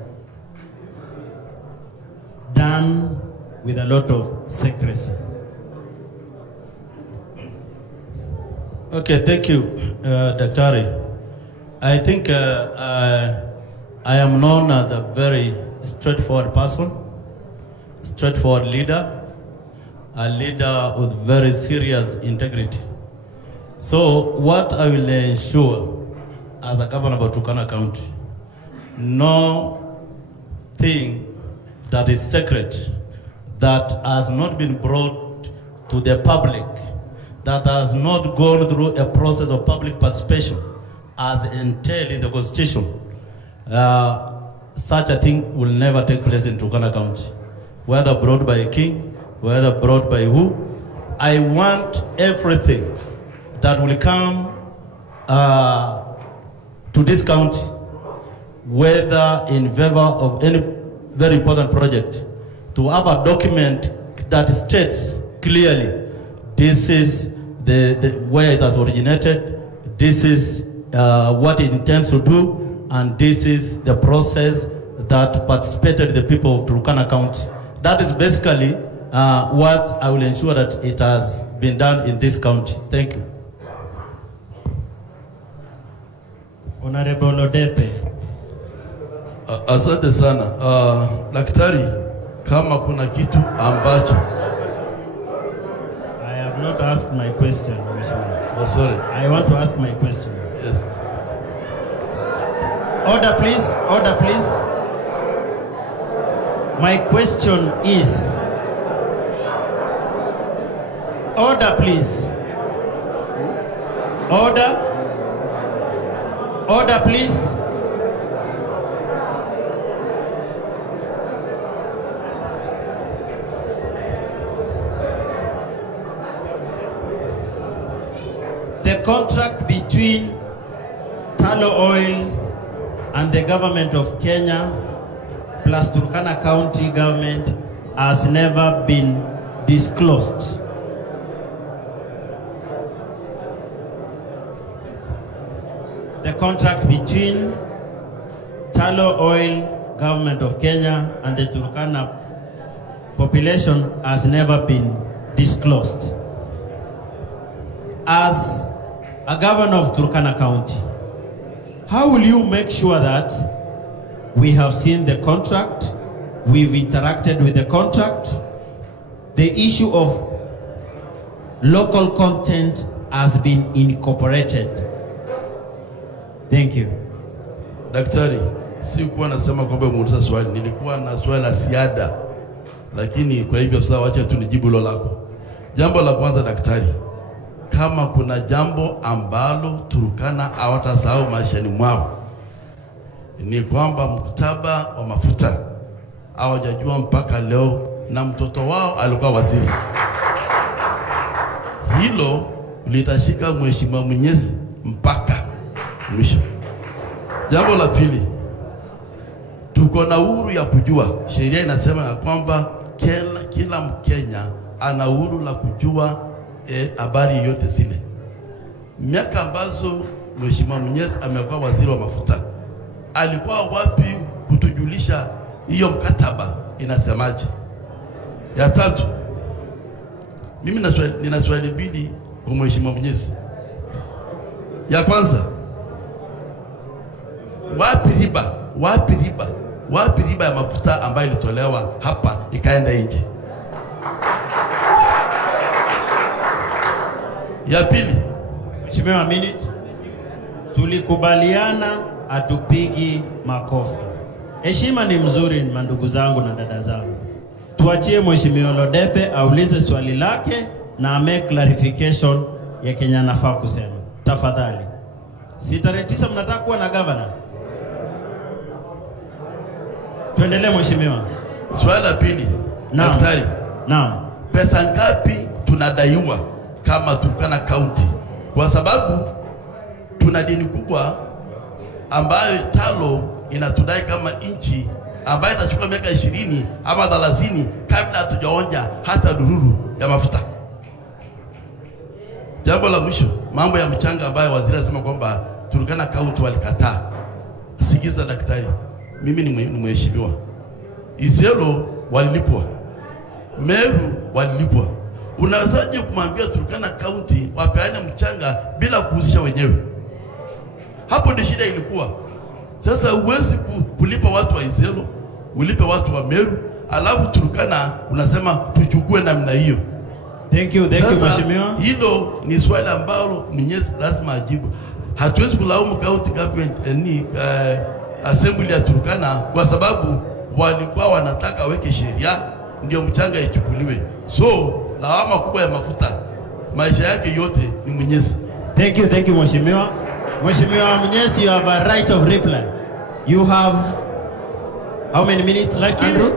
done with a lot of secrecy. Okay, thank you, Daktari. I think I am known as a very straightforward person, straightforward leader, a leader with very serious integrity. So what I will ensure as a governor of Turkana County, no thing that is secret, that has not been brought to the public, that has not gone through a process of public participation as entailed in the Constitution, such a thing will never take place in Turkana County. Whether brought by a king, whether brought by who, I want everything that will come to this county, whether in favor of any very important project, to have a document that states clearly, this is the where it has originated, this is what it intends to do, and this is the process that participated the people of Turkana County. That is basically what I will ensure that it has been done in this county. Thank you. Honorable Odepe. Asante sana. Daktari, kama kuna kitu ambacho I have not asked my question, Mheshimiwa. Oh, sorry. I want to ask my question. Yes. Order, please. Order, please. My question is, order, please. Order. Order, please. The contract between Talo Oil and the government of Kenya plus Turkana County government has never been disclosed. The contract between Talo Oil, government of Kenya, and the Turkana population has never been disclosed. As a governor of Turkana County, how will you make sure that we have seen the contract, we've interacted with the contract, the issue of local content has been incorporated? Thank you. Daktari, sikuwa nasema kwamba muuliza swali, nilikuwa na swali la ziada. Lakini kwa hivyo sasa wacha tunijibu hilo lako. Jambo la kwanza daktari, kama kuna jambo ambalo Turkana hawatasahau maishani mwao, ni kwamba mkataba wa mafuta hawajajua mpaka leo, na mtoto wao alikuwa waziri. Hilo litashika Mheshimiwa Mwenyezi mpaka mwisho. Jambo la pili, tuko na uhuru ya kujua. Sheria inasema ya kwamba kila Mkenya ana uhuru la kujua habari yote zile. Miaka ambazo Mheshimiwa Mwenyezi amekuwa waziri wa mafuta, alikuwa wapi kutujulisha hiyo mkataba inasemaje? Ya tatu, mimi nina swali mbili kwa Mheshimiwa Mwenyezi. Ya kwanza, wapi riba ya mafuta ambayo ilitolewa hapa ikaenda nje? Ya pili, Mheshimiwa minute, tulikubaliana atupigi makofi. Heshima ni mzuri, mandugu zangu na dada zangu. Tuachie Mheshimiwa Lodepe aulize swali lake na ame clarification ya Kenya anafaa kusema. Tafadhali. Si tarehe 9 mnataka kuwa na governor? Tuendelee Mheshimiwa. Swali la pili, daktari. Naam. Pesa ngapi tunadaiwa kama Turkana County? Kwa sababu tuna deni kubwa ambayo Talo inatudai kama inchi, ambayo itachukua miaka 20 ama 30 kabla hatujaonja hata dururu ya mafuta. Jambo la mwisho, mambo ya mchanga ambayo waziri anasema kwamba Turkana County walikataa. Sikiza daktari, mimi ni mheshimiwa. Isiolo walilipwa Meru walilipwa. Unawezaje kumwambia Turkana County wapeane mchanga bila kuhusisha wenyewe? Hapo ndio shida ilikuwa. Sasa huwezi kulipa watu wa Isiolo, ulipe watu wa Meru, alafu Turkana unasema tuchukue namna hiyo. Thank you Mheshimiwa. Hilo ni swali ambalo Mwenyezi lazima ajibu. Hatuwezi kulaumu county government assembly ya Turkana kwa sababu walikuwa wanataka weke sheria ndio mchanga ichukuliwe. So lawama kubwa ya mafuta maisha yake yote ni Mwenyezi. Thank you Mheshimiwa. Mheshimiwa Mwenyezi, you have a right of reply. You have how many minutes? Andrew?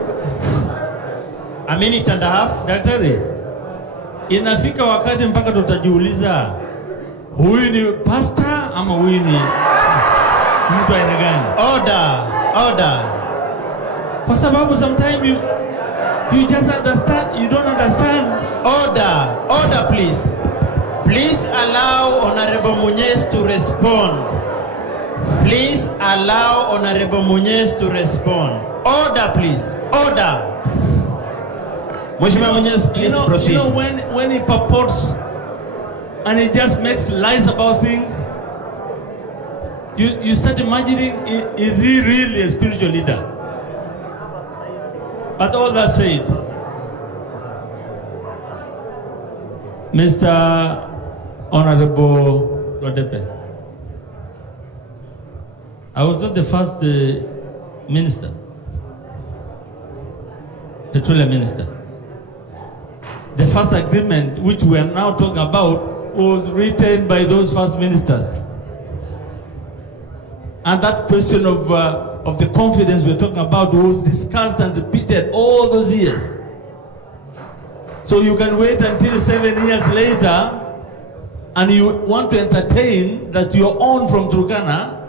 A minute and a half. Daktari, inafika wakati mpaka tutajiuliza huyu ni pastor ama huyu ni mtu aina gani? Order. Kwa sababu sometimes you just understand, you don't understand. Order please. Please allow Honorable Munyes to respond. Please allow Honorable Munyes to respond. Order please. Order. Mheshimiwa Munyes, please proceed. You know when he purports and he just makes lies about things, you start imagining, is he really a spiritual leader? But all that said, Mr. Honorable Rodepe, I was not the first minister, petroleum minister. The first agreement which we are now talking about was written by those first ministers. And that question of the confidence we're talking about was discussed and repeated all those years. So you can wait until 7 years later and you want to entertain that your own from Turkana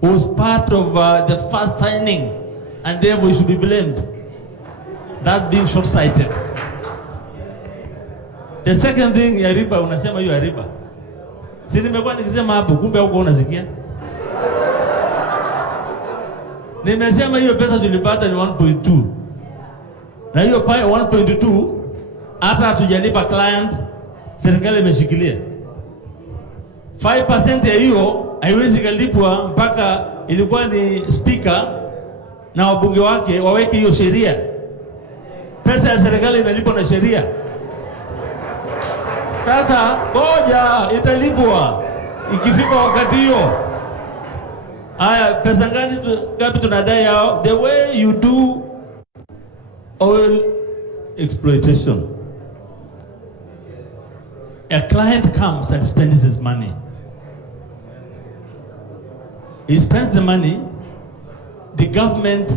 was part of the first signing and therefore you should be blamed. That's being short-sighted. The second thing, ya riba, unasema hiyo ya riba. Si nimekuwa nikisema hapo, kumbe huko unasikia? Nimesema hiyo pesa tulipata ni 1.2. Na hiyo pale 1.2 hata hatujalipa client, serikali imeshikilia. 5% ya hiyo haiwezi kalipwa mpaka ilikuwa ni speaker na wabunge wake waweke hiyo sheria. Pesa ya serikali inalipwa na sheria. Sasa ngoja italipwa ikifika wakati hiyo. Haya, pesa ngapi tunadai hao? The way you do oil exploitation, a client comes and spends his money. He spends the money, the government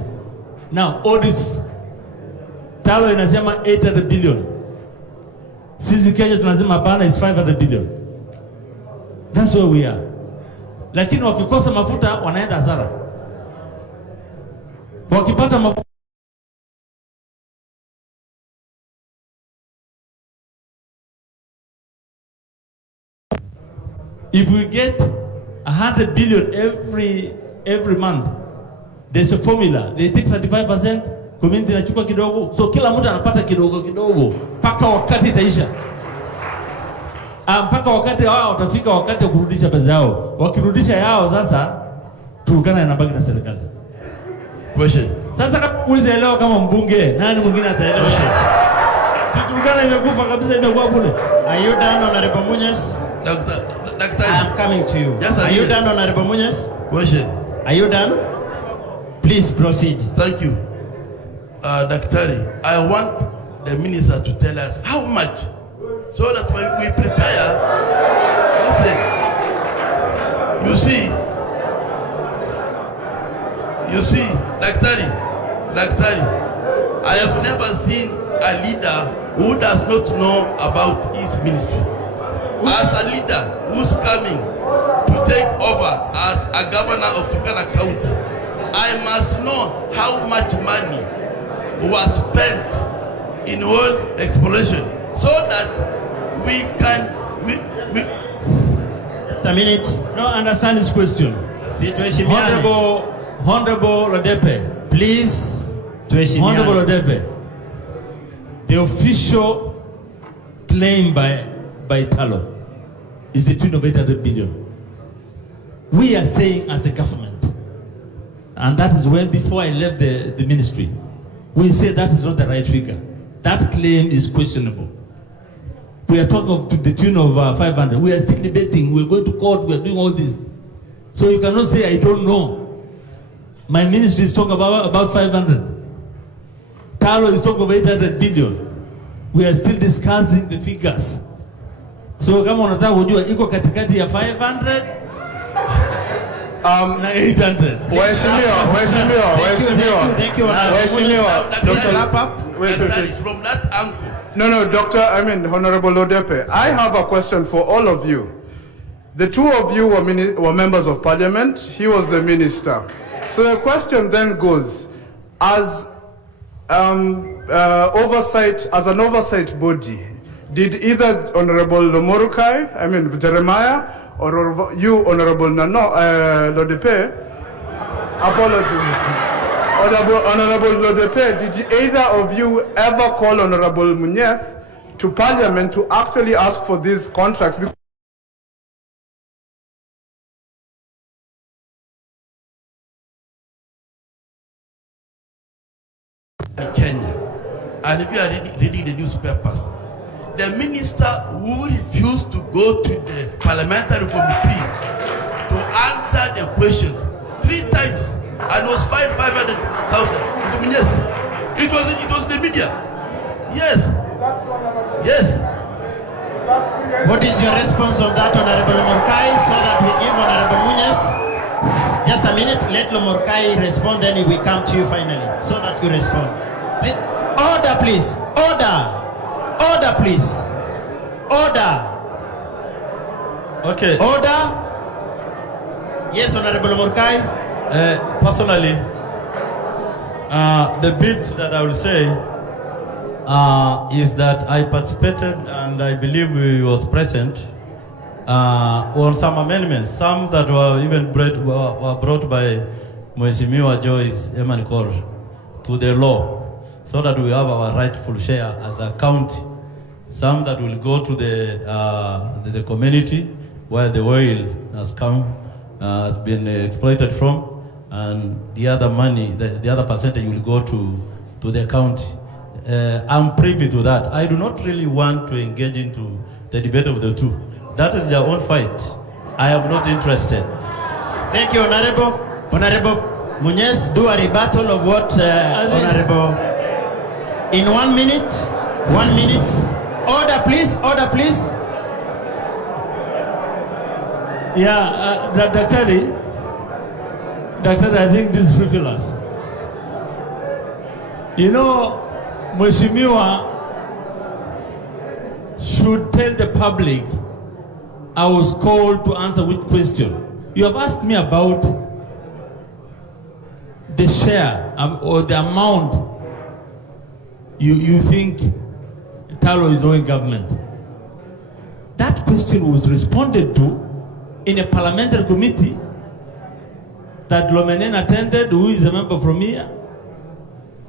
now audits. Talo inasema 800 billion. Sisi Kenya tunasema hapana, is 500 billion. That's where we are. Lakini wakikosa mafuta wanaenda hasara. Wakipata mafuta if we get 100 billion every month, there's a formula. They take 35%, community inachukua kidogo, so kila mtu anapata kidogo kidogo mpaka wakati itaisha. Mpaka wakati wao watafika wakati wa kurudisha pesa yao. Wakirudisha yao sasa Turkana inabaki na serikali. Question. Sasa kama usielewa kama mbunge, nani mwingine ataelewa? Si Turkana imekufa kabisa, imekuwa bure. Are you done, Honorable Munyes? Doctor, I am coming to you. Yes, are you done, Honorable Munyes? Question. Are you done? Please proceed. Thank you. Daktari, I want the minister to tell us how much, so that when we prepare, listen, you see, Daktari, I have never seen a leader who does not know about his ministry. As a leader who's coming to take over as a governor of Turkana County, I must know how much money was spent in oil exploration, so that we can just a minute. No, understand this question. Honorable Rodepe, please. Honorable Rodepe, The official claim by Talo is the tune of 800 billion. We are saying as a government, and that is when before I left the ministry, we said that is not the right figure. That claim is questionable. We are talking of to the tune of 500. We are still debating. We're going to court. We're doing all this. So you cannot say, I don't know. My ministry is talking about 500. Talo is talking of 800 billion. We are still discussing the figures. So kama unataka kujua iko katikati ya 500 na 800. From that angle. No, Honorable Odepe, I have a question for all of you. The two of you were members of parliament. He was the minister. So the question then goes, as oversight, as an oversight body, did either Honorable Lomorukai, Jeremiah, or you, Honorable Lodepe, apologies. Honorable Lodepe, did either of you ever call Honorable Munez to Parliament to actually ask for these contracts? Kenya, and if you are reading the newspapers, the minister who refused to go to the parliamentary committee to answer the questions 3 times and was fined 500,000. Yes, it was the media. Yes. Yes. What is your response on that, Honorable Lomorkai, so that we give Honorable Munez just a minute? Let Lomorkai respond, then we come to you finally, so that you respond. Please, order, please. Order, please. Order. Okay. Order. Yes, Honorable Lomorkai. Personally, the bit that I will say is that I participated and I believe we was present on some amendments, some that were even brought by Mheshimiwa Joyce Emanikor to the law, so that we have our rightful share as a county. Some that will go to the community where the oil has come, has been exploited from, and the other money, the other percentage will go to the county. I'm privy to that. I do not really want to engage into the debate of the two. That is their own fight. I am not interested. Thank you, Honorable. Honorable Munez, do a rebuttal of what Honorable... In 1 minute. 1 minute. Order, please. Order, please. Yeah, Doctor, I think this is frivolous. You know, Mheshimiwa should tell the public I was called to answer which question. You have asked me about the share or the amount you think Talo is owing government. That question was responded to in a parliamentary committee that Lomenen attended, who is a member from here.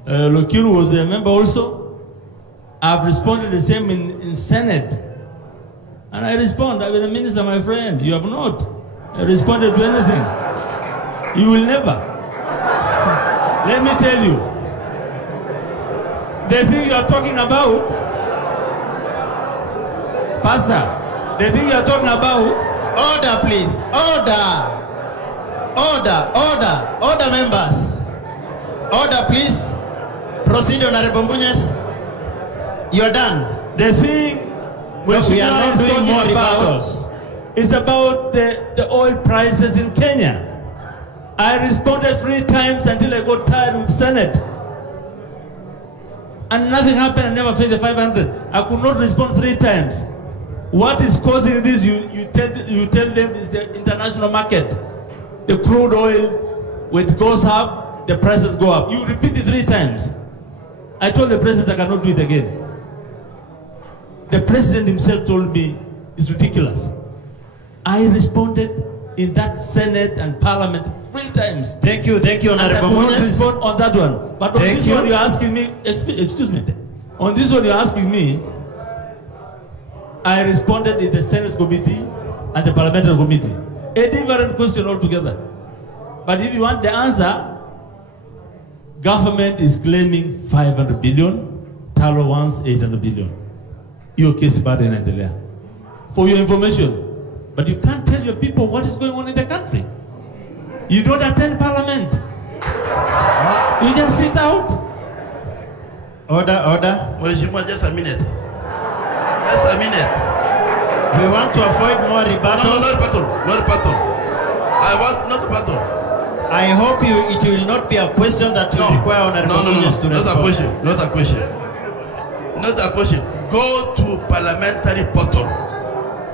Lokiru was a member also. I've responded the same in Senate. And I respond, I've been a minister, my friend. You have not responded to anything. You will never. Let me tell you, the thing you are talking about, Pastor, the thing you are talking about. Order, please. Order. Order, members. Order, please. Proceed, Honorable Munez. You're done. The thing we are not doing more rebuttals. It's about the oil prices in Kenya. I responded 3 times until I got tired with Senate. And nothing happened. I never paid the 500. I could not respond 3 times. What is causing this? You tell them is the international market. The crude oil, when it goes up, the prices go up. You repeat it 3 times. I told the president I cannot do it again. The president himself told me it's ridiculous. I responded in that Senate and Parliament 3 times. Thank you, Honorable Munez. I could not respond on that one. But on this one, you're asking me, excuse me. On this one you're asking me, I responded in the Senate committee and the parliamentary committee. A different question altogether. But if you want the answer, government is claiming 500 billion, Talo wants 800 billion. Your case bad and for your information. But you can't tell your people what is going on in the country. You don't attend parliament. You just sit out. Order. Mheshimiwa, just a minute. Just a minute. We want to avoid more rebuttals. No, not rebuttal. I want not rebuttal. I hope it will not be a question that will require Honorable Munyes to respond. Not a question. Not a question. Go to parliamentary portal.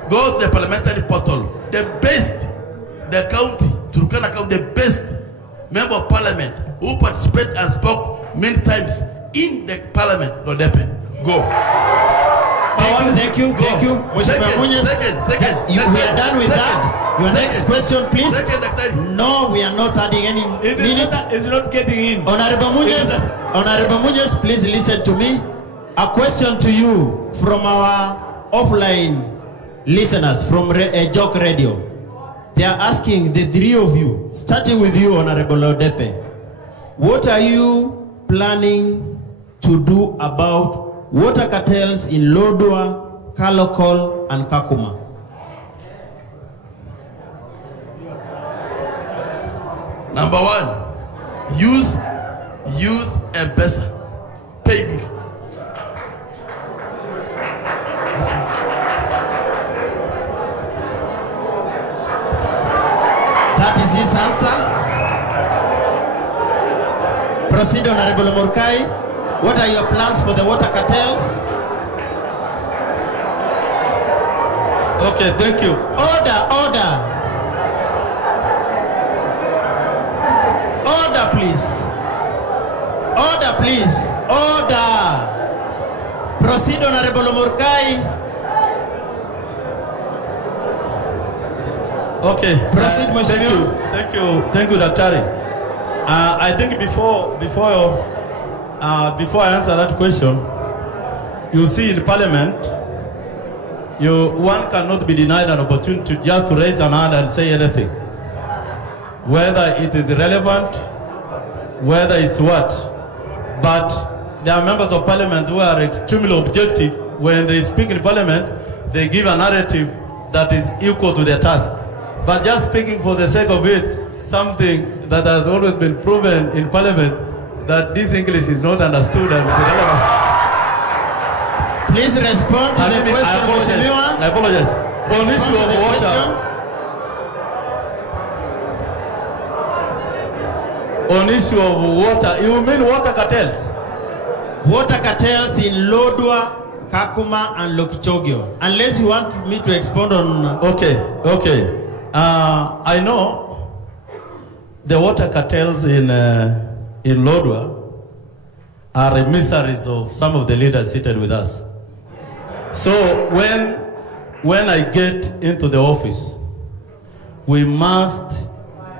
Go to the parliamentary portal. The best, the county, Turkana County, the best member of parliament who participated and spoke many times in the parliament, Lodepe. Go. Thank you. Second. We are done with that. Your next question, please. Second. No, we are not adding any minute. It's not getting in. Honorable Munyes, please listen to me. A question to you from our offline listeners from Joke Radio. They are asking the three of you, starting with you, Honorable Odepe, what are you planning to do about water cartels in Lodwar, Kalokol, and Kakuma? Number one, use M-Pesa. Pay bill. That is his answer. Proceed, Honorable Murkai. What are your plans for the water cartels? Okay, thank you. Order. Order, please. Order. Proceed, Honorable Murkai. Okay. Proceed, Mheshimiwa. Thank you, Daktari. I think before I answer that question, you see in Parliament, one cannot be denied an opportunity just to raise an hand and say anything, whether it is relevant, whether it's what. But there are members of Parliament who are extremely objective. When they speak in Parliament, they give a narrative that is equal to their task. But just speaking for the sake of it, something that has always been proven in Parliament, that this English is not understood and irrelevant. Please respond to the question, Mheshimiwa. I apologize. On issue of water. On issue of water, you mean water cartels? Water cartels in Lodwar, Kakuma, and Lokichogio. Unless you want me to expand on. Okay. I know the water cartels in Lodwar are emissaries of some of the leaders seated with us. So when I get into the office, we must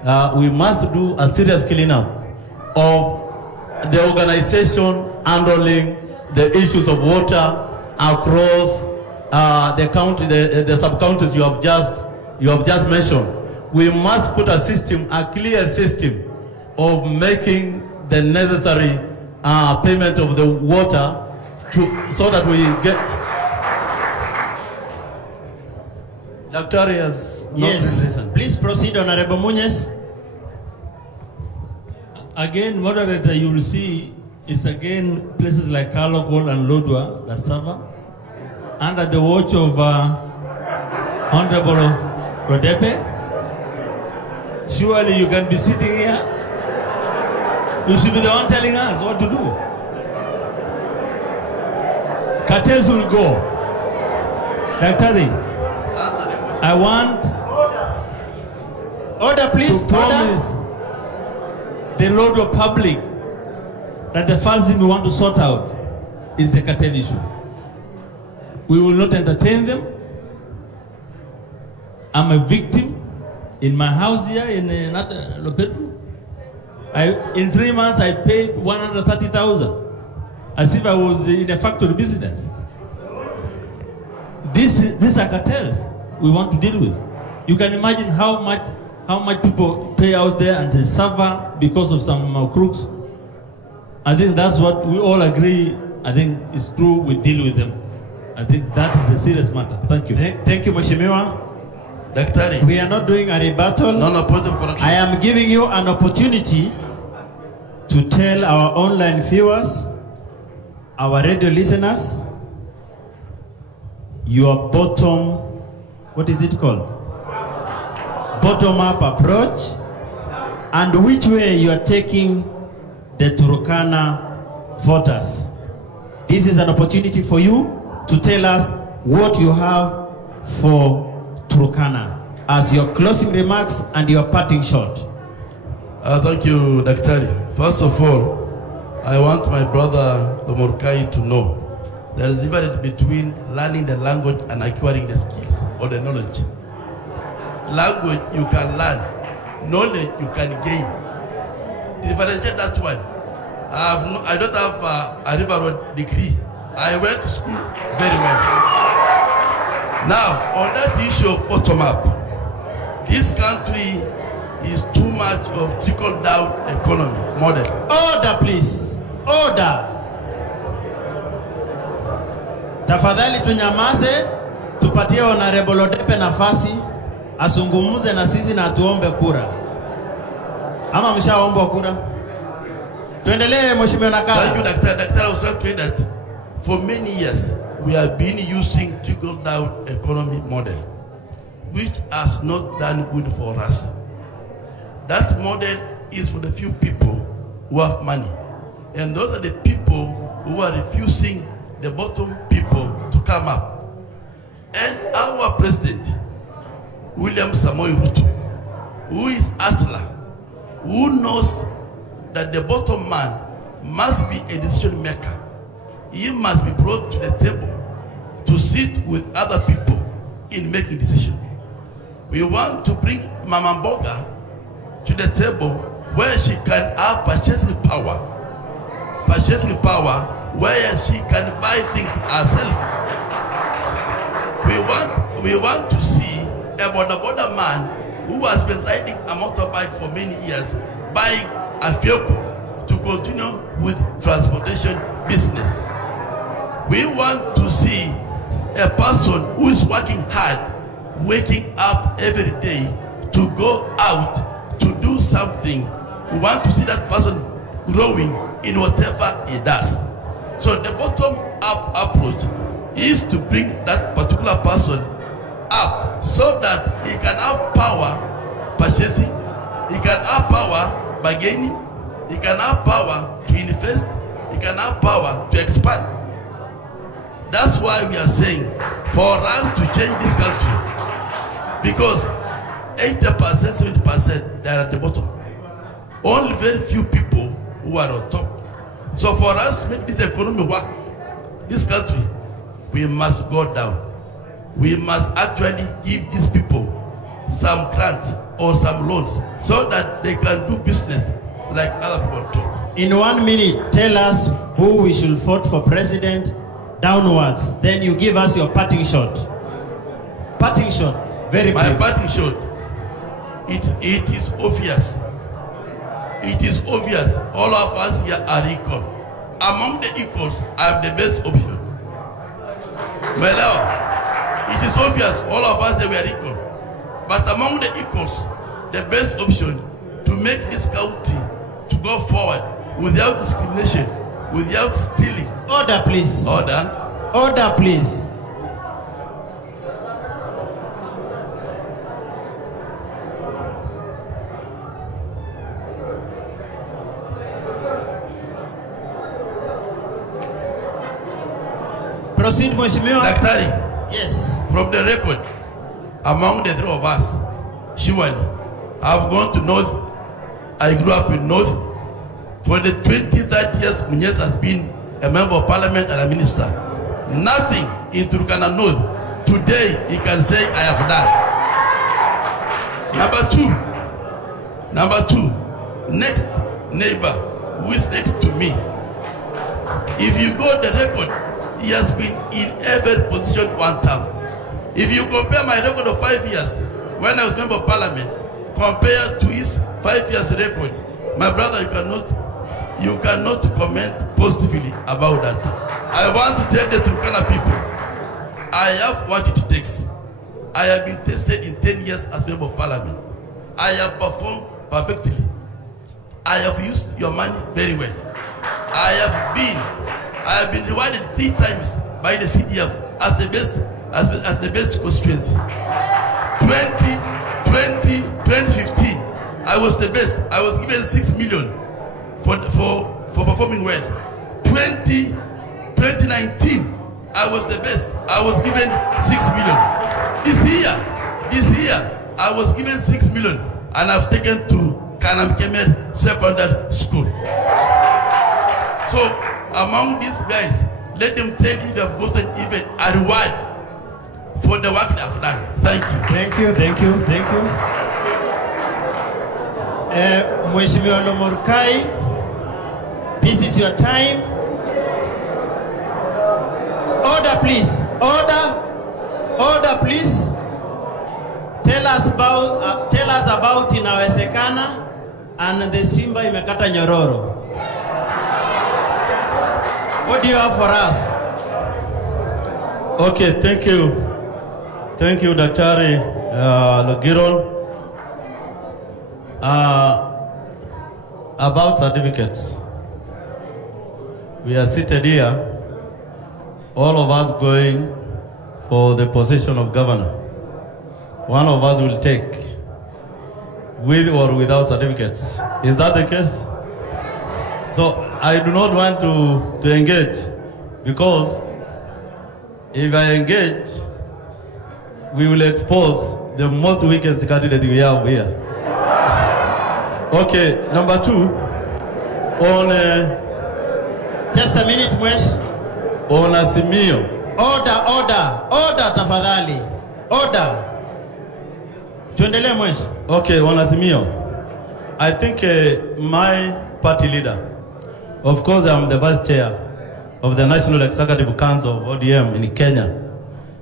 do a serious cleanup of the organization handling the issues of water across the county, the sub-counties you have just mentioned. We must put a clear system of making the necessary payment of the water so that we get. Dr. has not listened. Please proceed, Honorable Munyes. Again, moderator, you will see it's again places like Kalokol and Lodwar that suffer under the watch of Honorable Rodepe. Surely you can be sitting here. You should be the one telling us what to do. Cartels will go. Daktari, I want order, please. To promise the Lord of public that the first thing we want to sort out is the cartel issue. We will not entertain them. I'm a victim in my house here in Lopetu. In 3 months I paid 130,000. as if I was in a factory business. These are cartels we want to deal with. You can imagine how much people pay out there and they suffer because of some crooks. I think that's what we all agree. I think it's true. We deal with them. I think that is a serious matter. Thank you. Thank you, Mheshimiwa. Daktari. We are not doing a rebuttal. No, point of correction. I am giving you an opportunity to tell our online viewers, our radio listeners, your what is it called? Bottom-up approach, and which way you are taking the Turkana voters. This is an opportunity for you to tell us what you have for Turkana as your closing remarks and your parting shot. Thank you, Daktari. First of all, I want my brother Lomorkai to know there is a difference between learning the language and acquiring the skills or the knowledge. Language you can learn, knowledge you can gain. Differentiate that one. I don't have a River Road degree. I went to school very well. Now, on that issue of bottom up, this country is too much of trickle-down economy model. Order, please. Order. Tafadhali tunyamaze, tupatie Honorable Odepe nafasi asungumuze na sisi na tuombe kura. Ama mshaomba kura? Tuendelee, Mheshimiwa Nakala. Thank you, Doctor. I was trying to say that for many years we have been using trickle-down economy model, which has not done good for us. That model is for the few people who have money, and those are the people who are refusing the bottom people to come up. And our president, William Samoei Ruto, who is hustler, who knows that the bottom man must be a decision maker. He must be brought to the table to sit with other people in making decisions. We want to bring Mama Mboga to the table where she can have purchasing power where she can buy things herself. We want to see a border man who has been riding a motorbike for many years buying a vehicle to continue with transportation business. We want to see a person who is working hard, waking up every day to go out to do something. We want to see that person growing in whatever he does. So the bottom-up approach is to bring that particular person up so that he can have power purchasing, he can have power bargaining, he can have power to invest, he can have power to expand. That's why we are saying for us to change this country, because 80%, 70% they are at the bottom. Only very few people who are on top. So for us to make this economy work, this country, we must go down. We must actually give these people some grants or some loans so that they can do business like other people do. In 1 minute, tell us who we should vote for president downwards. Then you give us your parting shot. Parting shot, very brief. My parting shot, it is obvious. It is obvious all of us here are equal. Among the equals, I am the best option. It is obvious all of us that we are equal. But among the equals, the best option to make this county to go forward without discrimination, without stealing. Order, please. Order. Order, please. Proceed, Mheshimiwa. Daktari. Yes. From the record, among the three of us, surely, I've gone to North. I grew up in North. For the 20-30 years, Munyes has been a member of parliament and a minister. Nothing in Turkana North today he can say I have done. Number two, next neighbor who is next to me, If you go the record, he has been in every position one term. If you compare my record of 5 years, when I was member of parliament, compared to his 5 years record, my brother, you cannot comment positively about that. I want to tell the Turkana people, I have what it takes. I have been tested in 10 years as member of parliament. I have performed perfectly. I have used your money very well. I have been rewarded 3 times by the CDF as the best constituency. 2015, I was the best. I was given 6 million for performing well. 2019, I was the best. I was given 6 million. This year, I was given 6 million, and I've taken to Kanamkemer Secondary School. So, among these guys, let them tell you they have gotten even a reward for the work they have done. Thank you. Thank you. Mheshimiwa Lomurkai, this is your time. Order, please. Order, please. Tell us about inawezekana and the Simba imekata nyororo. What do you have for us? Okay, thank you. Thank you, Daktari Logiron. About certificates. We are seated here, all of us going for the position of governor. One of us will take with or without certificates. Is that the case? So I do not want to engage, because if I engage, we will expose the most weakest candidate we have here. Okay, number 2, on just a minute, Mwesh. On Azimio. Order, tafadhali. Order. Tuendelee, Mwesh. Okay, on Azimio. I think my party leader, of course I'm the vice chair of the National Executive Council of ODM in Kenya.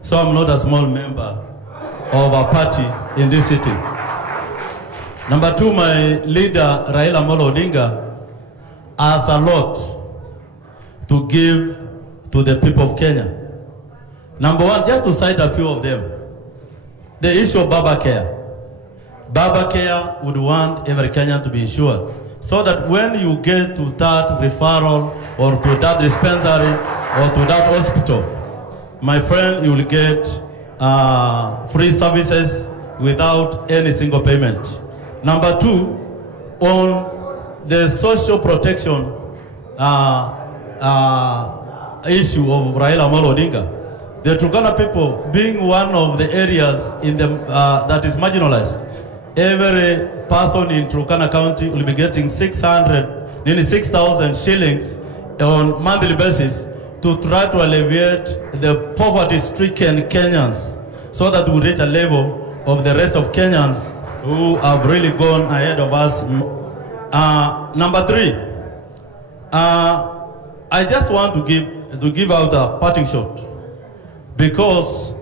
So I'm not a small member of a party in this city. Number 2, my leader, Raila Amolo Odinga, has a lot to give to the people of Kenya. Number 1, just to cite a few of them. The issue of Baba Care. Baba Care would want every Kenyan to be insured, so that when you get to that referral or to that dispensary or to that hospital, my friend, you will get free services without any single payment. Number 2, on the social protection issue of Raila Amolo Odinga, the Turkana people being one of the areas in the that is marginalized, every person in Turkana County will be getting nearly 6,000 shillings on monthly basis to try to alleviate the poverty-stricken Kenyans, so that we reach a level of the rest of Kenyans who have really gone ahead of us. Number 3, I just want to give out a parting shot, because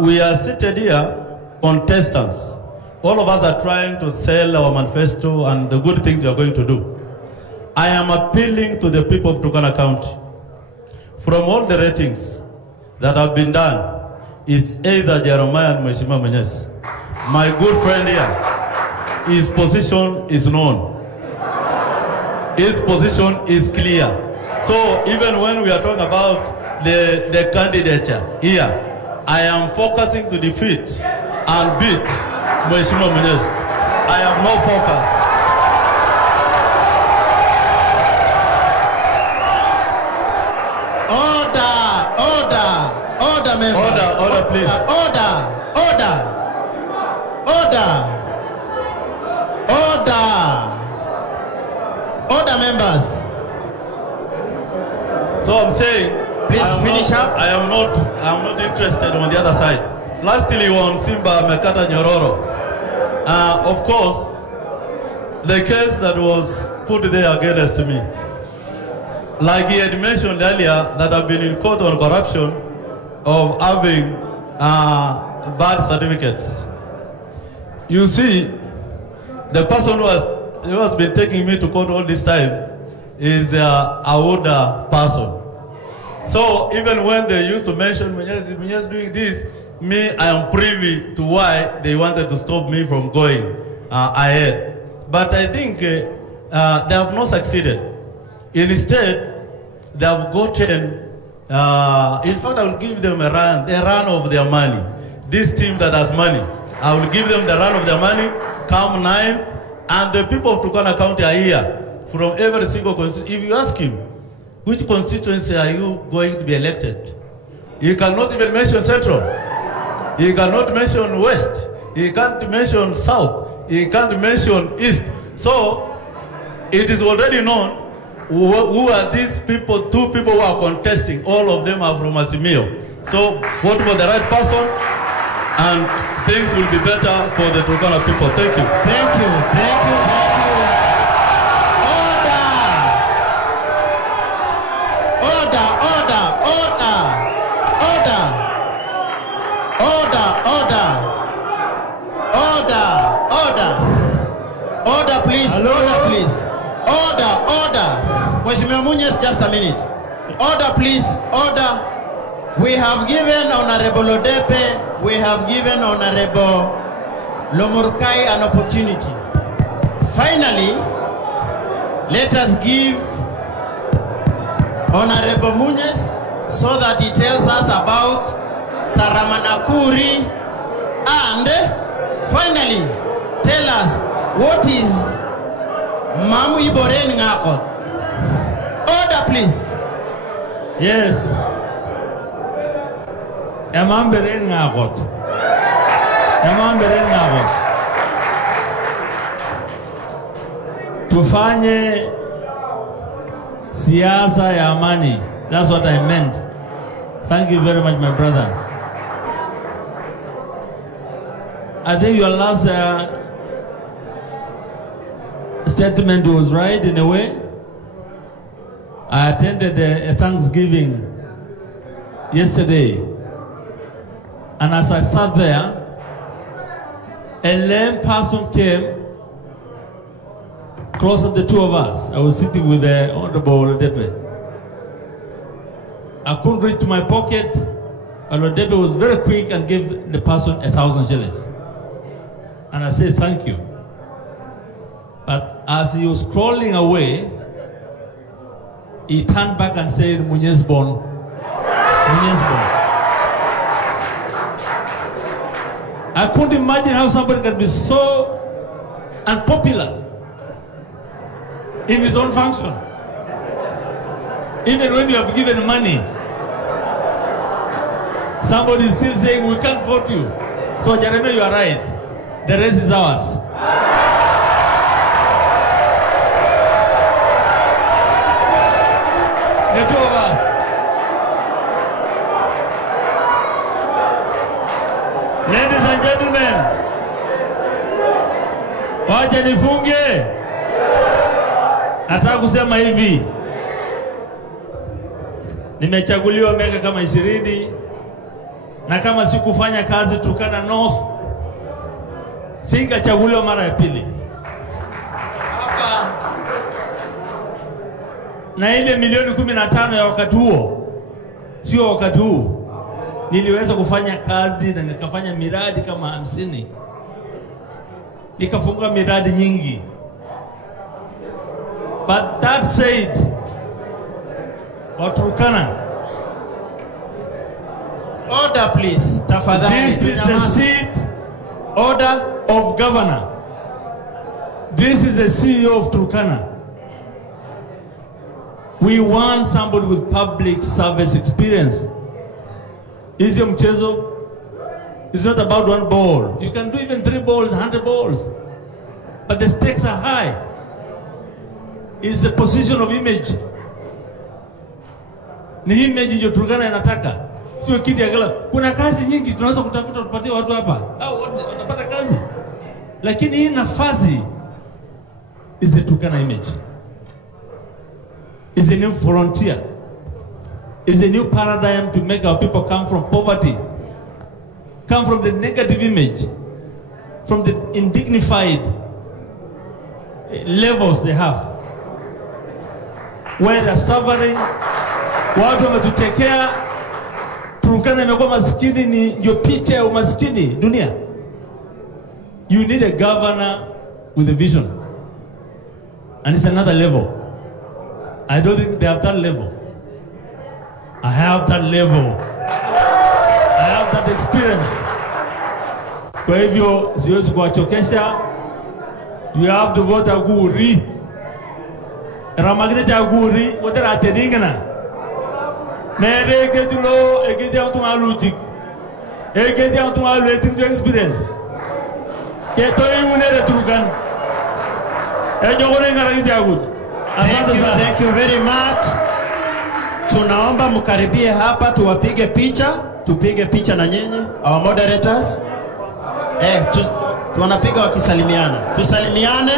we are seated here on testers. All of us are trying to sell our manifesto and the good things we are going to do. I am appealing to the people of Turkana County. From all the ratings that have been done, it's either Jeremiah and Mheshimiwa Mwenyezi. My good friend here, his position is known. His position is clear. So even when we are talking about the candidature here, I am focusing to defeat and beat Mheshimiwa Mwenyezi. I have no focus. Order, members. Order, please. Order, members. So I'm saying, please finish up. I am not interested on the other side. Lastly, on Simba Mekata Nyororo. Of course, the case that was put there against me. like he had mentioned earlier, that have been in court on corruption of having bad certificates. You see, the person who has been taking me to court all this time is a older person. So even when they used to mention Munyes doing this, I am privy to why they wanted to stop me from going ahead. But I think they have not succeeded. Instead, they have gotten, in fact, I will give them a run of their money. This team that has money, I will give them the run of their money, come 9, and the people of Turkana County are here from every single constituency. If you ask him, which constituency are you going to be elected? He cannot even mention Central. He cannot mention West. He can't mention South. He can't mention East. So, it is already known who are these people, 2 people who are contesting. All of them are from Azimio. So, vote for the right person, and things will be better for the Turkana people. Thank you. Thank you, thank you, thank you. Order, please. Order. Mheshimiwa Munyes, just a minute. Order, please. Order. We have given Honorable Odepe, we have given Honorable Lomurkai an opportunity. Finally, let us give Honorable Munyes so that he tells us about Taramanakuri, and finally tell us what is Mamu Iboren Ngakot. Order, please. Yes. Emam Beren Ngakot. Tufanye siasa ya amani. That's what I meant. Thank you very much, my brother. I think your last statement was right in a way. I attended a Thanksgiving yesterday, and as I sat there, a lame person came close to the 2 of us. I was sitting with the Honorable Odepe. I couldn't reach to my pocket, but Odepe was very quick and gave the person 1,000 shillings. And I said, thank you. But as he was crawling away, he turned back and said, Munyes born. I couldn't imagine how somebody can be so unpopular in his own function. Even when you have given money, somebody is still saying, we can't vote you. So Jeremy, you are right. The rest is ours. The 2 of us. Ladies and gentlemen, wacha nifunge. Nataka kusema hivi. Nimechaguliwa miaka kama 20, na kama sikufanya kazi Turkana North, singachaguliwa mara ya pili. Hapa na ile milioni 15 ya wakati huo, sio wakati huu, niliweza kufanya kazi na nikafanya miradi kama 50. Nikafunga miradi nyingi. But that said, Turkana, order, please. Tafadhali. This is the seat order of governor. This is the CEO of Turkana. We want somebody with public service experience. Is your mchezo? It's not about 1 ball. You can do even 3 balls, 100 balls. But the stakes are high. It's a position of image. Ni image ndio Turkana inataka. Sio kiti ya gala. Kuna kazi nyingi tunaweza kutafuta tupatie watu hapa. Au watapata kazi. Lakini hii nafasi is the Turkana image. It's a new frontier. It's a new paradigm to make our people come from poverty, come from the negative image, from the indignified levels they have, where they're suffering. Watu wametuchekea, Turkana imekuwa maskini, ni ndio picha ya umaskini dunia. You need a governor with a vision. And it's another level. I don't think they have that level. I have that level. I have that experience. Kwa hivyo siwezi kuwachokesha. You have to vote aguri. Ramagnete aguri, wotera atedingana. Mere ketulo, ekete antu alutik. Ekete antu alutik to experience. Keto imunere Turkana. Thank you very much. Tunaomba mkaribie hapa tupige picha na nyinyi, our moderators. Tunapiga wakisalimiana. Tusalimiane.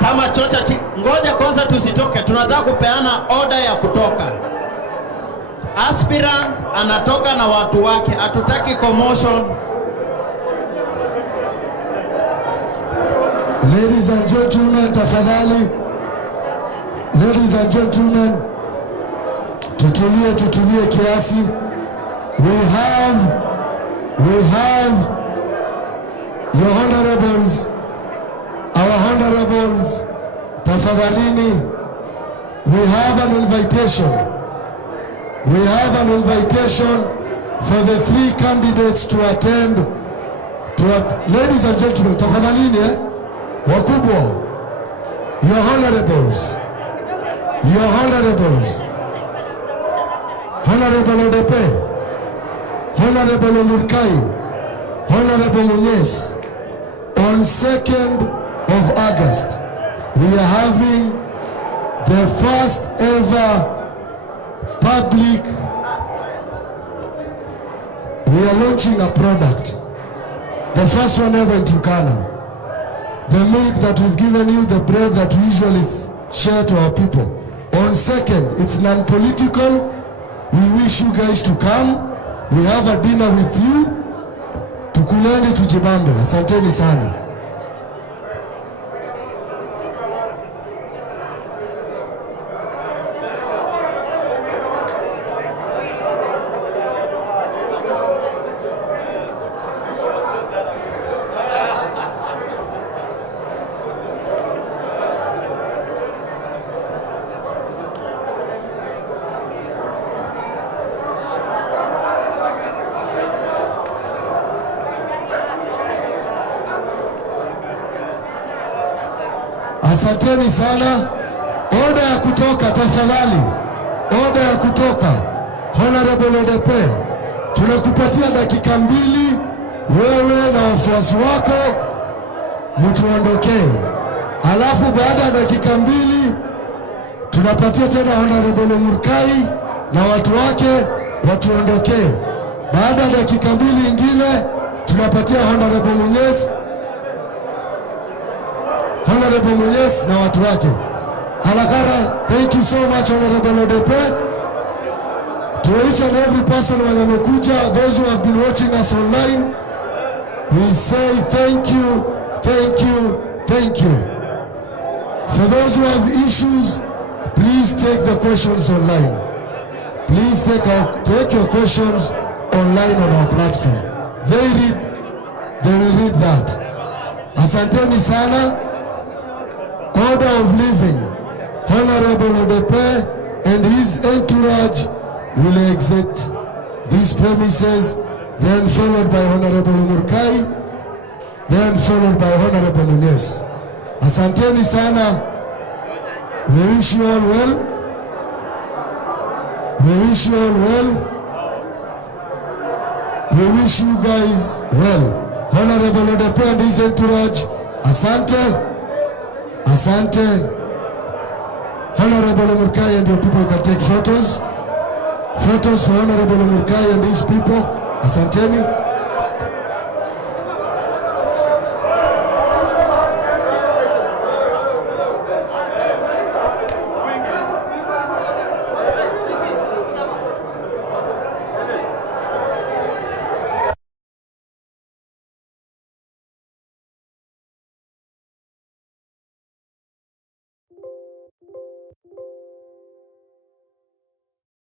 Kama chocha ngoja kwanza tusitoke. Tunataka kupeana order ya kutoka. Aspirant anatoka na watu wake. Hatutaki commotion. Ladies and gentlemen, tafadhali. Ladies and gentlemen, tutulie kiasi. We have your honorables, our honorables, tafadhalini. We have an invitation. We have an invitation for the 3 candidates to attend. Ladies and gentlemen, tafadhalini, wakubwa, your honorables, Honorable Odepe, Honorable Murkai, Honorable Munyes. On 2nd of August, we are having the first ever public, we are launching a product, the first one ever in Turkana. The milk that we've given you, the bread that we usually share to our people. On 2nd, it's non-political. We wish you guys to come. We have a dinner with you. Tukuleni tujibambe. Asanteni sana. Asanteni sana. Order ya kutoka tafadhali. Order ya kutoka. Honorable Odepe, tunakupatia dakika 2 wewe na wafuasi wako mtuondokee. Alafu baada ya dakika 2 tunapatia tena Honorable Murkai na watu wake watuondokee. Baada ya dakika 2 ingine tunapatia Honorable Munyes na watu wake. Halakara, thank you so much Honorable Odepe. To each and every person who wamekuja, those who have been watching us online, we say thank you. For those who have issues, please take the questions online. Please take your questions online on our platform. They will read that. Asanteni sana. Order of living. Honorable Odepe and his entourage will exit these premises, then followed by Honorable Murkai, then followed by Honorable Munyes. Asanteni sana. We wish you all well. We wish you all well. We wish you guys well. Honorable Odepe and his entourage, asante. Honorable Murkai and your people can take photos. Photos for Honorable Murkai and his people. Asanteni.